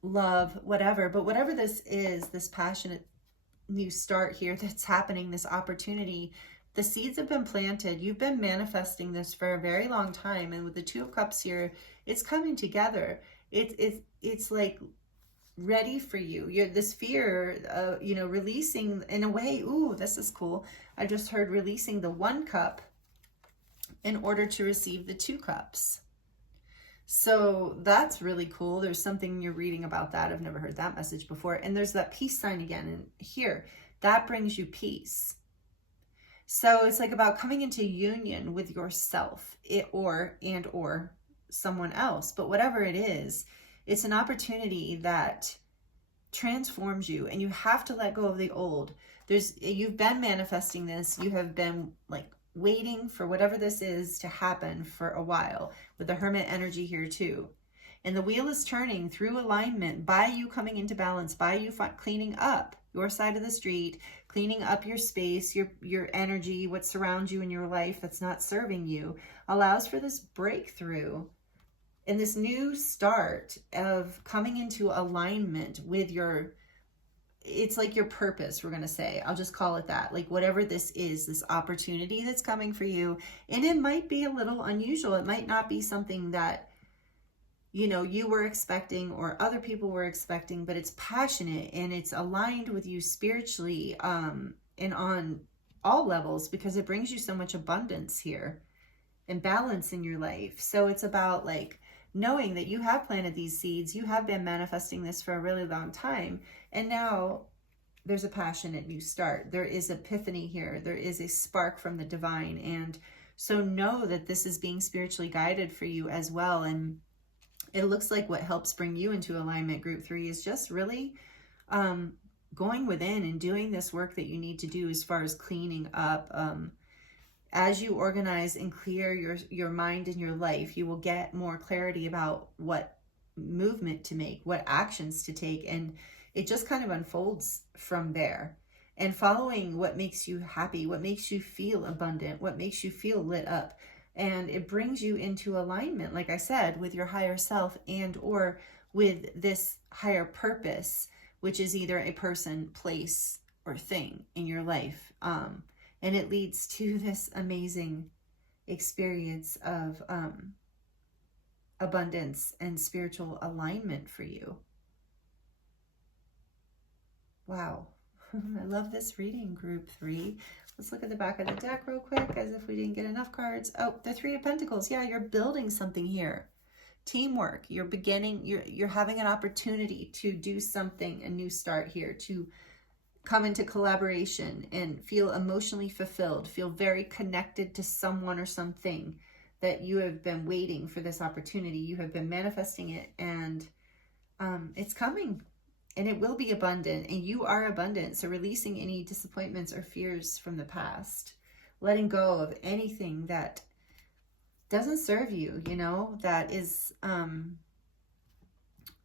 love, whatever. But whatever this is, this passionate new start here that's happening, this opportunity, the seeds have been planted. You've been manifesting this for a very long time. And with the Two of Cups here, it's coming together. It's like ready for you. You're this fear, you know, releasing in a way. Ooh, this is cool. I just heard releasing the One Cup in order to receive the Two Cups. So that's really cool. There's something you're reading about that. I've never heard that message before. And there's that peace sign again. And here, that brings you peace. So it's like about coming into union with yourself or someone else. But whatever it is, it's an opportunity that transforms you, and you have to let go of the old. You've been manifesting this. You have been like waiting for whatever this is to happen for a while, with the Hermit energy here too. And the wheel is turning through alignment by you coming into balance, by you cleaning up your side of the street, cleaning up your space, your energy, what surrounds you in your life that's not serving you, allows for this breakthrough and this new start of coming into alignment with it's like your purpose, we're going to say. I'll just call it that. Like whatever this is, this opportunity that's coming for you. And it might be a little unusual. It might not be something that, you know, you were expecting or other people were expecting, but it's passionate and it's aligned with you spiritually and on all levels, because it brings you so much abundance here and balance in your life. So it's about like knowing that you have planted these seeds, you have been manifesting this for a really long time, and now there's a passionate new start. There is epiphany here. There is a spark from the divine. And so know that this is being spiritually guided for you as well. And it looks like what helps bring you into alignment, group 3, is just really going within and doing this work that you need to do as far as cleaning up. As you organize and clear your mind and your life, you will get more clarity about what movement to make, what actions to take, and it just kind of unfolds from there. And following what makes you happy, what makes you feel abundant, what makes you feel lit up, And it brings you into alignment, like I said, with your higher self and or with this higher purpose, which is either a person, place, or thing in your life. And it leads to this amazing experience of abundance and spiritual alignment for you. Wow. I love this reading, group 3. Let's look at the back of the deck real quick, as if we didn't get enough cards. Oh, the 3 of Pentacles. Yeah, you're building something here. Teamwork. You're beginning, you're having an opportunity to do something, a new start here, to come into collaboration and feel emotionally fulfilled, feel very connected to someone or something that you have been waiting for this opportunity. You have been manifesting it, and it's coming. And it will be abundant, and you are abundant. So releasing any disappointments or fears from the past, letting go of anything that doesn't serve you, you know, that is,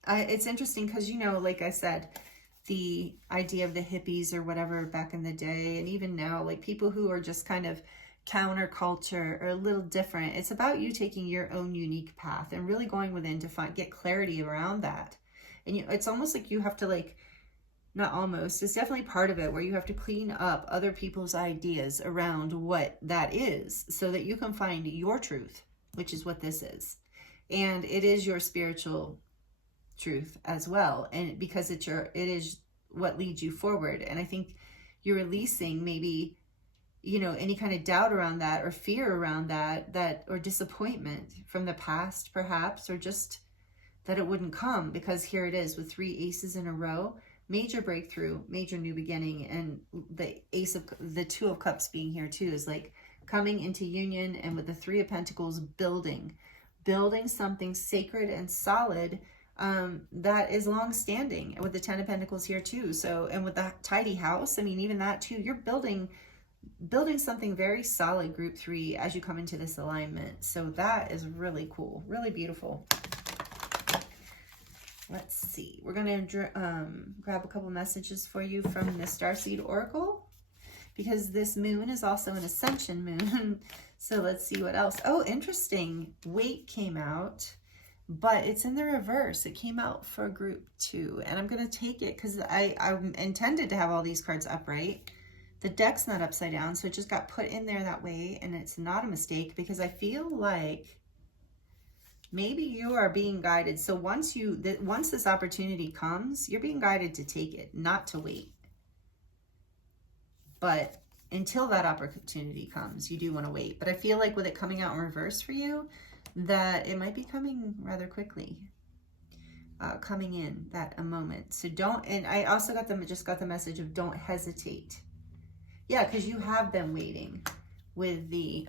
it's interesting because, you know, like I said, the idea of the hippies or whatever back in the day, and even now, like people who are just kind of counterculture or a little different. It's about you taking your own unique path and really going within to get clarity around that. And it's almost like you have to, like, not almost, it's definitely part of it, where you have to clean up other people's ideas around what that is so that you can find your truth, which is what this is. And it is your spiritual truth as well. And because it is what leads you forward. And I think you're releasing maybe, you know, any kind of doubt around that or fear around that or disappointment from the past perhaps, or just that it wouldn't come, because here it is with 3 aces in a row, major breakthrough, major new beginning. And the 2 of Cups being here too is like coming into union, and with the 3 of Pentacles, building something sacred and solid that is long standing, with the 10 of Pentacles here too. So, and with the tidy house, I mean, even that too, you're building something very solid, group 3, as you come into this alignment. So that is really cool, really beautiful. Let's see. We're going to grab a couple messages for you from the Starseed Oracle, because this moon is also an Ascension moon. So let's see what else. Oh, interesting. Weight came out, but it's in the reverse. It came out for group 2, and I'm going to take it because I intended to have all these cards upright. The deck's not upside down, so it just got put in there that way, and it's not a mistake, because I feel like maybe you are being guided. So once this opportunity comes, you're being guided to take it, not to wait. But until that opportunity comes, you do want to wait. But I feel like with it coming out in reverse for you, that it might be coming rather quickly, coming in that a moment. So don't, and I also just got the message of don't hesitate. Yeah, because you have been waiting. With the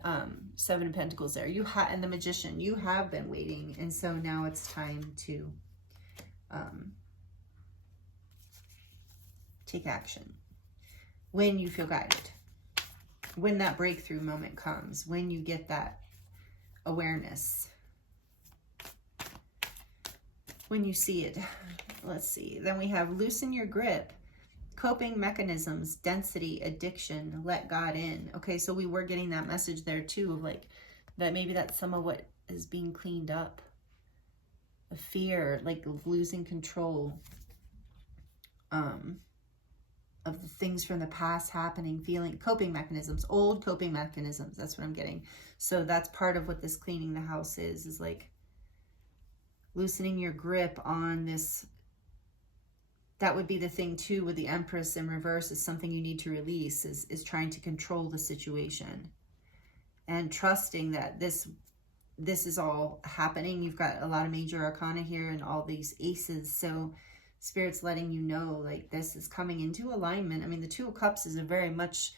7 of Pentacles there, and the Magician, you have been waiting, and so now it's time to take action when you feel guided, when that breakthrough moment comes, when you get that awareness, when you see it. Let's see. Then we have loosen your grip. Coping mechanisms, density, addiction, let God in. Okay, so we were getting that message there too, of like that maybe that's some of what is being cleaned up. A fear, like losing control of the things from the past happening, feeling coping mechanisms, old coping mechanisms. That's what I'm getting. So that's part of what this cleaning the house is like loosening your grip on this. That would be the thing too with the Empress in reverse, is something you need to release, is trying to control the situation and trusting that this is all happening. You've got a lot of major arcana here and all these aces. So Spirit's letting you know, like, this is coming into alignment. I mean, the 2 of Cups is a very much,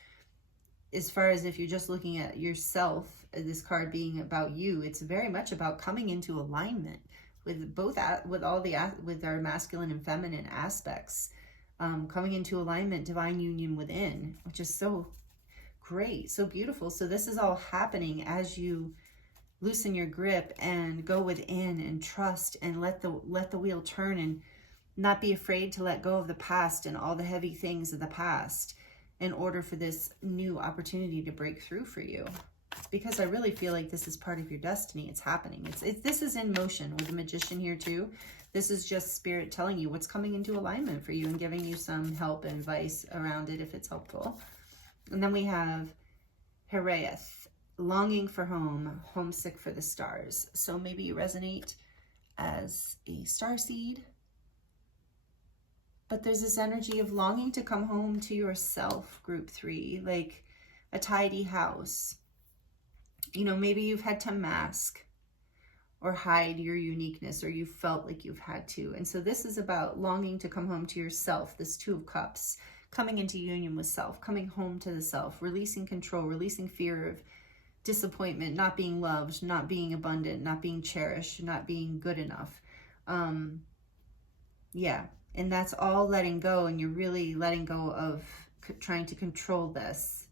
as far as if you're just looking at yourself, this card being about you, it's very much about coming into alignment with with our masculine and feminine aspects, coming into alignment, divine union within, which is so great, so beautiful. So this is all happening as you loosen your grip and go within and trust and let the wheel turn, and not be afraid to let go of the past and all the heavy things of the past in order for this new opportunity to break through for you. because I really feel like this is part of your destiny. It's happening. This is in motion with the Magician here too. This is just Spirit telling you what's coming into alignment for you and giving you some help and advice around it if it's helpful. And then we have Heraeth, longing for home, homesick for the stars. So maybe you resonate as a starseed, but there's this energy of longing to come home to yourself, group 3, like a tidy house. You know, maybe you've had to mask or hide your uniqueness, or you felt like you've had to. And so this is about longing to come home to yourself, this 2 of Cups, coming into union with self, coming home to the self, releasing control, releasing fear of disappointment, not being loved, not being abundant, not being cherished, not being good enough. Yeah, and that's all letting go, and you're really letting go of trying to control this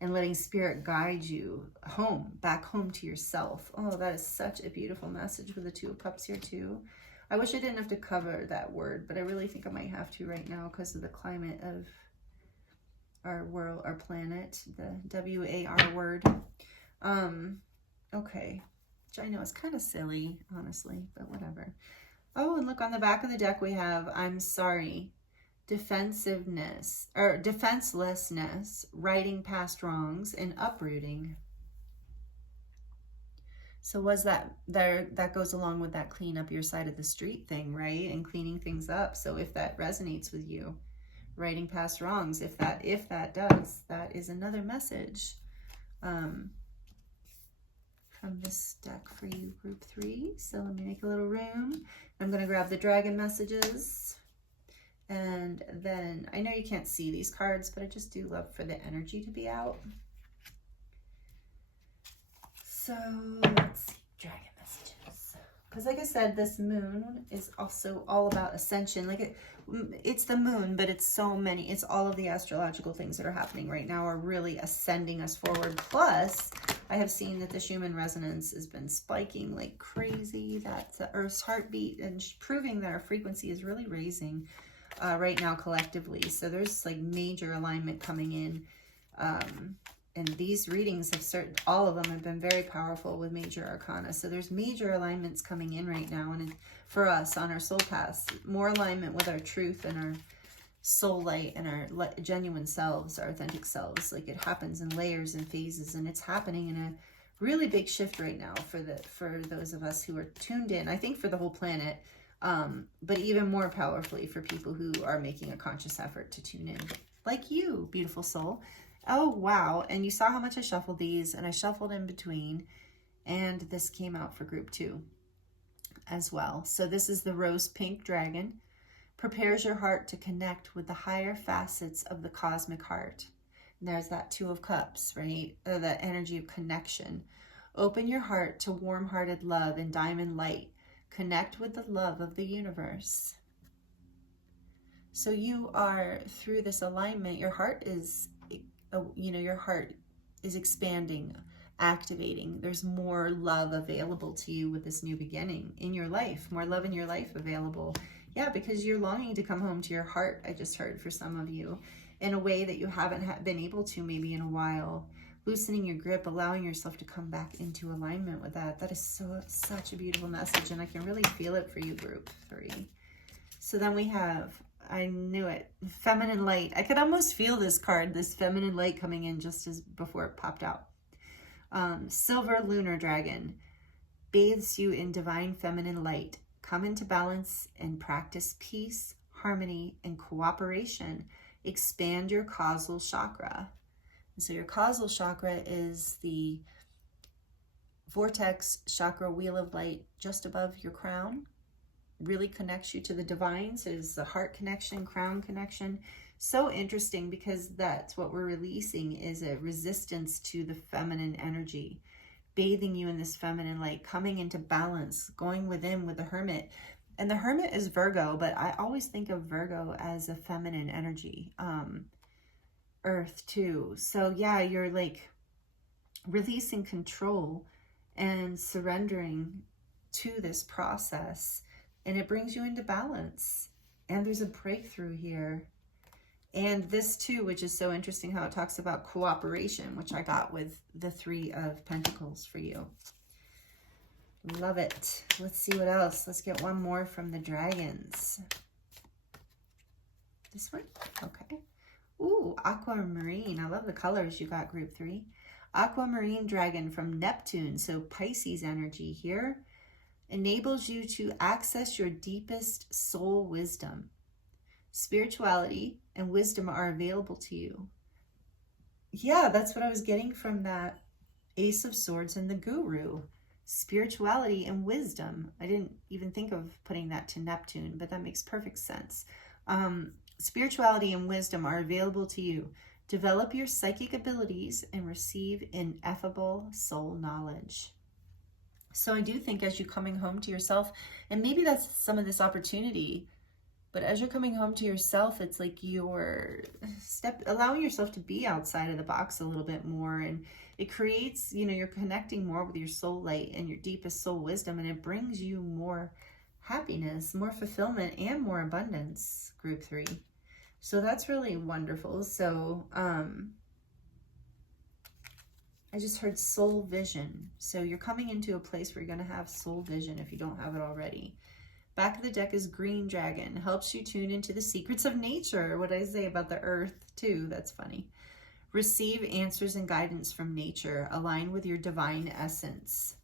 and letting Spirit guide you home, back home to yourself. Oh, that is such a beautiful message with the 2 of Cups here too. I wish I didn't have to cover that word, but I really think I might have to right now because of the climate of our world, our planet, the W-A-R word. Okay, which I know is kind of silly, honestly, but whatever. Oh, and look, on the back of the deck we have, I'm sorry, defensiveness, or defenselessness, righting past wrongs, and uprooting. So was that there, that goes along with that clean up your side of the street thing, right? And cleaning things up. So if that resonates with you, righting past wrongs, if that does, that is another message from this deck for you, group 3. So let me make a little room. I'm going to grab the dragon messages. And then, I know you can't see these cards, but I just do love for the energy to be out. So let's see, dragon messages. Because like I said, this moon is also all about ascension. Like it's the moon, but it's so many, it's all of the astrological things that are happening right now are really ascending us forward. Plus, I have seen that the Schumann resonance has been spiking like crazy. That's the Earth's heartbeat, and proving that our frequency is really raising right now collectively. So there's like major alignment coming in. And these readings have all of them have been very powerful with major arcana. So there's major alignments coming in right now. And for us on our soul paths, more alignment with our truth and our soul light and our genuine selves, our authentic selves. Like it happens in layers and phases, and it's happening in a really big shift right now for those of us who are tuned in. I think for the whole planet, but even more powerfully for people who are making a conscious effort to tune in, like you, beautiful soul. Oh, wow. And you saw how much I shuffled these, and I shuffled in between, and this came out for group 2 as well. So this is the rose pink dragon. Prepares your heart to connect with the higher facets of the cosmic heart. And there's that 2 of Cups, right? That energy of connection. Open your heart to warm-hearted love and diamond light. Connect with the love of the universe. So you are, through this alignment, your heart is, your heart is expanding, activating. There's more love available to you with this new beginning in your life, more love in your life available. Yeah, because you're longing to come home to your heart, I just heard for some of you, in a way that you haven't been able to maybe in a while. Loosening your grip, allowing yourself to come back into alignment with that. That is such a beautiful message, and I can really feel it for you, group 3. So then we have, I knew it, feminine light. I could almost feel this card, this feminine light coming in just as before it popped out. Silver lunar dragon bathes you in divine feminine light. Come into balance and practice peace, harmony, and cooperation. Expand your causal chakra. And so your causal chakra is the vortex chakra, wheel of light just above your crown. Really connects you to the divine. So it's the heart connection, crown connection. So interesting, because that's what we're releasing, is a resistance to the feminine energy, bathing you in this feminine light, coming into balance, going within with the Hermit. And the Hermit is Virgo, but I always think of Virgo as a feminine energy, Earth too. So yeah, you're like releasing control and surrendering to this process, and it brings you into balance. And there's a breakthrough here. And this too, which is so interesting how it talks about cooperation, which I got with the 3 of Pentacles for you. Love it. Let's see what else. Let's get one more from the dragons. This one? Okay. Ooh, aquamarine. I love the colors you got, group 3. Aquamarine dragon from Neptune. So Pisces energy here. Enables you to access your deepest soul wisdom. Spirituality and wisdom are available to you. Yeah, that's what I was getting from that Ace of Swords and the Guru. Spirituality and wisdom. I didn't even think of putting that to Neptune, but that makes perfect sense. Spirituality and wisdom are available to you. Develop your psychic abilities and receive ineffable soul knowledge. So I do think as you're coming home to yourself, and maybe that's some of this opportunity, but as you're coming home to yourself, it's like you're allowing yourself to be outside of the box a little bit more. And it creates, you know, you're connecting more with your soul light and your deepest soul wisdom. And it brings you more happiness, more fulfillment, and more abundance, group 3. So that's really wonderful. So I just heard soul vision. So you're coming into a place where you're going to have soul vision if you don't have it already. Back of the deck is Green Dragon. Helps you tune into the secrets of nature. What did I say about the earth too? That's funny. Receive answers and guidance from nature. Align with your divine essence.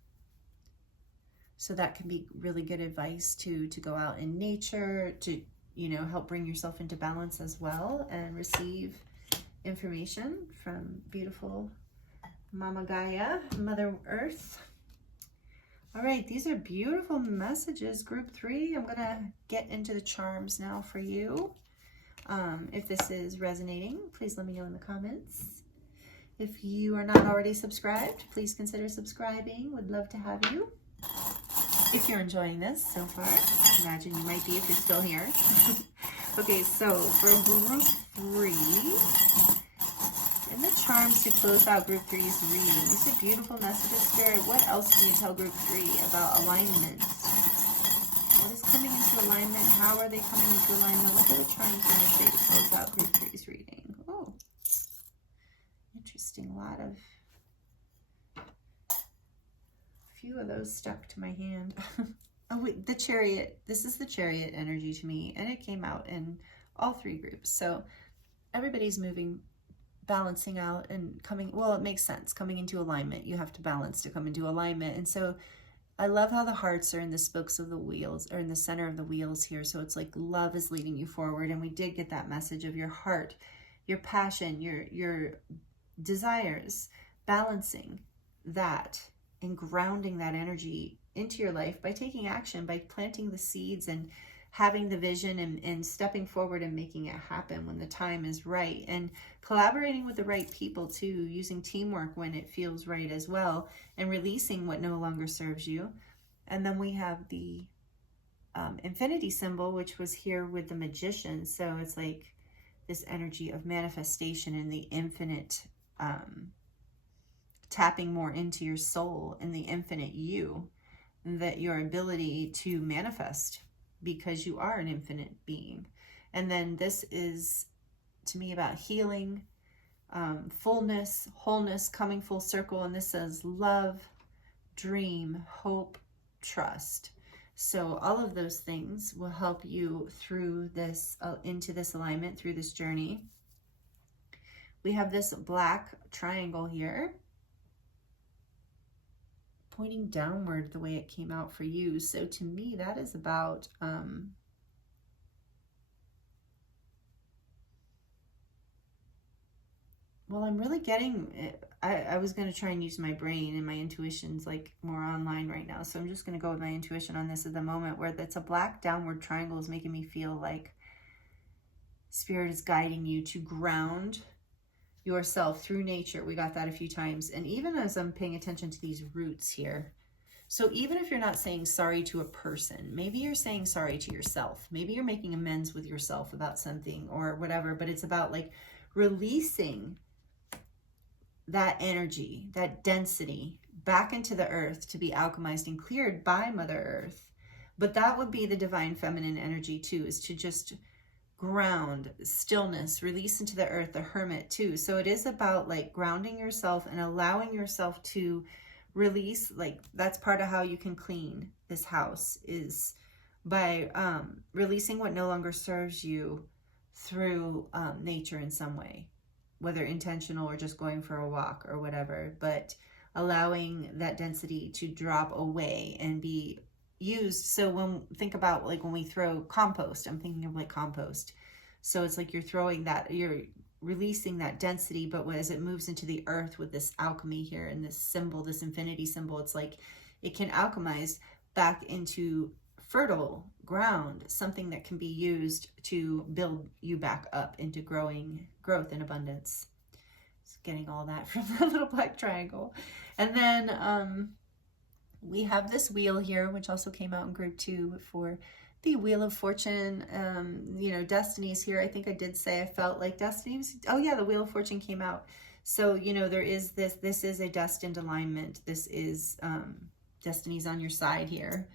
So that can be really good advice to go out in nature, to, you know, help bring yourself into balance as well, and receive information from beautiful Mama Gaia, Mother Earth. All right, these are beautiful messages, group 3. I'm going to get into the charms now for you. If this is resonating, please let me know in the comments. If you are not already subscribed, please consider subscribing. Would love to have you. If you're enjoying this so far, imagine you might be if you're still here. Okay, so for group 3, and the charms to close out group 3's reading. These are beautiful messages, Spirit. What else can you tell group 3 about alignment? What is coming into alignment? How are they coming into alignment? What are the charms going to say to close out group 3's reading? Oh, interesting. A lot of, few of those stuck to my hand. Oh wait, the Chariot. This is the Chariot energy to me, and it came out in all 3 groups. So everybody's moving, balancing out and coming, well, it makes sense. Coming into alignment, you have to balance to come into alignment. And so I love how the hearts are in the spokes of the wheels, or in the center of the wheels here. So it's like love is leading you forward. And we did get that message of your heart, your passion, your desires, balancing that and grounding that energy into your life by taking action, by planting the seeds and having the vision and stepping forward and making it happen when the time is right, and collaborating with the right people too, using teamwork when it feels right as well, and releasing what no longer serves you. And then we have the infinity symbol, which was here with the Magician. So it's like this energy of manifestation and the infinite, tapping more into your soul and the infinite you, that your ability to manifest, because you are an infinite being. And then this is, to me, about healing, fullness, wholeness, coming full circle. And this says love, dream, hope, trust. So all of those things will help you through this, into this alignment, through this journey. We have this black triangle here, pointing downward the way it came out for you. So to me, that is about well, I'm really getting it. I was going to try and use my brain, and my intuition's like more online right now. So I'm just going to go with my intuition on this at the moment, where that's a black downward triangle is making me feel like Spirit is guiding you to ground yourself through nature. We got that a few times. And even as I'm paying attention to these roots here, so even if you're not saying sorry to a person, maybe you're saying sorry to yourself. Maybe you're making amends with yourself about something or whatever, but it's about like releasing that energy, that density back into the earth to be alchemized and cleared by Mother Earth. But that would be the divine feminine energy too, is to just ground, stillness, release into the earth, the hermit too. So it is about like grounding yourself and allowing yourself to release. Like that's part of how you can clean this house, is by releasing what no longer serves you through nature in some way, whether intentional or just going for a walk or whatever, but allowing that density to drop away and be used. So think about like when we throw compost, I'm thinking of like compost. So it's like you're throwing that, you're releasing that density, but as it moves into the earth with this alchemy here and this symbol, this infinity symbol, it's like it can alchemize back into fertile ground, something that can be used to build you back up into growth and abundance. Just getting all that from the little black triangle. And then we have this wheel here, which also came out in group 2 for the Wheel of Fortune. You know, destiny's here. I think I did say I felt like destiny was, oh yeah, the Wheel of Fortune came out. So, you know, there is this is a destined alignment. This is destiny's on your side here.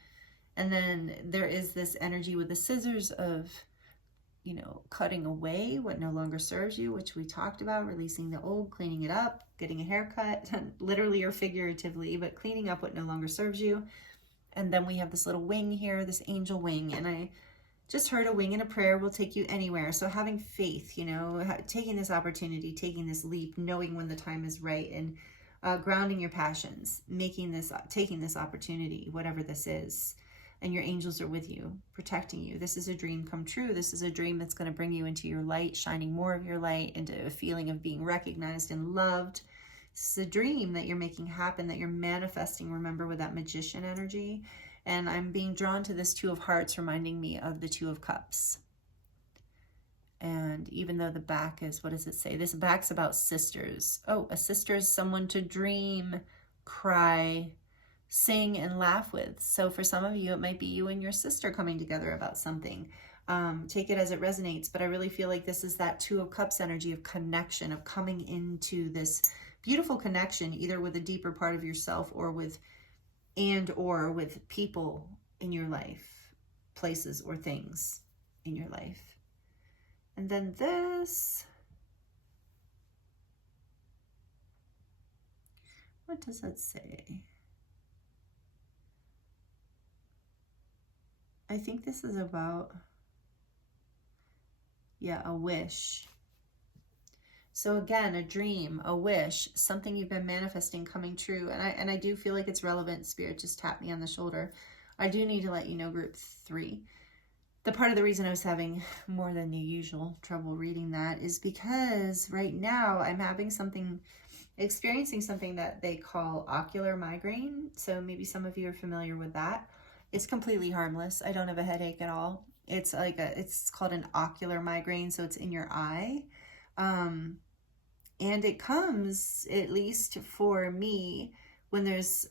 And then there is this energy with the scissors of, you know, cutting away what no longer serves you, which we talked about, releasing the old, cleaning it up, getting a haircut, literally or figuratively, but cleaning up what no longer serves you. And then we have this little wing here, this angel wing. And I just heard a wing in a prayer will take you anywhere. So having faith, you know, taking this opportunity, taking this leap, knowing when the time is right, and grounding your passions, taking this opportunity, whatever this is. And your angels are with you, protecting you. This is a dream come true. This is a dream that's going to bring you into your light, shining more of your light, into a feeling of being recognized and loved. This is a dream that you're making happen, that you're manifesting, remember, with that magician energy. And I'm being drawn to this 2 of Hearts, reminding me of the 2 of Cups. And even though the back is, what does it say? This back's about sisters. Oh, a sister is someone to dream, cry, sing, and laugh with. So for some of you, it might be you and your sister coming together about something. Take it as it resonates, but I really feel like this is that 2 of Cups energy of connection, of coming into this beautiful connection, either with a deeper part of yourself or with people in your life, places or things in your life. And then this, what does that say? I think this is about, yeah, a wish. So again, a dream, a wish, something you've been manifesting coming true. And I do feel like it's relevant. Spirit just tapped me on the shoulder. I do need to let you know, group 3. The part of the reason I was having more than the usual trouble reading that is because right now I'm experiencing something that they call ocular migraine. So maybe some of you are familiar with that. It's completely harmless. I don't have a headache at all. It's like it's called an ocular migraine. So it's in your eye. And it comes, at least for me, when there's,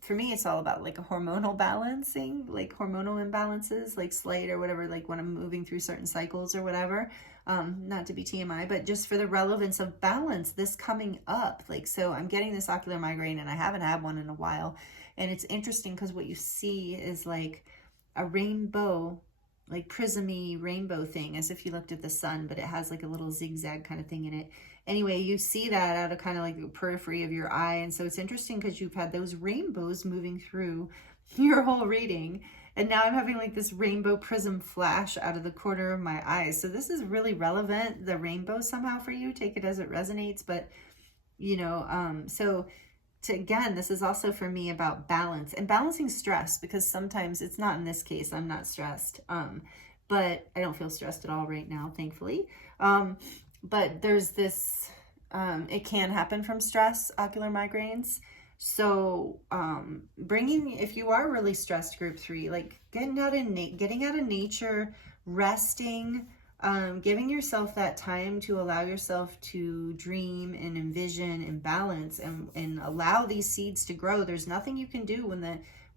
for me, it's all about like a hormonal balancing, like hormonal imbalances, like slight or whatever, like when I'm moving through certain cycles or whatever, not to be TMI, but just for the relevance of balance, this coming up, like, so I'm getting this ocular migraine and I haven't had one in a while. And it's interesting because what you see is like a rainbow, like prismy rainbow thing, as if you looked at the sun, but it has like a little zigzag kind of thing in it. Anyway, you see that out of kind of like the periphery of your eye. And so it's interesting because you've had those rainbows moving through your whole reading. And now I'm having like this rainbow prism flash out of the corner of my eyes. So this is really relevant, the rainbow somehow for you. Take it as it resonates. But, you know, again, this is also for me about balance and balancing stress, because sometimes it's not in this case, I'm not stressed, but I don't feel stressed at all right now, thankfully. But there's this, it can happen from stress, ocular migraines. So if you are really stressed, group 3, like getting out of nature, resting, giving yourself that time to allow yourself to dream and envision and balance and allow these seeds to grow. There's nothing you can do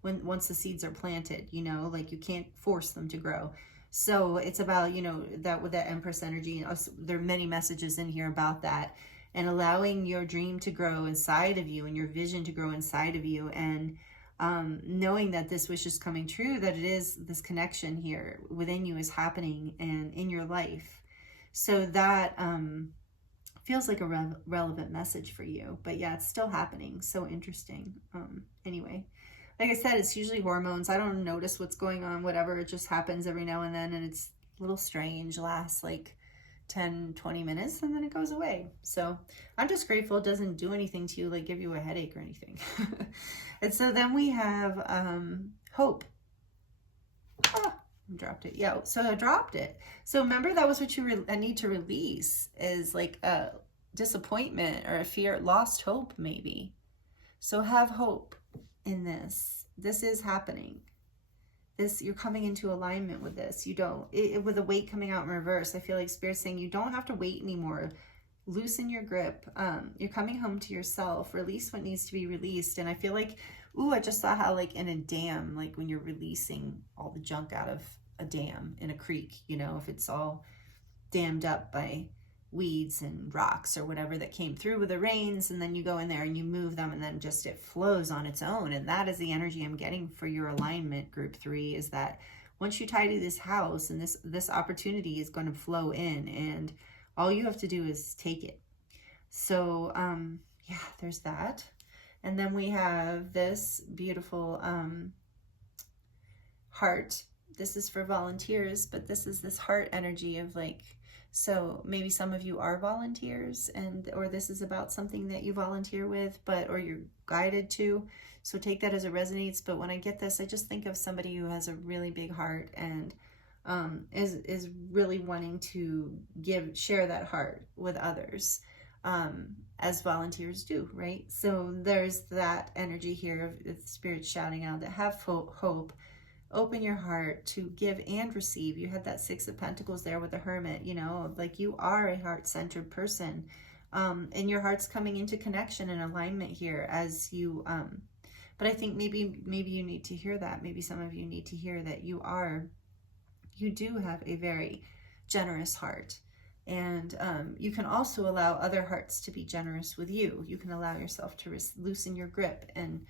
once the seeds are planted, you know, like you can't force them to grow. So it's about, you know, that with that Empress energy, there are many messages in here about that, and allowing your dream to grow inside of you and your vision to grow inside of you. And knowing that this wish is coming true, that it is this connection here within you is happening and in your life. So that feels like a relevant message for you. But yeah, it's still happening. So interesting. Anyway, like I said, it's usually hormones. I don't notice what's going on, whatever. It just happens every now and then, and it's a little strange, lasts like 10-20 minutes, and then it goes away. So I'm just grateful it doesn't do anything to you, like give you a headache or anything. And so then we have hope. I dropped it. Yeah, so I dropped it. So remember, that was what you need to release, is like a disappointment or a fear, lost hope maybe. So have hope in this. This is happening. This, you're coming into alignment with this. You don't, with the weight coming out in reverse, I feel like Spirit's saying you don't have to wait anymore. Loosen your grip. You're coming home to yourself. Release what needs to be released. And I feel like, ooh, I just saw how like in a dam, like when you're releasing all the junk out of a dam in a creek, you know, if it's all dammed up by weeds and rocks or whatever that came through with the rains, and then you go in there and you move them, and then just it flows on its own. And that is the energy I'm getting for your alignment, group 3, is that once you tidy this house, and this opportunity is going to flow in, and all you have to do is take it. So yeah, there's that. And then we have this beautiful heart. This is for volunteers, but this is this heart energy of like, so maybe some of you are volunteers, and or this is about something that you volunteer with, but or you're guided to. So take that as it resonates. But when I get this, I just think of somebody who has a really big heart and is really wanting to share that heart with others, as volunteers do, right? So there's that energy here of the Spirit shouting out that have hope. Open your heart to give and receive. You had that 6 of Pentacles there with the Hermit, you know, like you are a heart-centered person, and your heart's coming into connection and alignment here as you, but I think maybe you need to hear that. Maybe some of you need to hear that you do have a very generous heart, and you can also allow other hearts to be generous with you. You can allow yourself to loosen your grip and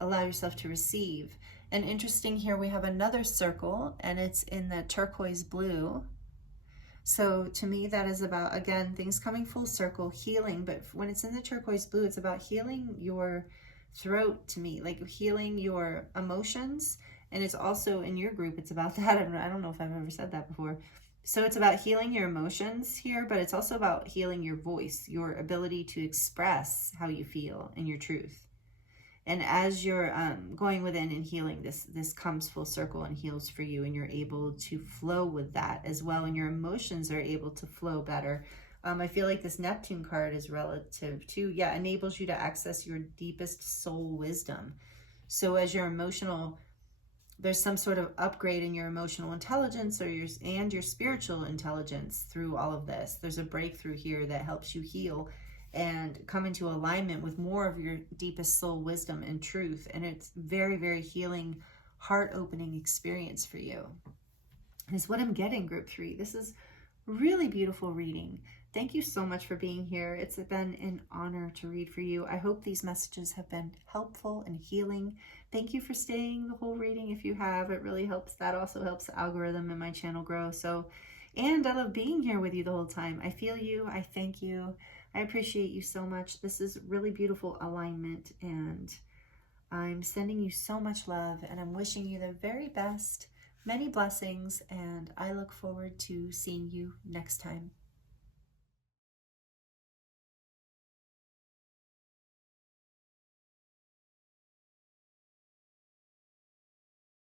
allow yourself to receive. And interesting, here we have another circle, and it's in the turquoise blue. So to me, that is about, again, things coming full circle, healing. But when it's in the turquoise blue, it's about healing your throat, to me, like healing your emotions. And it's also in your group, it's about that. I don't know if I've ever said that before. So it's about healing your emotions here, but it's also about healing your voice, your ability to express how you feel and your truth. And as you're going within and healing, this comes full circle and heals for you, and you're able to flow with that as well, and your emotions are able to flow better. I feel like this Neptune card is relative to, yeah, enables you to access your deepest soul wisdom. So as your emotional, there's some sort of upgrade in your emotional intelligence or your spiritual intelligence through all of this. There's a breakthrough here that helps you heal and come into alignment with more of your deepest soul wisdom and truth. And it's very, very healing, heart-opening experience for you, is what I'm getting, group 3. This is really beautiful reading. Thank you so much for being here. It's been an honor to read for you. I hope these messages have been helpful and healing. Thank you for staying the whole reading. If you have, it really helps. That also helps the algorithm and my channel grow. So, and I love being here with you the whole time. I feel you. I thank you. I appreciate you so much. This is really beautiful alignment, and I'm sending you so much love, and I'm wishing you the very best. Many blessings, and I look forward to seeing you next time.